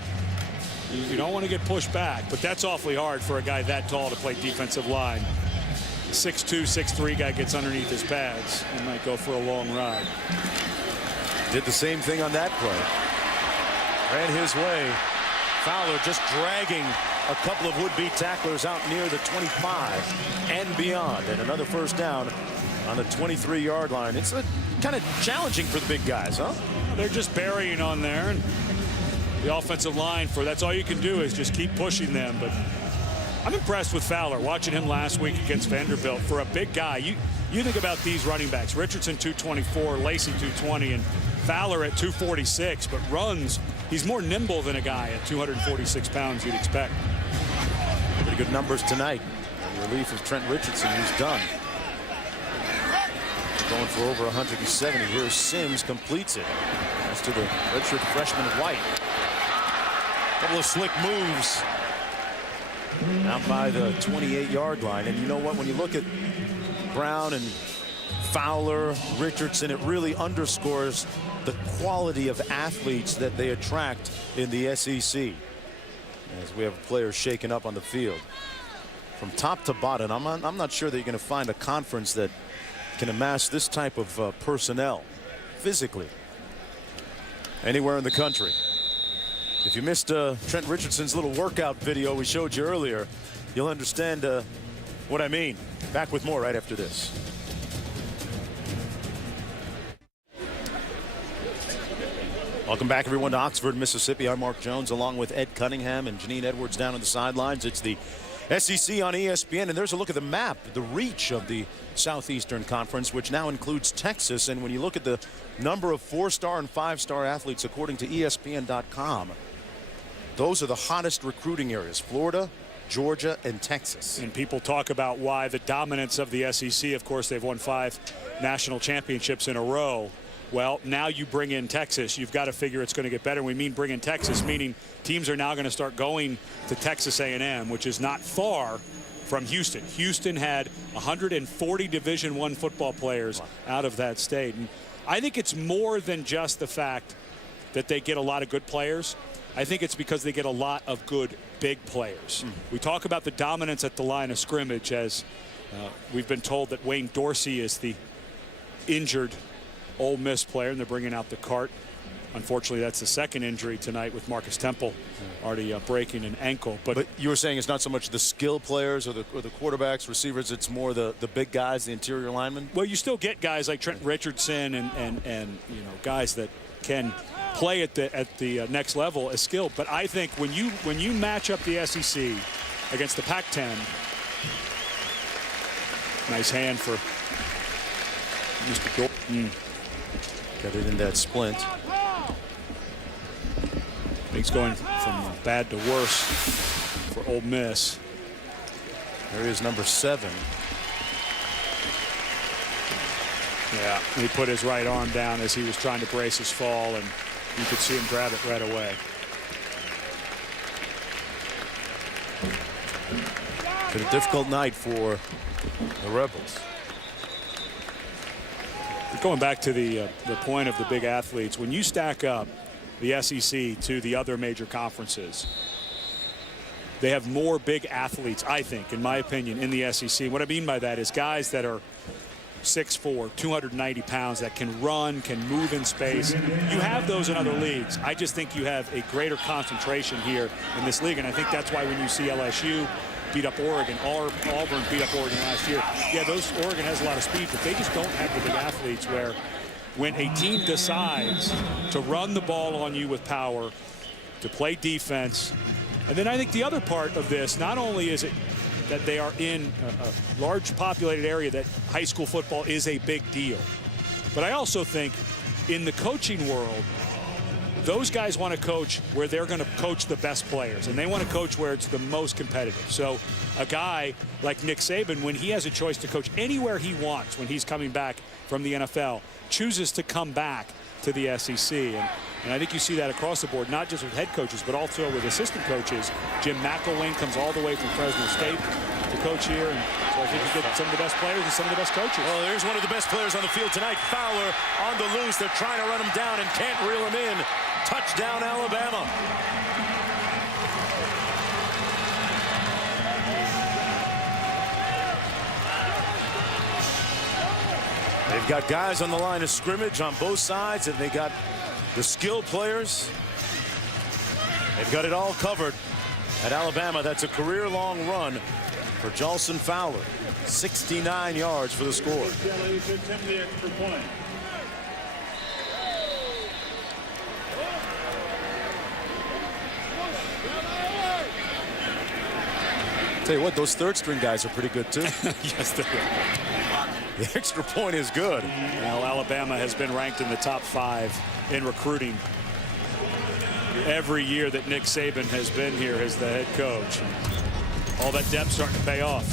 you don't want to get pushed back, but that's awfully hard for a guy that tall to play defensive line. 6'2", 6'3" guy gets underneath his pads. He might go for a long ride. Did the same thing on that play. Ran his way. Fowler just dragging a couple of would-be tacklers out near the 25 and beyond, and another 1st down on the 23-yard line. It's kind of challenging for the big guys, huh? They're just burying on there, and the offensive line, that's all you can do is just keep pushing them. But I'm impressed with Fowler, watching him last week against Vanderbilt. For a big guy, you think about these running backs: Richardson 224, Lacey 220, and Fowler at 246, but runs. He's more nimble than a guy at 246 pounds you'd expect. Pretty good numbers tonight. In relief of Trent Richardson, who's done. Going for over 170. Here's Sims, completes it. As to the redshirt freshman White. Couple of slick moves. Out by the 28-yard line. And you know what? When you look at Brown and Fowler, Richardson, it really underscores the quality of athletes that they attract in the SEC. As we have players shaken up on the field. From top to bottom, I'm not sure that you're going to find a conference that can amass this type of personnel physically anywhere in the country. If you missed Trent Richardson's little workout video we showed you earlier, you'll understand what I mean. Back with more right after this. Welcome back, everyone, to Oxford, Mississippi. I'm Mark Jones, along with Ed Cunningham and Janine Edwards down on the sidelines. It's the SEC on ESPN, and there's a look at the map, the reach of the Southeastern Conference, which now includes Texas. And when you look at the number of 4-star and 5-star athletes, according to ESPN.com, those are the hottest recruiting areas: Florida, Georgia, and Texas. And people talk about why the dominance of the SEC. Of course, they've won 5 national championships in a row. Well, now you bring in Texas. You've got to figure it's going to get better. We mean bring in Texas, meaning teams are now going to start going to Texas A&M, which is not far from Houston. Houston had 140 Division I football players out of that state. And I think it's more than just the fact that they get a lot of good players. I think it's because they get a lot of good big players. We talk about the dominance at the line of scrimmage, as we've been told that Wayne Dorsey is the injured Ole Miss player, and they're bringing out the cart. Unfortunately, that's the second injury tonight, with Marcus Temple already breaking an ankle. But you were saying it's not so much the skill players or the quarterbacks, receivers, it's more the big guys, the interior linemen? Well, you still get guys like Trent Richardson and you know, guys that can play at the next level as skilled. But I think when you match up the SEC against the Pac-10, nice hand for Mr. Dorton. Got it in that splint. Things going from bad to worse for Ole Miss. There is number 7. Yeah, he put his right arm down as he was trying to brace his fall, and you could see him grab it right away. Been a difficult night for the Rebels. Going back to the point of the big athletes, when you stack up the SEC to the other major conferences. They have more big athletes, I think, in my opinion, in the SEC. What I mean by that is guys that are 6'4", 290 pounds, that can run, can move in space. You have those in other leagues. I just think you have a greater concentration here in this league, and I think that's why when you see LSU beat up Oregon, Auburn beat up Oregon last year, yeah, Oregon has a lot of speed, but they just don't have the big athletes where when a team decides to run the ball on you with power, to play defense. And then I think the other part of this, not only is it that they are in a large populated area that high school football is a big deal, but I also think in the coaching world, those guys want to coach where they're going to coach the best players, and they want to coach where it's the most competitive. So a guy like Nick Saban, when he has a choice to coach anywhere he wants when he's coming back from the NFL, chooses to come back to the SEC. And I think you see that across the board, not just with head coaches, but also with assistant coaches. Jim McElwain comes all the way from Fresno State to coach here. And so I think you get some of the best players and some of the best coaches. Well, there's one of the best players on the field tonight. Fowler on the loose. They're trying to run him down and can't reel him in. Touchdown, Alabama. They've got guys on the line of scrimmage on both sides, and they got the skilled players. They've got it all covered at Alabama. That's a career-long run for Jalson Fowler. 69 yards for the score. Tell you what, those third-string guys are pretty good, too. Yes, they are. The extra point is good. Well, Alabama has been ranked in the top 5 in recruiting every year that Nick Saban has been here as the head coach. All that depth starting to pay off.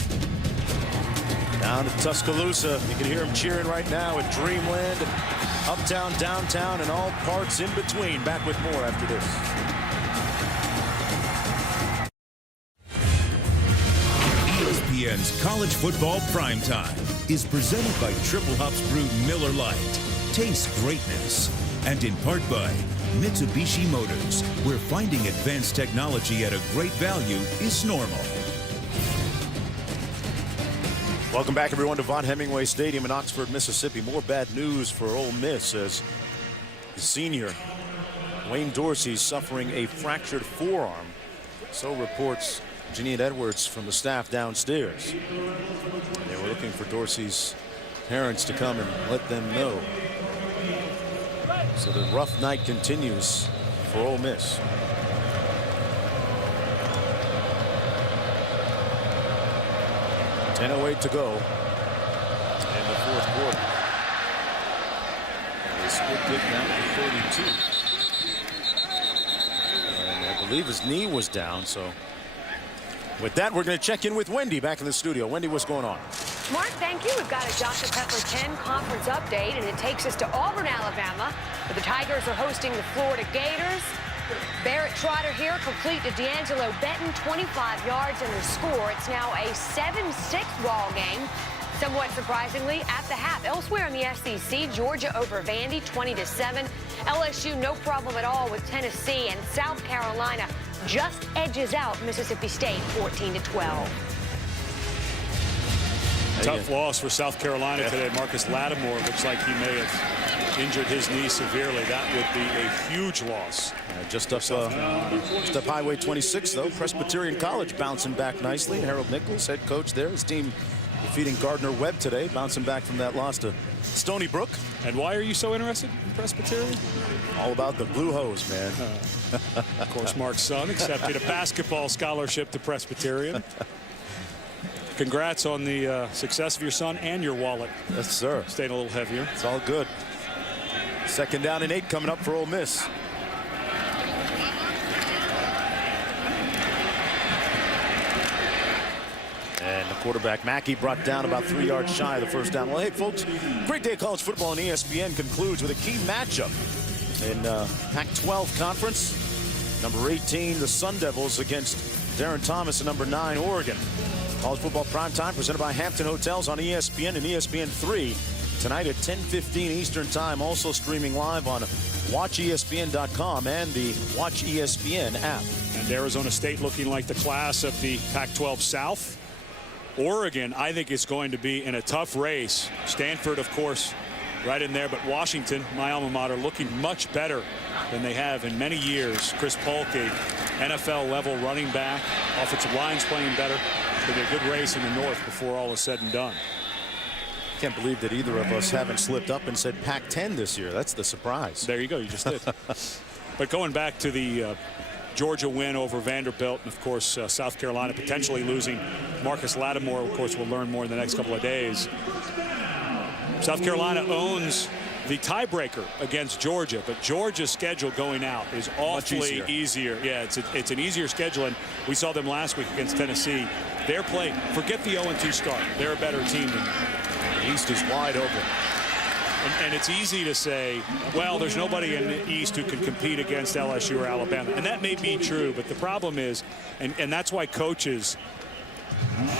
Down to Tuscaloosa. You can hear him cheering right now at Dreamland, uptown, downtown, and all parts in between. Back with more after this. ESPN's College Football Primetime is presented by Triple Hops Brewed Miller Lite. Taste greatness. And in part by Mitsubishi Motors, where finding advanced technology at a great value is normal. Welcome back, everyone, to Von Hemingway Stadium in Oxford, Mississippi. More bad news for Ole Miss as the senior Wayne Dorsey suffering a fractured forearm. So reports Jeanette Edwards from the staff downstairs. They were looking for Dorsey's parents to come and let them know. So the rough night continues for Ole Miss. .10:08 to go in the fourth quarter. They scored it down to 32. And I believe his knee was down, so with that, we're going to check in with Wendy back in the studio. Wendy, what's going on? Mark, thank you. We've got a Dr. Pepper 10 conference update, and it takes us to Auburn, Alabama, where the Tigers are hosting the Florida Gators. Barrett Trotter here, complete to D'Angelo Benton, 25 yards in the score. It's now a 7-6 ball game, somewhat surprisingly, at the half. Elsewhere in the SEC, Georgia over Vandy, 20-7. LSU, no problem at all with Tennessee, and South Carolina just edges out Mississippi State, 14-12. Tough loss for South Carolina today. Marcus Lattimore looks like he may have injured his knee severely. That would be a huge loss. Just up Highway 26, though. Presbyterian College bouncing back nicely. Harold Nichols, head coach there. His team defeating Gardner-Webb today, bouncing back from that loss to Stony Brook. And why are you so interested in Presbyterian? All about the Blue Hose, man. Of course, Mark's son accepted a basketball scholarship to Presbyterian. Congrats on the success of your son and your wallet. Yes, sir. Staying a little heavier. It's all good. 2nd down and 8 coming up for Ole Miss. And the quarterback, Mackey, brought down about 3 yards shy of the first down. Well, hey, folks, great day of college football on ESPN concludes with a key matchup in Pac-12 Conference. Number 18, the Sun Devils against Darren Thomas and number 9, Oregon. College Football Primetime presented by Hampton Hotels on ESPN and ESPN3. tonight at 10:15 Eastern Time, also streaming live on WatchESPN.com and the Watch ESPN app. And Arizona State looking like the class of the Pac-12 South. Oregon, I think, is going to be in a tough race. Stanford, of course, right in there, but Washington, my alma mater, looking much better than they have in many years. Chris Polk, a NFL-level running back. Offensive line's playing better. It's going to be a good race in the North before all is said and done. Can't believe that either of us haven't slipped up and said Pac-10 this year. That's the surprise. There you go. You just did. But going back to the Georgia win over Vanderbilt, and of course South Carolina potentially losing Marcus Lattimore. Of course, we'll learn more in the next couple of days. South Carolina owns the tiebreaker against Georgia, but Georgia's schedule going out is awfully easier. Yeah, it's an easier schedule, and we saw them last week against Tennessee. Their play, forget the 0-2 start. They're a better team than the East is wide open. And it's easy to say, well, there's nobody in the East who can compete against LSU or Alabama. And that may be true, but the problem is, and that's why coaches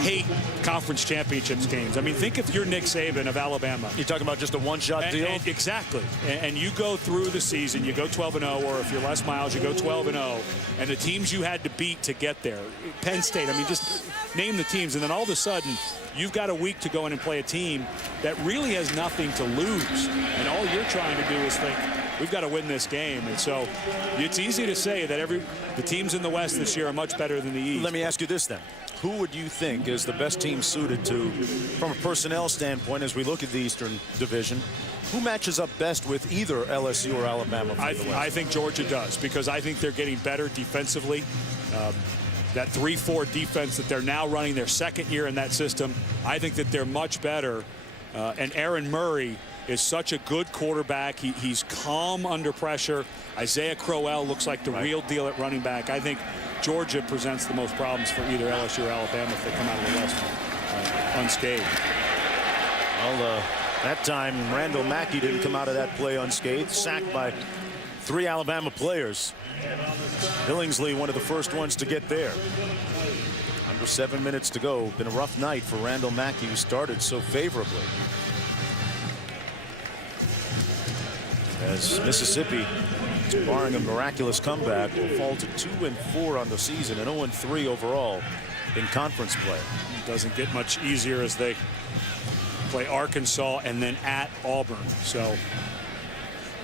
hate conference championships games. I mean, think if you're Nick Saban of Alabama. You're talking about just a one-shot deal? Exactly. And you go through the season, you go 12-0, or if you're Les Miles, you go 12-0, and the teams you had to beat to get there. Penn State, I mean, just name the teams, and then all of a sudden, you've got a week to go in and play a team that really has nothing to lose. And all you're trying to do is think, we've got to win this game. And so it's easy to say that the teams in the West this year are much better than the East. Let me ask you this then. Who would you think is the best team suited to, from a personnel standpoint, as we look at the Eastern Division, who matches up best with either LSU or Alabama? I think Georgia does, because I think they're getting better defensively. That 3-4 defense that they're now running, their second year in that system, I think that they're much better. And Aaron Murray is such a good quarterback. He's calm under pressure. Isaiah Crowell looks like the real deal at running back. I think Georgia presents the most problems for either LSU or Alabama if they come out of the West unscathed. Well, that time Randall Mackey didn't come out of that play unscathed. Sacked by 3 Alabama players. Billingsley, one of the first ones to get there. Under 7 minutes to go. Been a rough night for Randall Mackey, who started so favorably. As Mississippi, barring a miraculous comeback, will fall to 2-4 on the season and 0-3 overall in conference play. It doesn't get much easier as they play Arkansas and then at Auburn. So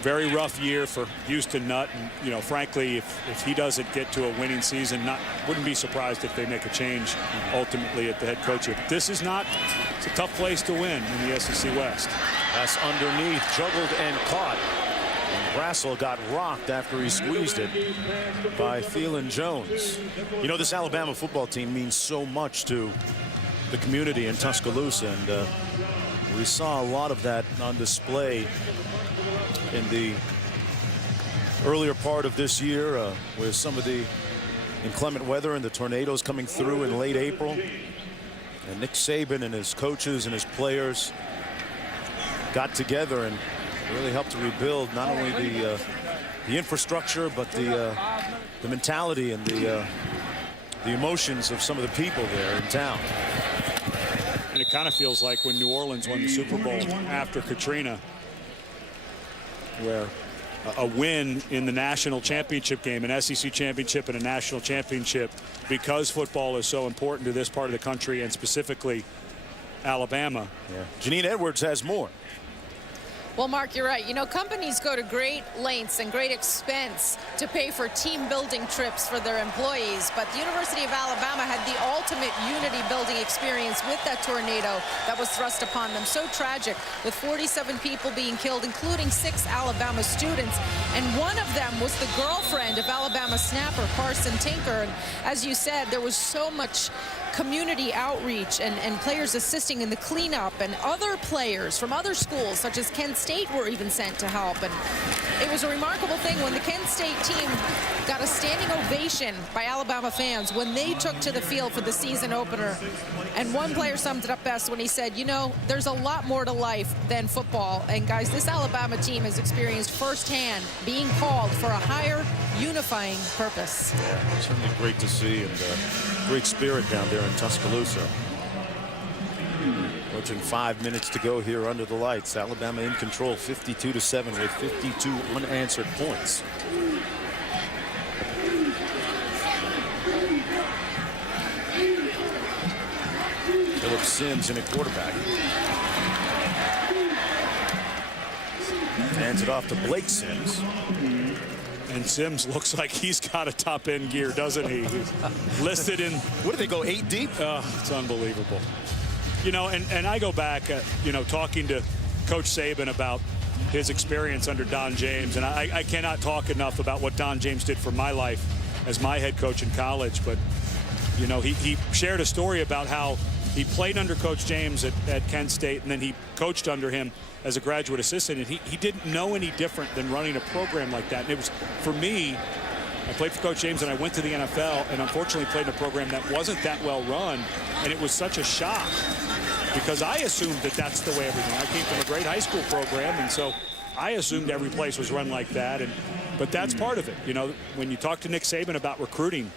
very rough year for Houston Nutt, and you know, frankly, if he doesn't get to a winning season, wouldn't be surprised if they make a change ultimately at the head coach. This is not, it's a tough place to win in the SEC West. Pass underneath, juggled and caught. And Brassel got rocked after he squeezed it by Thielen Jones. You know, this Alabama football team means so much to the community in Tuscaloosa, and we saw a lot of that on display in the earlier part of this year with some of the inclement weather and the tornadoes coming through in late April. And Nick Saban and his coaches and his players got together and really helped to rebuild not only the infrastructure, but the mentality and the emotions of some of the people there in town. And it kind of feels like when New Orleans won the Super Bowl after Katrina, where a win in the national championship game, an SEC championship and a national championship, because football is so important to this part of the country and specifically Alabama. Yeah. Janine Edwards has more. Well, Mark, you're right. You know, companies go to great lengths and great expense to pay for team-building trips for their employees, but the University of Alabama had the ultimate unity-building experience with that tornado that was thrust upon them. So tragic, with 47 people being killed, including 6 Alabama students, and one of them was the girlfriend of Alabama snapper Carson Tinker. And as you said, there was so much community outreach and players assisting in the cleanup, and other players from other schools such as Kent State were even sent to help. And it was a remarkable thing when the Kent State team got a standing ovation by Alabama fans when they took to the field for the season opener. And one player summed it up best when he said, you know, there's a lot more to life than football. And guys, this Alabama team has experienced firsthand being called for a higher unifying purpose. Yeah, certainly great to see, and great spirit down there in Tuscaloosa. Approaching 5 minutes to go here under the lights. Alabama in control, 52-7 with 52 unanswered points. Philip Sims in a quarterback. Hands it off to Blake Sims. And Sims looks like he's got a top-end gear, doesn't he? He's listed in... What do they go, 8 deep? It's unbelievable. You know, and I go back, you know, talking to Coach Saban about his experience under Don James, and I cannot talk enough about what Don James did for my life as my head coach in college. But, you know, he shared a story about how he played under Coach James at Kent State, and then he coached under him as a graduate assistant, and he didn't know any different than running a program like that. And it was, for me, I played for Coach James and I went to the NFL and unfortunately played in a program that wasn't that well run, and it was such a shock because I assumed that that's the way everything. I came from a great high school program, and so I assumed every place was run like that. But that's part of it. You know, when you talk to Nick Saban about recruiting,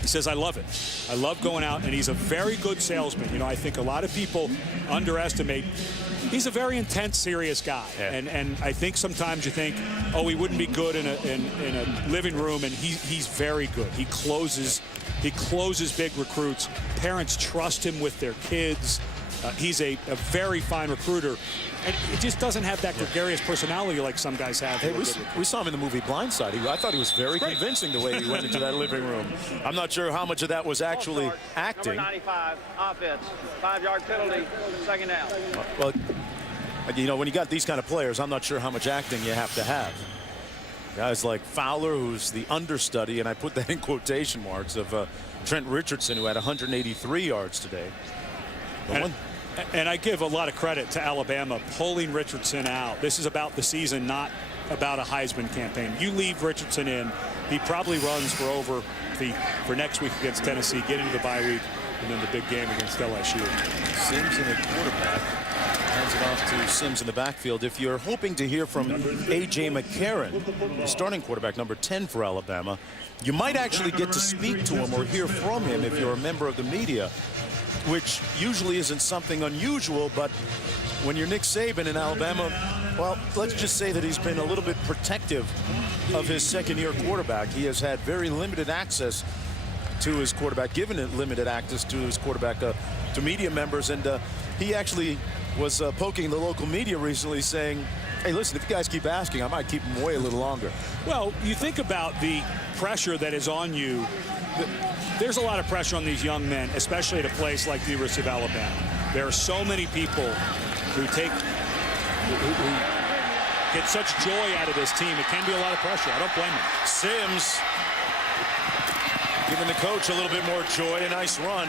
he says, I love it. I love going out, and he's a very good salesman. You know, I think a lot of people underestimate. He's a very intense, serious guy. Yeah. And I think sometimes you think, oh, he wouldn't be good in a living room, and he's very good. He closes big recruits. Parents trust him with their kids. He's a very fine recruiter. And it just doesn't have that gregarious personality like some guys have. Hey, we saw him in the movie Blindside. I thought he was very convincing the way he went into that living room. I'm not sure how much of that was actually acting. Number 95, offense, 5-yard penalty, second down. Well, you know, when you got these kind of players, I'm not sure how much acting you have to have. Guys like Fowler, who's the understudy, and I put that in quotation marks, of Trent Richardson, who had 183 yards today. And I give a lot of credit to Alabama pulling Richardson out. This is about the season, not about a Heisman campaign. You leave Richardson in, he probably runs for next week against Tennessee, get into the bye week, and then the big game against LSU. Sims in the quarterback. Hands it off to Sims in the backfield. If you're hoping to hear from A.J. McCarron, the starting quarterback, number 10 for Alabama, you might actually get to speak to him or hear from him if you're a member of the media, which usually isn't something unusual. But when you're Nick Saban in Alabama, well, let's just say that he's been a little bit protective of his second-year quarterback. He has had very limited access to his quarterback, given it limited access to his quarterback to media members. And he actually was poking the local media recently, saying, hey, listen, if you guys keep asking, I might keep him away a little longer. Well, you think about the pressure that is on you. There's a lot of pressure on these young men, especially at a place like the University of Alabama. There are so many people who get such joy out of this team. It can be a lot of pressure. I don't blame them. Sims giving the coach a little bit more joy. A nice run.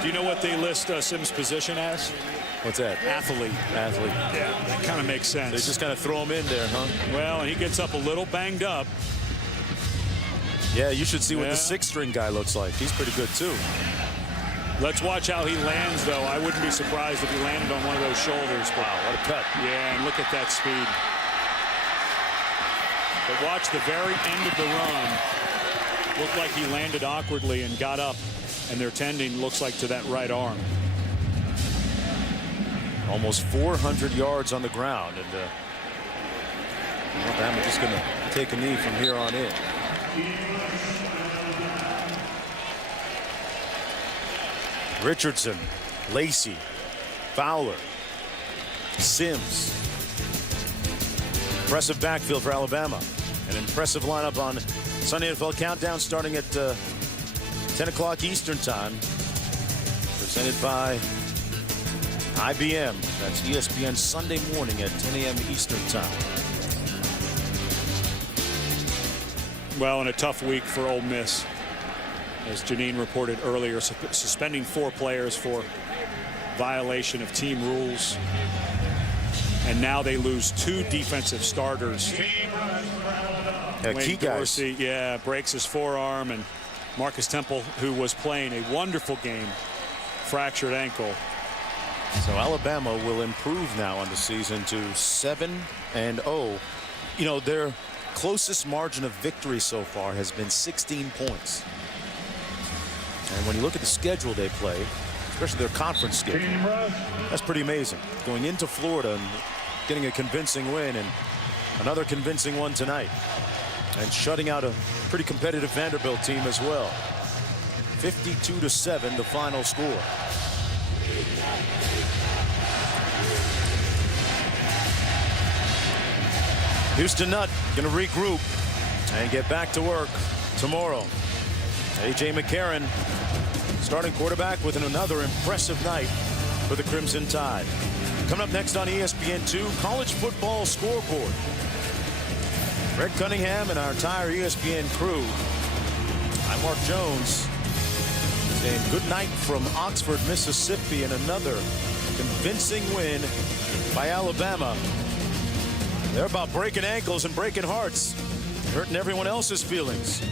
Do you know what they list Sims' position as? What's that? Athlete. Athlete. Yeah, that kind of makes sense. They just kind of throw him in there, huh? Well, and he gets up a little banged up. Yeah, you should see what the sixth-string guy looks like. He's pretty good, too. Let's watch how he lands, though. I wouldn't be surprised if he landed on one of those shoulders. Wow, what a cut. Yeah, and look at that speed. But watch the very end of the run. Looked like he landed awkwardly and got up, and their tending looks like to that right arm. Almost 400 yards on the ground, and Alabama just going to take a knee from here on in. Richardson, Lacey, Fowler, Sims. Impressive backfield for Alabama. An impressive lineup on Sunday NFL Countdown starting at 10 o'clock Eastern Time. Presented by IBM. That's ESPN Sunday morning at 10 a.m. Eastern Time. Well, and a tough week for Ole Miss. As Janine reported earlier, suspending 4 players for violation of team rules. And now they lose 2 defensive starters. Yeah, key guys. Dorsey, breaks his forearm, and Marcus Temple, who was playing a wonderful game, fractured ankle. So Alabama will improve now on the season to 7-0. You know, their closest margin of victory so far has been 16 points. And when you look at the schedule they play, especially their conference schedule. That's pretty amazing. Going into Florida and getting a convincing win, and another convincing one tonight, and shutting out a pretty competitive Vanderbilt team as well. 52-7 the final score. Houston Nutt going to regroup and get back to work tomorrow. A.J. McCarron, starting quarterback, with another impressive night for the Crimson Tide. Coming up next on ESPN2, college football scoreboard. Greg Cunningham and our entire ESPN crew. I'm Mark Jones, saying good night from Oxford, Mississippi, and another convincing win by Alabama. They're about breaking ankles and breaking hearts, hurting everyone else's feelings.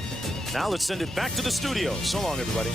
Now let's send it back to the studio. So long, everybody.